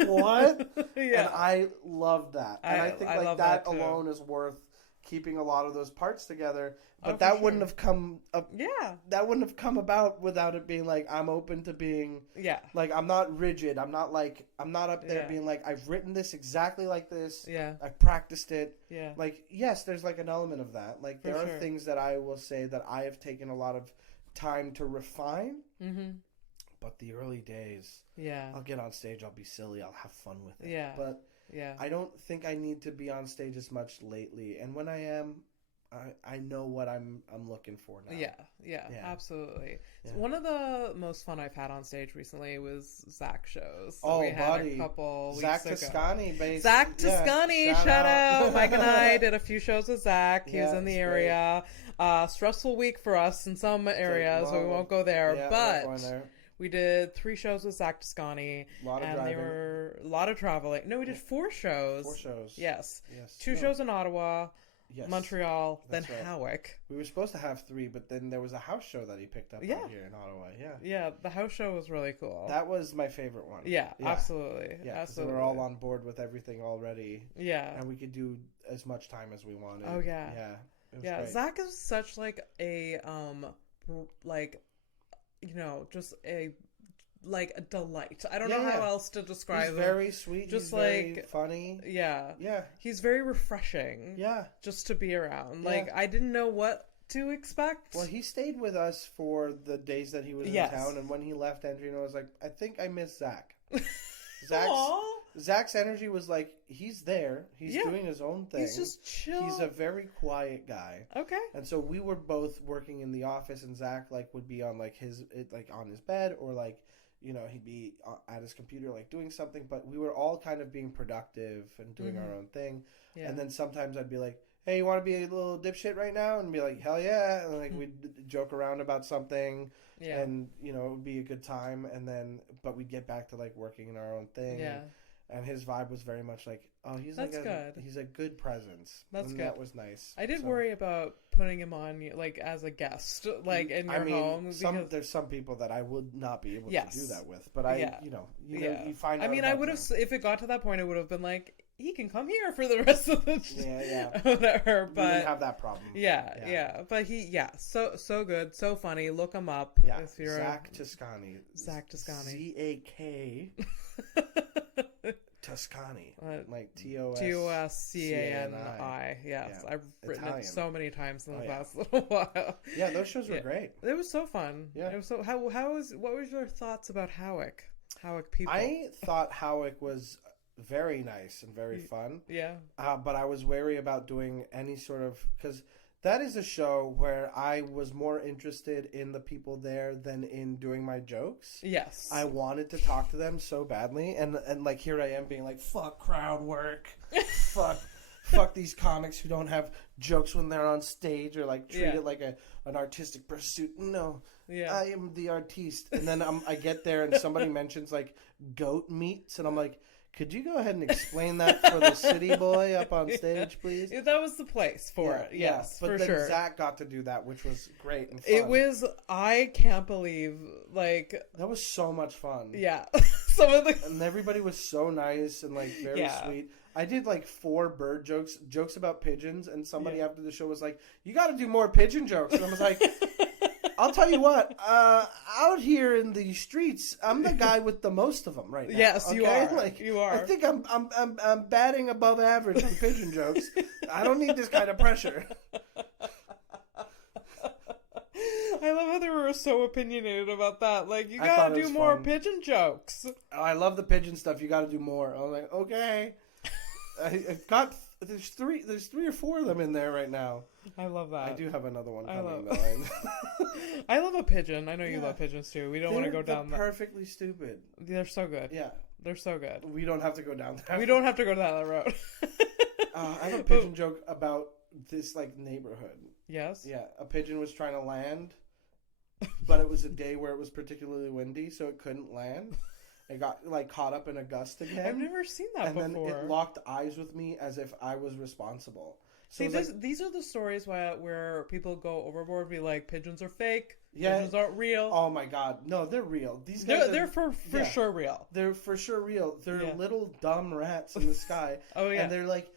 "What?" And I loved that, and I think like that alone is worth keeping a lot of those parts together. But that wouldn't have come up. Yeah, that wouldn't have come about without it being like, I'm open to being. Yeah, like I'm not rigid. I'm not up there being like, I've written this exactly like this. Yeah, I've practiced it. Yeah, like yes, there's like an element of that. Like there are things that I will say that I have taken a lot of time to refine. Mm-hmm. But the early days, I'll get on stage, I'll be silly, I'll have fun with it. Yeah, but I don't think I need to be on stage as much lately. And when I am, I know what I'm looking for now. Yeah, absolutely. Yeah. So one of the most fun I've had on stage recently was Zach shows. So we had a couple Zach weeks ago. Toscani, Zach Toscani, shout out. Mike and I did a few shows with Zach. He was in the area. Stressful week for us in some areas, so we won't go there. But we did 3 shows with Zach Toscani. A lot of driving. They were a lot of traveling. No, we did 4 shows. 4 shows. Yes. 2 shows in Ottawa. Yes. Montreal, then Howick. We were supposed to have 3, but then there was a house show that he picked up out here in Ottawa. Yeah, the house show was really cool. That was my favorite one. Yeah. Absolutely. Yeah, absolutely. We were all on board with everything already. Yeah. And we could do as much time as we wanted. Oh, yeah. Yeah. Yeah, Zach is such like a, just a delight. I don't know how else to describe him. He's very sweet. Just he's very funny. Yeah. Yeah. He's very refreshing. Yeah. Just to be around. Like, I didn't know what to expect. Well, he stayed with us for the days that he was in town, and when he left, Andrina was like, I think I miss Zach. Zach's energy was like, he's there. He's doing his own thing. He's just chill. He's a very quiet guy. Okay. And so we were both working in the office, and Zach would be on on his bed, or he'd be at his computer doing something. But we were all kind of being productive and doing our own thing. Yeah. And then sometimes I'd be like, hey, you want to be a little dipshit right now? And be like, hell yeah. And we'd joke around about something. Yeah. And, it would be a good time. And then, but we'd get back to working in our own thing. Yeah. And his vibe was very much like, oh, he's good. He's a good presence. That's good. That was nice. I did worry about putting him on as a guest, in your home. There's some people that I would not be able to do that with. But you find out. I mean, I would have, if it got to that point, it would have been like, he can come here for the rest of the whatever. But we didn't have that problem. Yeah. But so good, so funny. Look him up. Yeah. If you're Zach Toscani. Zach Toscani. ZAK. Toscani, like Toscani. Yes, I've written it so many times in the past little while. Yeah, those shows were great. It was so fun. Yeah, it was so. What was your thoughts about Howick? Howick people. I thought Howick was very nice and very fun. Yeah, but I was wary about doing any sort of, because that is a show where I was more interested in the people there than in doing my jokes. Yes. I wanted to talk to them so badly. And like, here I am being like, fuck crowd work. fuck these comics who don't have jokes when they're on stage, or like treat it like an artistic pursuit. No. Yeah. I am the artiste. And then I get there and somebody mentions like goat meats. And I'm like, could you go ahead and explain that for the city boy up on stage, please? Yeah, that was the place for it. Yes, but for then sure. Zach got to do that, which was great and fun. It was. I can't believe that was so much fun. Yeah, and everybody was so nice and like very sweet. I did like 4 bird jokes about pigeons, and somebody after the show was like, "You got to do more pigeon jokes." And I was like, I'll tell you what, out here in the streets, I'm the guy with the most of them right now. Yes, okay? You are. Like, you are. I think I'm batting above average on pigeon jokes. I don't need this kind of pressure. I love how they were so opinionated about that. Like, you gotta do more pigeon jokes. I love the pigeon stuff. You gotta do more. I was like, okay. I've got... There's 3 or 4 of them in there right now. I love that. I do have another one coming. I love a pigeon. I know you love pigeons too. We don't want to go down that. They're perfectly stupid. They're so good. Yeah. They're so good. We don't have to go down that. We don't have to go down that road. I have a pigeon joke about this like neighborhood. Yes? Yeah. A pigeon was trying to land, but it was a day where it was particularly windy, so it couldn't land. It got like caught up in a gust again. I've never seen that before. And then it locked eyes with me as if I was responsible. So see, these are the stories where people go overboard, be like, pigeons are fake, pigeons aren't real. Oh my god, no, they're real. These guys they're for sure real. They're for sure real. They're little dumb rats in the sky. Oh yeah, and they're like.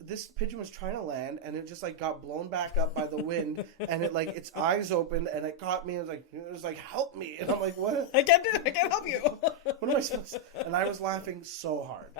This pigeon was trying to land, and it just like got blown back up by the wind, and it like its eyes opened, and it caught me. And it was like, help me! And I'm like, what? I can't help you. What am I supposed to? And I was laughing so hard,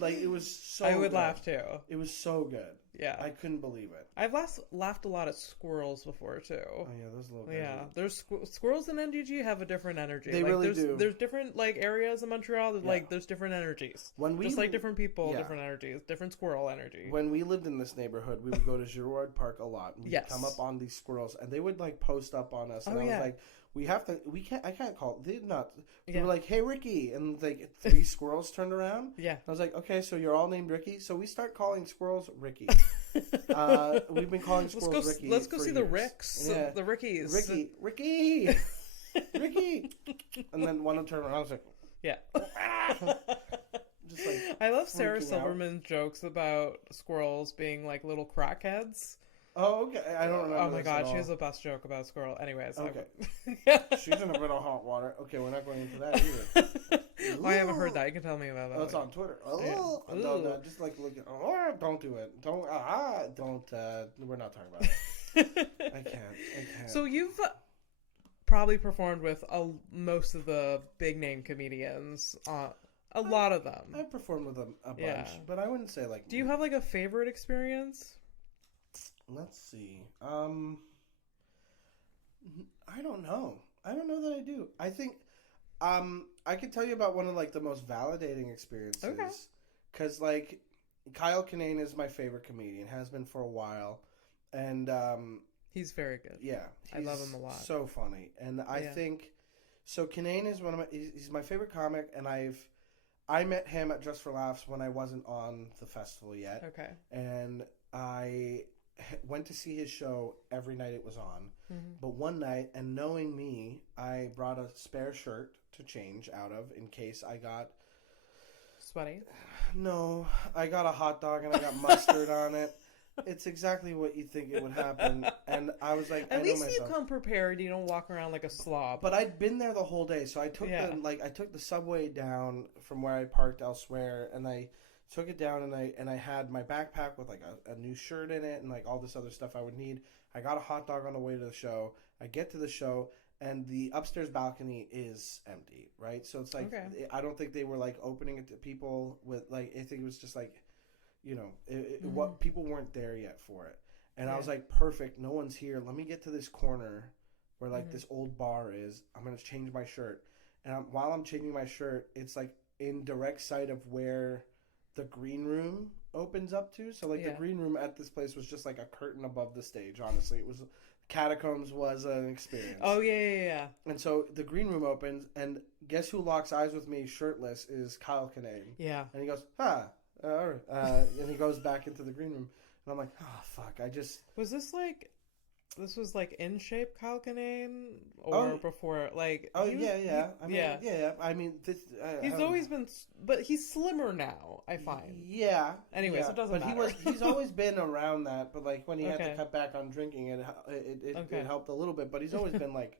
like it was so. I would laugh too. It was so good. Yeah, I couldn't believe it. I've laughed a lot at squirrels before too. Oh yeah, those little guys. Yeah, there's squirrels in NDG have a different energy. They really do. There's different like areas in Montreal that like there's different energies. Just like different people, different energies, different squirrel energy. When we lived in this neighborhood, we would go to Cherubic Park a lot. And we'd come up on these squirrels, and they would like post up on us, and I was like, I can't call it. We were like, hey, Ricky. And like 3 squirrels turned around. Yeah. I was like, okay, so you're all named Ricky. So we start calling squirrels Ricky. We've been calling squirrels Ricky. Let's go see years. The Ricks. Yeah. The Rickies. Ricky. And then one will turn around. I was like, yeah. Just like I love Sarah Silverman's jokes about squirrels being like little crackheads. Oh, okay. I don't remember. Oh my god, she has the best joke about squirrel. Anyways, okay. She's in a bit of hot water. Okay, we're not going into that either. I haven't heard that. You can tell me about that. Oh, it's on Twitter. Don't just like look at. Don't do it. Don't. We're not talking about it. I can't. So you've probably performed with most of the big name comedians. A lot of them. I performed with a bunch, but I wouldn't say like. Do you have like a favorite experience? Let's see. I don't know. I don't know that I do. I think I could tell you about one of like the most validating experiences. Okay. Because like Kyle Kinane is my favorite comedian, has been for a while, and he's very good. Yeah, I love him a lot. So funny, and I think so. Kinane is he's my favorite comic, and I met him at Just for Laughs when I wasn't on the festival yet. Okay, and I went to see his show every night it was on. Mm-hmm. But one night, and knowing me, I brought a spare shirt to change out of in case I got... Sweaty? No, I got a hot dog and I got mustard on it. It's exactly what you think it would happen. And I was like, at least you come prepared. You don't walk around like a slob. But I'd been there the whole day, so I took I took the subway down from where I parked elsewhere, and I took it down, and I had my backpack with like a new shirt in it and like all this other stuff I would need. I got a hot dog on the way to the show. I get to the show, and the upstairs balcony is empty, right? So it's like I don't think they were like opening it to people with like I think it was just like, what people weren't there yet for it, and I was like, perfect, no one's here. Let me get to this corner where like this old bar is. I'm gonna change my shirt, and while I'm changing my shirt, it's like in direct sight of where the green room opens up to. So like the green room at this place was just like a curtain above the stage. Honestly, it was Catacombs was an experience. Oh yeah. And so the green room opens, and guess who locks eyes with me shirtless is Kyle Kinane. Yeah. And he goes, and he goes back into the green room, and I'm like, oh fuck, This was like in shape Kyle Kinane or before like I mean, he's always been, but he's slimmer now, I find. Yeah. Anyways, it doesn't matter. But he's always been around that, but like when he had to cut back on drinking, it helped a little bit, but he's always been like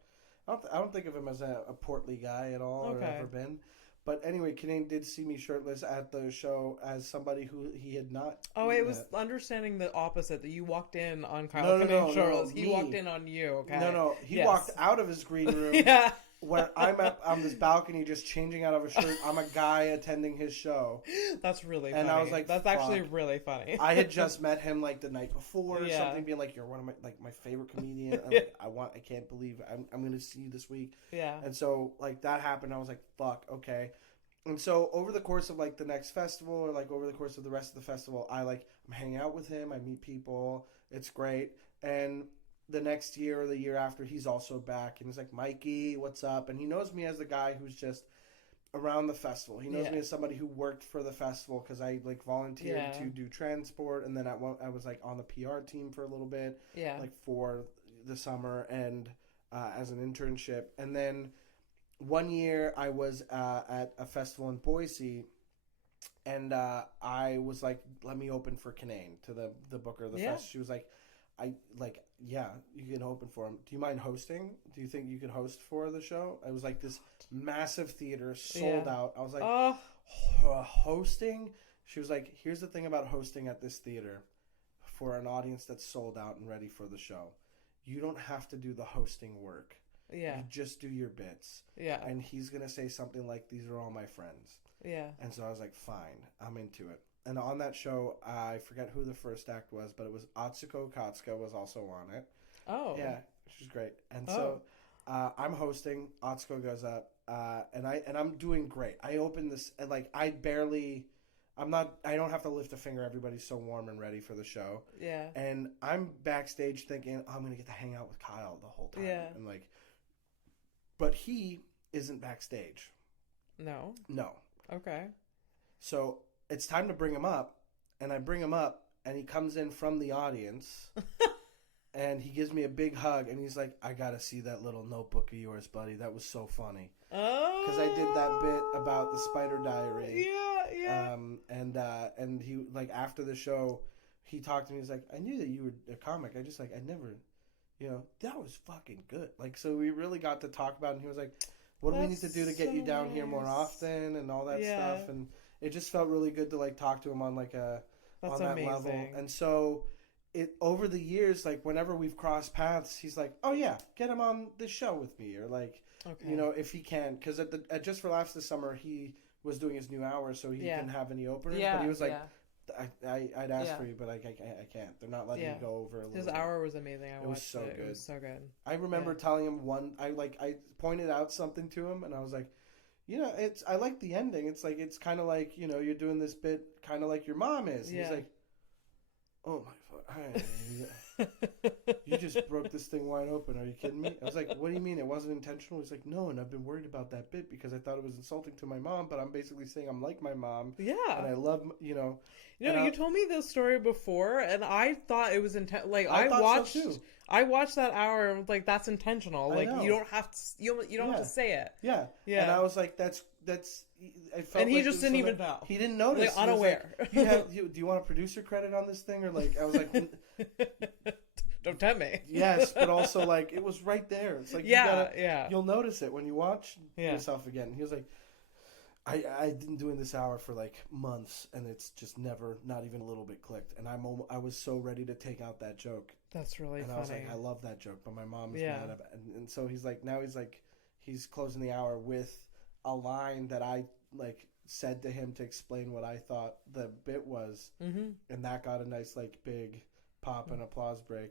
I don't think of him as a portly guy at all or ever been. But anyway, Kinane did see me shirtless at the show as somebody who he had not. Oh, it was understanding the opposite, that you walked in on Kyle Kinane shirtless. He walked in on you, okay? No. He walked out of his green room. Where I'm on this balcony just changing out of a shirt. I'm a guy attending his show. That's really funny. And I was like, that's actually really funny. I had just met him like the night before or something, being like, you're one of my favorite comedian. I can't believe I'm going to see you this week. Yeah. And so like that happened. I was like, fuck, okay. And so over the course of like the next festival or like over the course of the rest of the festival, I'm hanging out with him. I meet people. It's great. And the next year or the year after, he's also back, and he's like, Mikey, what's up? And he knows me as the guy who's just around the festival. He knows me as somebody who worked for the festival because I like volunteered to do transport, and then I was like on the PR team for a little bit, like for the summer and as an internship. And then one year I was at a festival in Boise, and I was like, let me open for Kinane to the booker of the fest. She was like, you can open for him. Do you mind hosting? Do you think you could host for the show? It was like this massive theater, sold out. I was like, hosting? She was like, here's the thing about hosting at this theater for an audience that's sold out and ready for the show. You don't have to do the hosting work. Yeah. You just do your bits. Yeah. And he's going to say something like, these are all my friends. Yeah. And so I was like, fine, I'm into it. And on that show, I forget who the first act was, but it was Atsuko Katsuka was also on it. Oh. Yeah, she's great. And so I'm hosting. Atsuko goes up, and I'm doing great. I open this, and like I don't have to lift a finger. Everybody's so warm and ready for the show. Yeah. And I'm backstage thinking, I'm going to get to hang out with Kyle the whole time. Yeah. And like, but he isn't backstage. No. Okay. So it's time to bring him up, and I bring him up, and he comes in from the audience, and he gives me a big hug, and he's like, I gotta see that little notebook of yours, buddy. That was so funny. Oh. Because I did that bit about the Spider Diary. Yeah. And he, like, after the show, he talked to me, he's like, I knew that you were a comic. I never, that was fucking good. Like, so we really got to talk about it, and he was like, what do we need to do to get you down here more often, and all that stuff, and it just felt really good to like talk to him on like on that level. And so over the years, like whenever we've crossed paths, he's like, oh yeah, get him on this show with me, or like, if he can, because at Just for Laughs this summer, he was doing his new hours, so he didn't have any openers, but he was like, I'd ask for you, but I can't. They're not letting me go over. His hour was amazing. It was so good. It was so good. I remember telling him I pointed out something to him, and I was like, I like the ending. It's like, it's kind of like, you're doing this bit kind of like your mom is. And he's like, oh my fuck, you just broke this thing wide open. Are you kidding me? I was like, what do you mean? It wasn't intentional? He's like, no, and I've been worried about that bit because I thought it was insulting to my mom, but I'm basically saying I'm like my mom. Yeah. And I love, you told me this story before, and I thought it was like, I watched that hour and like, that's intentional. Like, you don't have to, you don't have to say it. Yeah. Yeah. And I was like, that's I felt and he just didn't even know. He didn't notice. Like, unaware. Like, do you want a producer credit on this thing? Or like, I was like, don't tempt me. Yes, but also like, it was right there. It's like, you'll notice it when you watch yourself again. He was like, I've been doing this hour for like months, and it's just never, not even a little bit clicked. And I was so ready to take out that joke. That's really funny. And I was like, I love that joke, but my mom is mad about it. And so he's like, he's closing the hour with a line that I like said to him to explain what I thought the bit was, and that got a nice like big pop and applause break.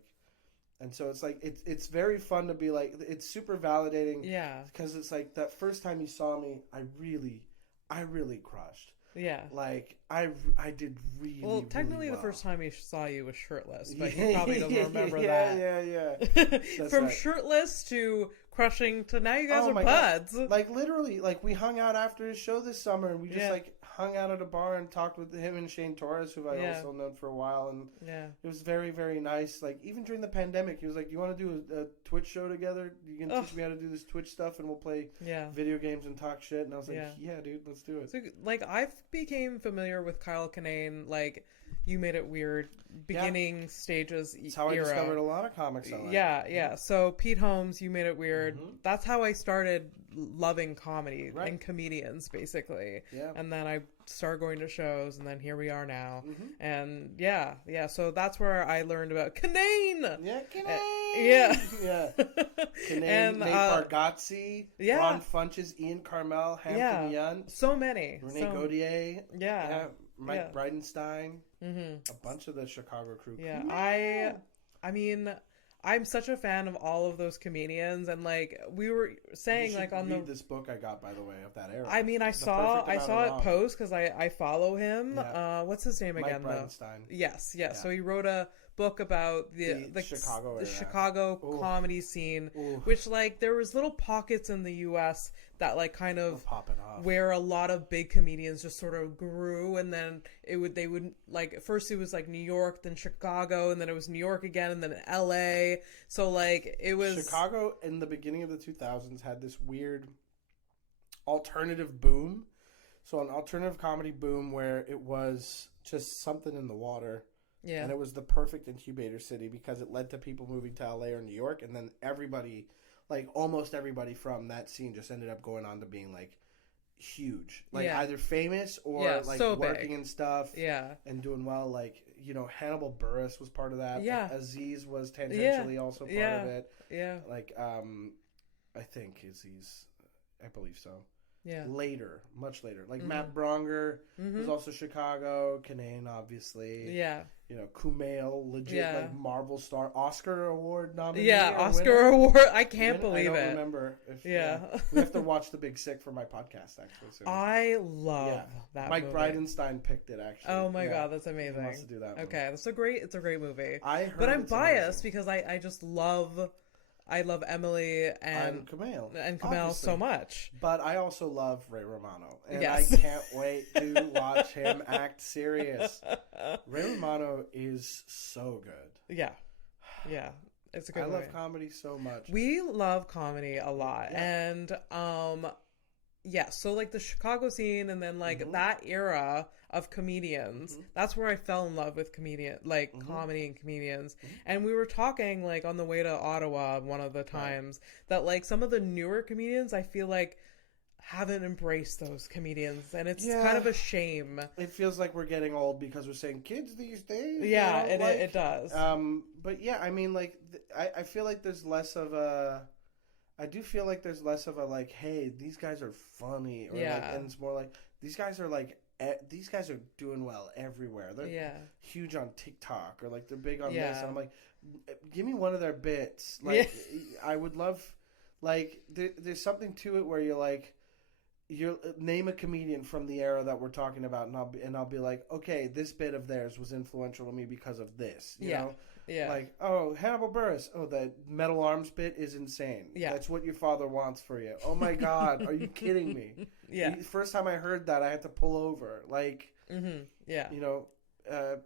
And so it's like it's very fun to be like, it's super validating. Yeah, because it's like that first time you saw me, I really crushed. Yeah. Like, I did really, well, technically really well. the first time he saw you was shirtless, but he probably doesn't remember that. Yeah. From right. Shirtless to crushing to now you guys are buds. God. Like, literally, like, we hung out after his show this summer, and we just, like, hung out at a bar and talked with him and Shane Torres, who I also known for a while, and it was very, very nice. Like, even during the pandemic, he was like, you want to do a Twitch show together? You can teach me how to do this Twitch stuff, and we'll play video games and talk shit. And I was like, yeah dude, let's do it. So, like, I became familiar with Kyle Kinane, like, You Made It Weird, beginning stages. That's how I discovered a lot of comics I like. Yeah. So Pete Holmes, You Made It Weird. That's how I started loving comedy and comedians, basically. Yeah. And then I started going to shows, and then here we are now. And so that's where I learned about Kinane. Yeah, Kinane. Yeah. Kinane, and Nate Bargatze, Ron Funches, Ian Carmel, Hampton Young. So many. Renee Gaudier. Yeah. Mike Bridenstine. A bunch of the Chicago crew. Yeah, I mean, I'm such a fan of all of those comedians, and like we were saying, like on this book I got, by the way, of that era. I mean, I saw it post because I follow him. Yeah. What's his name again? Mike Bridenstine. Yes. So he wrote a book about the Chicago comedy scene, which like there was little pockets in the U.S. that like kind of popping off, where a lot of big comedians just sort of grew, and then they would like at first it was like New York, then Chicago, and then it was New York again, and then L.A. So like it was Chicago in the beginning of the 2000s had this weird alternative boom. So an alternative comedy boom where it was just something in the water. Yeah. And it was the perfect incubator city because it led to people moving to LA or New York, and then everybody, like almost everybody from that scene just ended up going on to being like huge. Like either famous or like so working and stuff. Yeah. And doing well. Like, you know, Hannibal Buress was part of that. Yeah. Like Aziz was tangentially also part of it. Yeah. Like I think Aziz, I believe so. Yeah. Later, much later. Like Matt Bronger was also Chicago. Kinane, obviously. Yeah. You know, Kumail, legit like Marvel star, Oscar Award nominee. Yeah, Oscar Award. I can't believe it. I don't remember. We have to watch The Big Sick for my podcast actually soon. I love that Mike movie. Bridenstine picked it actually. Oh my god, that's amazing. He wants to do that. Okay, it's a great movie. But I'm biased because I just love Emily and Kumail so much. But I also love Ray Romano. And I can't wait to watch him act serious. Ray Romano is so good. Yeah. It's a good movie. I love comedy so much. We love comedy a lot. Yeah. And so like the Chicago scene and then like that era of comedians, that's where I fell in love with comedy and comedians. And we were talking like on the way to Ottawa one of the times that like some of the newer comedians I feel like haven't embraced those comedians, and it's kind of a shame. It feels like we're getting old because we're saying kids these days. Yeah, it does. But yeah, I mean, like I feel like there's less of a. I do feel like there's less of a like, hey, these guys are funny, or like, and it's more like these guys are like. These guys are doing well everywhere. They're huge on TikTok, or like they're big on this. And I'm like, give me one of their bits. Like, I would love, like, there's something to it where you're like, you name a comedian from the era that we're talking about, and I'll be like, okay, this bit of theirs was influential to me because of this. You know? Yeah. Like, oh, Hannibal Buress. Oh, the metal arms bit is insane. Yeah. That's what your father wants for you. Oh my God, are you kidding me? Yeah. The first time I heard that, I had to pull over. Like, you know,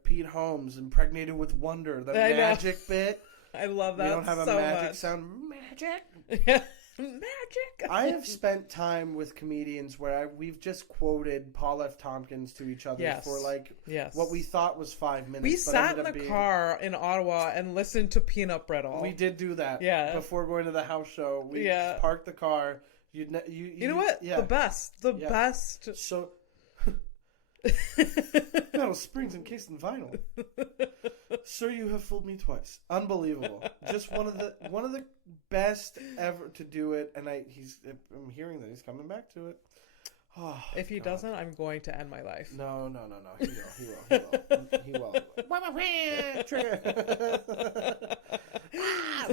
Pete Holmes, Impregnated with Wonder, the magic bit. I love that. We don't have a magic sound. Magic. Yeah. Magic. I have spent time with comedians where we've just quoted Paul F. Tompkins to each other for like what we thought was 5 minutes. We sat in the car in Ottawa and listened to Peanut Brittle. We did do that. Yeah. Before going to the house show, we parked the car, You know what? Yeah. The best. So, Metal Springs encased in vinyl. Sir, you have fooled me twice. Unbelievable. Just one of the best ever to do it, and I'm hearing that he's coming back to it. Oh, if he doesn't, I'm going to end my life. No. He will. Trigger.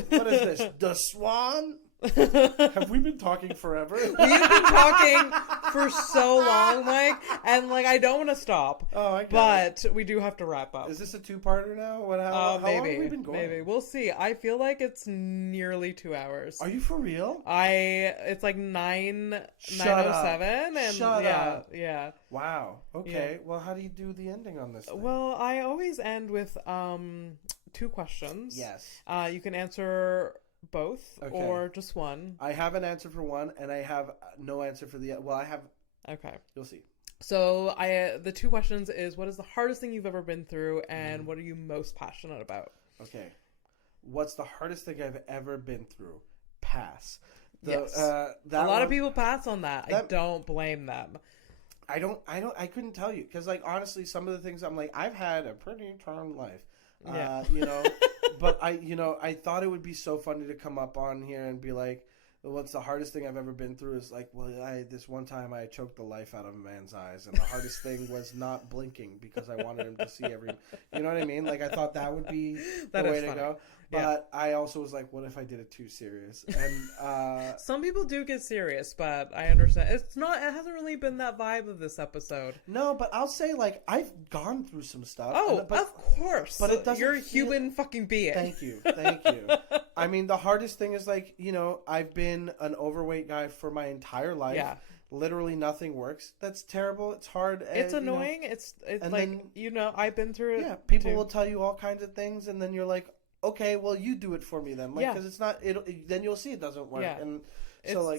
What is this? The Swan? Have we been talking forever? We've been talking for so long, Mike, and I don't want to stop. Oh, I get it. We do have to wrap up. Is this a two-parter now? How long have we been going? Maybe we'll see. I feel like it's nearly 2 hours. Are you for real? It's like 9:07, and Shut up. Yeah. Wow. Okay. Yeah. Well, how do you do the ending on this thing? Well, I always end with 2 questions. Yes. You can answer both or just one. I have an answer for one, and I have no answer for the other. Well, I have. Okay. You'll see. So the 2 questions is, what is the hardest thing you've ever been through, and what are you most passionate about? Okay. What's the hardest thing I've ever been through? Pass. Yes. A lot of people pass on that. I don't blame them. I couldn't tell you because, honestly, some of the things I'm like, I've had a pretty charmed life. Yeah. But I thought it would be so funny to come up on here and be like, what's the hardest thing I've ever been through is this one time I choked the life out of a man's eyes, and the hardest thing was not blinking because I wanted him to see every, you know what I mean? I thought that would be the way to go. But I also was like, what if I did it too serious? And some people do get serious, but I understand. It hasn't really been that vibe of this episode. No, but I'll say I've gone through some stuff. Of course. But it doesn't. You're a human fucking being. Thank you. I mean, the hardest thing is I've been an overweight guy for my entire life. Yeah. Literally nothing works. That's terrible. It's hard. It's annoying. It's and then, I've been through it. Yeah, people will tell you all kinds of things, and then you're like, okay, well, you do it for me then. Because it's not. Then you'll see it doesn't work. Yeah. And so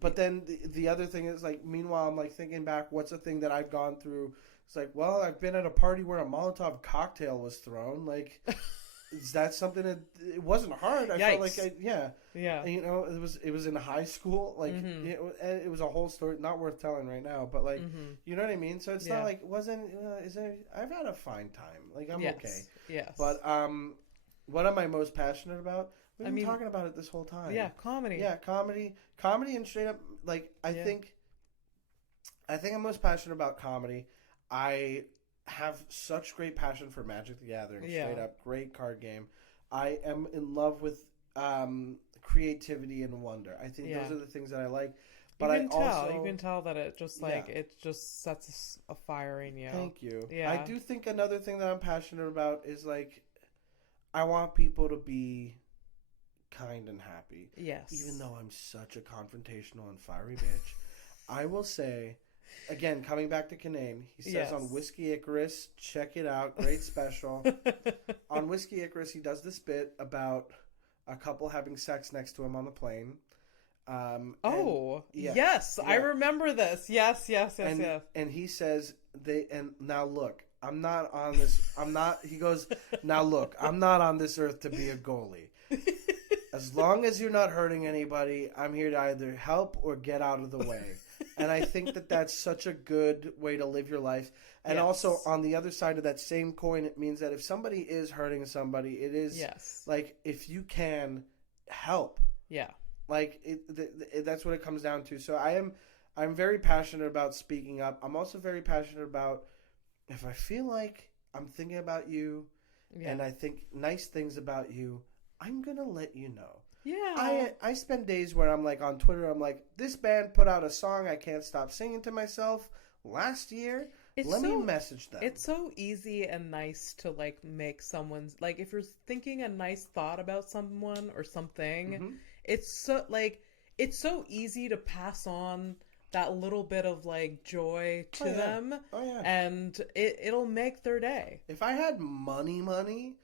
But then the other thing is meanwhile I'm thinking back, what's the thing that I've gone through? It's well, I've been at a party where a Molotov cocktail was thrown. Is that something that it wasn't hard? I felt yeah. And, it was in high school. It was a whole story, not worth telling right now. But you know what I mean. So it's not I've had a fine time. I'm okay. Yes. But what am I most passionate about? We've been talking about it this whole time. Yeah, comedy. Yeah, comedy, and straight up I think I'm most passionate about comedy. I have such great passion for Magic the Gathering. Straight up, great card game. I am in love with creativity and wonder. I think those are the things that I like. But you can tell that it just it just sets a fire in you. Thank you. Yeah. I do think another thing that I'm passionate about is I want people to be kind and happy. Yes. Even though I'm such a confrontational and fiery bitch, I will say, again, coming back to Kinane, he says on Whiskey Icarus, check it out, great special. On Whiskey Icarus, he does this bit about a couple having sex next to him on the plane. Yes, I remember this. Yes. And he says, now look, I'm not on this, he goes, now look, I'm not on this earth to be a goalie. As long as you're not hurting anybody, I'm here to either help or get out of the way. And I think that that's such a good way to live your life. And also, on the other side of that same coin, it means that if somebody is hurting somebody, it is if you can help. Yeah. That's what it comes down to. So I'm very passionate about speaking up. I'm also very passionate about, if I feel like I'm thinking about you and I think nice things about you, I'm going to let you know. Yeah. I spend days where I'm on Twitter, I'm this band put out a song I can't stop singing to myself last year. Let me message them. It's so easy and nice to make someone's if you're thinking a nice thought about someone or something, it's so easy to pass on that little bit of joy to them. Oh yeah. And it'll make their day. If I had money,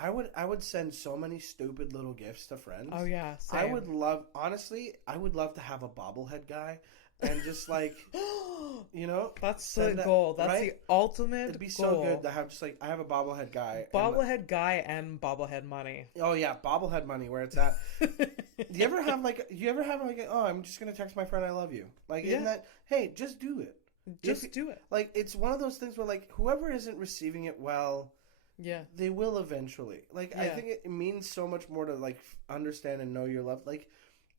I would send so many stupid little gifts to friends. Oh yeah, same. I would love to have a bobblehead guy and just that's the goal. That's the ultimate. It'd be so good to have I have a bobblehead guy. Bobblehead guy and bobblehead money. Oh yeah, bobblehead money where it's at. You ever have oh, I'm just gonna text my friend I love you. Like, isn't that, hey, just do it. Just do it. Like, it's one of those things where, like, whoever isn't receiving it well, yeah, they will eventually. Like, I think it means so much more to, like, understand and know your love. Like,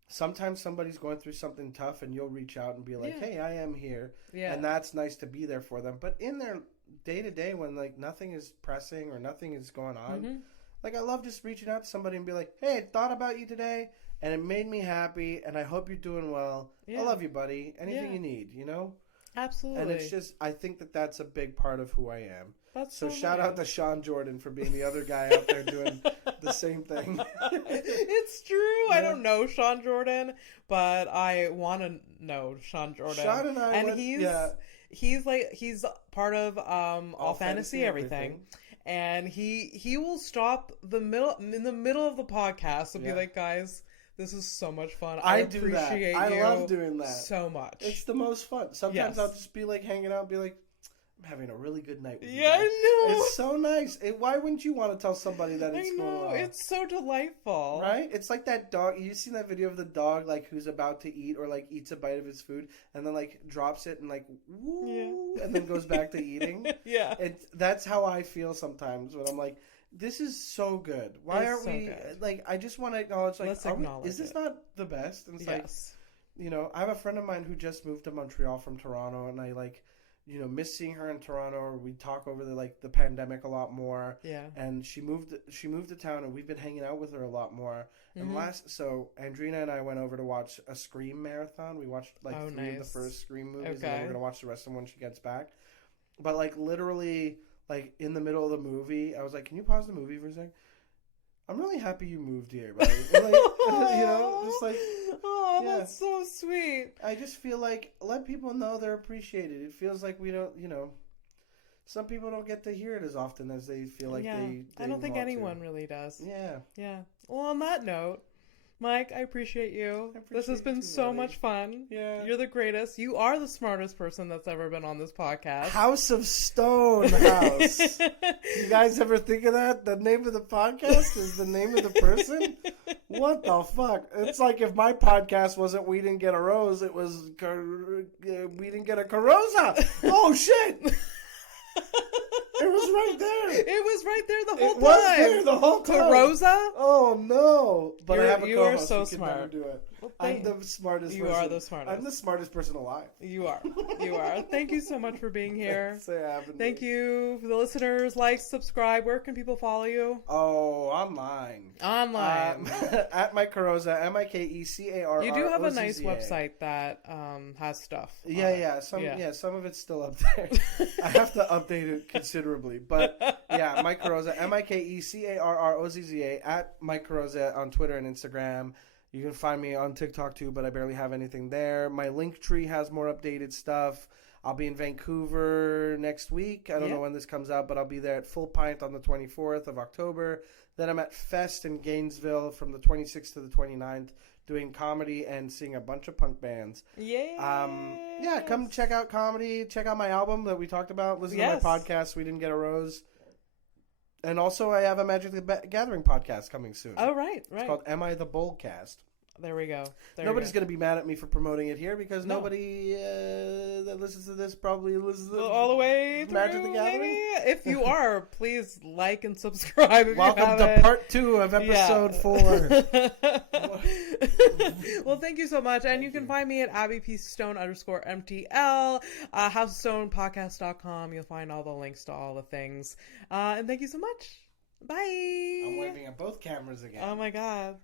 sometimes somebody's going through something tough and you'll reach out and be like, hey, I am here. Yeah. And that's nice to be there for them. But in their day-to-day when, like, nothing is pressing or nothing is going on, like, I love just reaching out to somebody and be like, hey, I thought about you today and it made me happy and I hope you're doing well. I love you, buddy. Anything you need, you know? Absolutely. And it's just, I think that that's a big part of who I am. That's so shout out to Sean Jordan for being the other guy out there doing the same thing. It's true. Yeah. I don't know Sean Jordan, but I want to know Sean Jordan. Sean and I he's part of All Fantasy Everything. And he will stop in the middle of the podcast and be like, guys, this is so much fun. I appreciate that. I love doing that so much. It's the most fun. Sometimes I'll just be like hanging out and be like, I'm having a really good night with you. Yeah, I know. It's so nice. Why wouldn't you want to tell somebody that it's going well? It's so delightful. Right? It's like that dog. You've seen that video of the dog, like, who's about to eat or, like, eats a bite of his food and then, like, drops it and, like, woo, and then goes back to eating. Yeah. That's how I feel sometimes when I'm like, this is so good. Why aren't we, like, I just want to acknowledge, like, is this not the best? And it's like, you know, I have a friend of mine who just moved to Montreal from Toronto, and I, like, you know, miss seeing her in Toronto, or we talk over the pandemic a lot more. Yeah. And she moved to town, and we've been hanging out with her a lot more. And so Andrina and I went over to watch a Scream marathon. We watched three of the first Scream movies, and then we're gonna watch the rest of them when she gets back. But, like, literally, like, in the middle of the movie, I was like, "Can you pause the movie for a second? I'm really happy you moved here, buddy." Like, you know, just like, that's so sweet. I just feel like, let people know they're appreciated. It feels like we don't, you know, some people don't get to hear it as often as they feel like they I don't think anyone really does. Yeah. Yeah. Well, on that note, Mike, I appreciate you. This has been so much fun. Yeah. You're the greatest. You are the smartest person that's ever been on this podcast. House of Stone House. You guys ever think of that? The name of the podcast is the name of the person? What the fuck? It's like if my podcast wasn't We Didn't Get a Rose, it was We Didn't Get a Carrozza. Oh, shit. It was right there. It was right there the whole time. It was there the whole time. Carrozza? Oh, no. But I have a co-host. You are so smart. Never do it. Well, I'm the smartest person. You are the smartest. I'm the smartest person alive. You are. You are. Thank you so much for being here. Thank you for the listeners. Like, subscribe. Where can people follow you? Oh, online. At Mike Carrozza, MikeCarrozza. You do have a nice website that has stuff. Yeah. Some of it's still up there. I have to update it considerably. But yeah, Mike Carrozza, MikeCarrozza, at Mike Carrozza on Twitter and Instagram. You can find me on TikTok too, but I barely have anything there. My Linktree has more updated stuff. I'll be in Vancouver next week. I don't know when this comes out, but I'll be there at Full Pint on the 24th of October. Then I'm at Fest in Gainesville from the 26th to the 29th doing comedy and seeing a bunch of punk bands. Yeah, come check out comedy. Check out my album that we talked about. Listen to my podcast, We Didn't Get a Rose. And also, I have a Magic the Gathering podcast coming soon. Oh, right. It's called Am I the Boldcast? There we go. Nobody's going to be mad at me for promoting it here because nobody that listens to this probably listens to all the way through. Magic the Gathering. Maybe? If you are, please like and subscribe. Welcome to part 2 of episode 4. Well, thank you so much. And you can find me at AbbyPStone_MTL, HouseOfStonePodcast.com. You'll find all the links to all the things. And thank you so much. Bye. I'm waving at both cameras again. Oh, my God.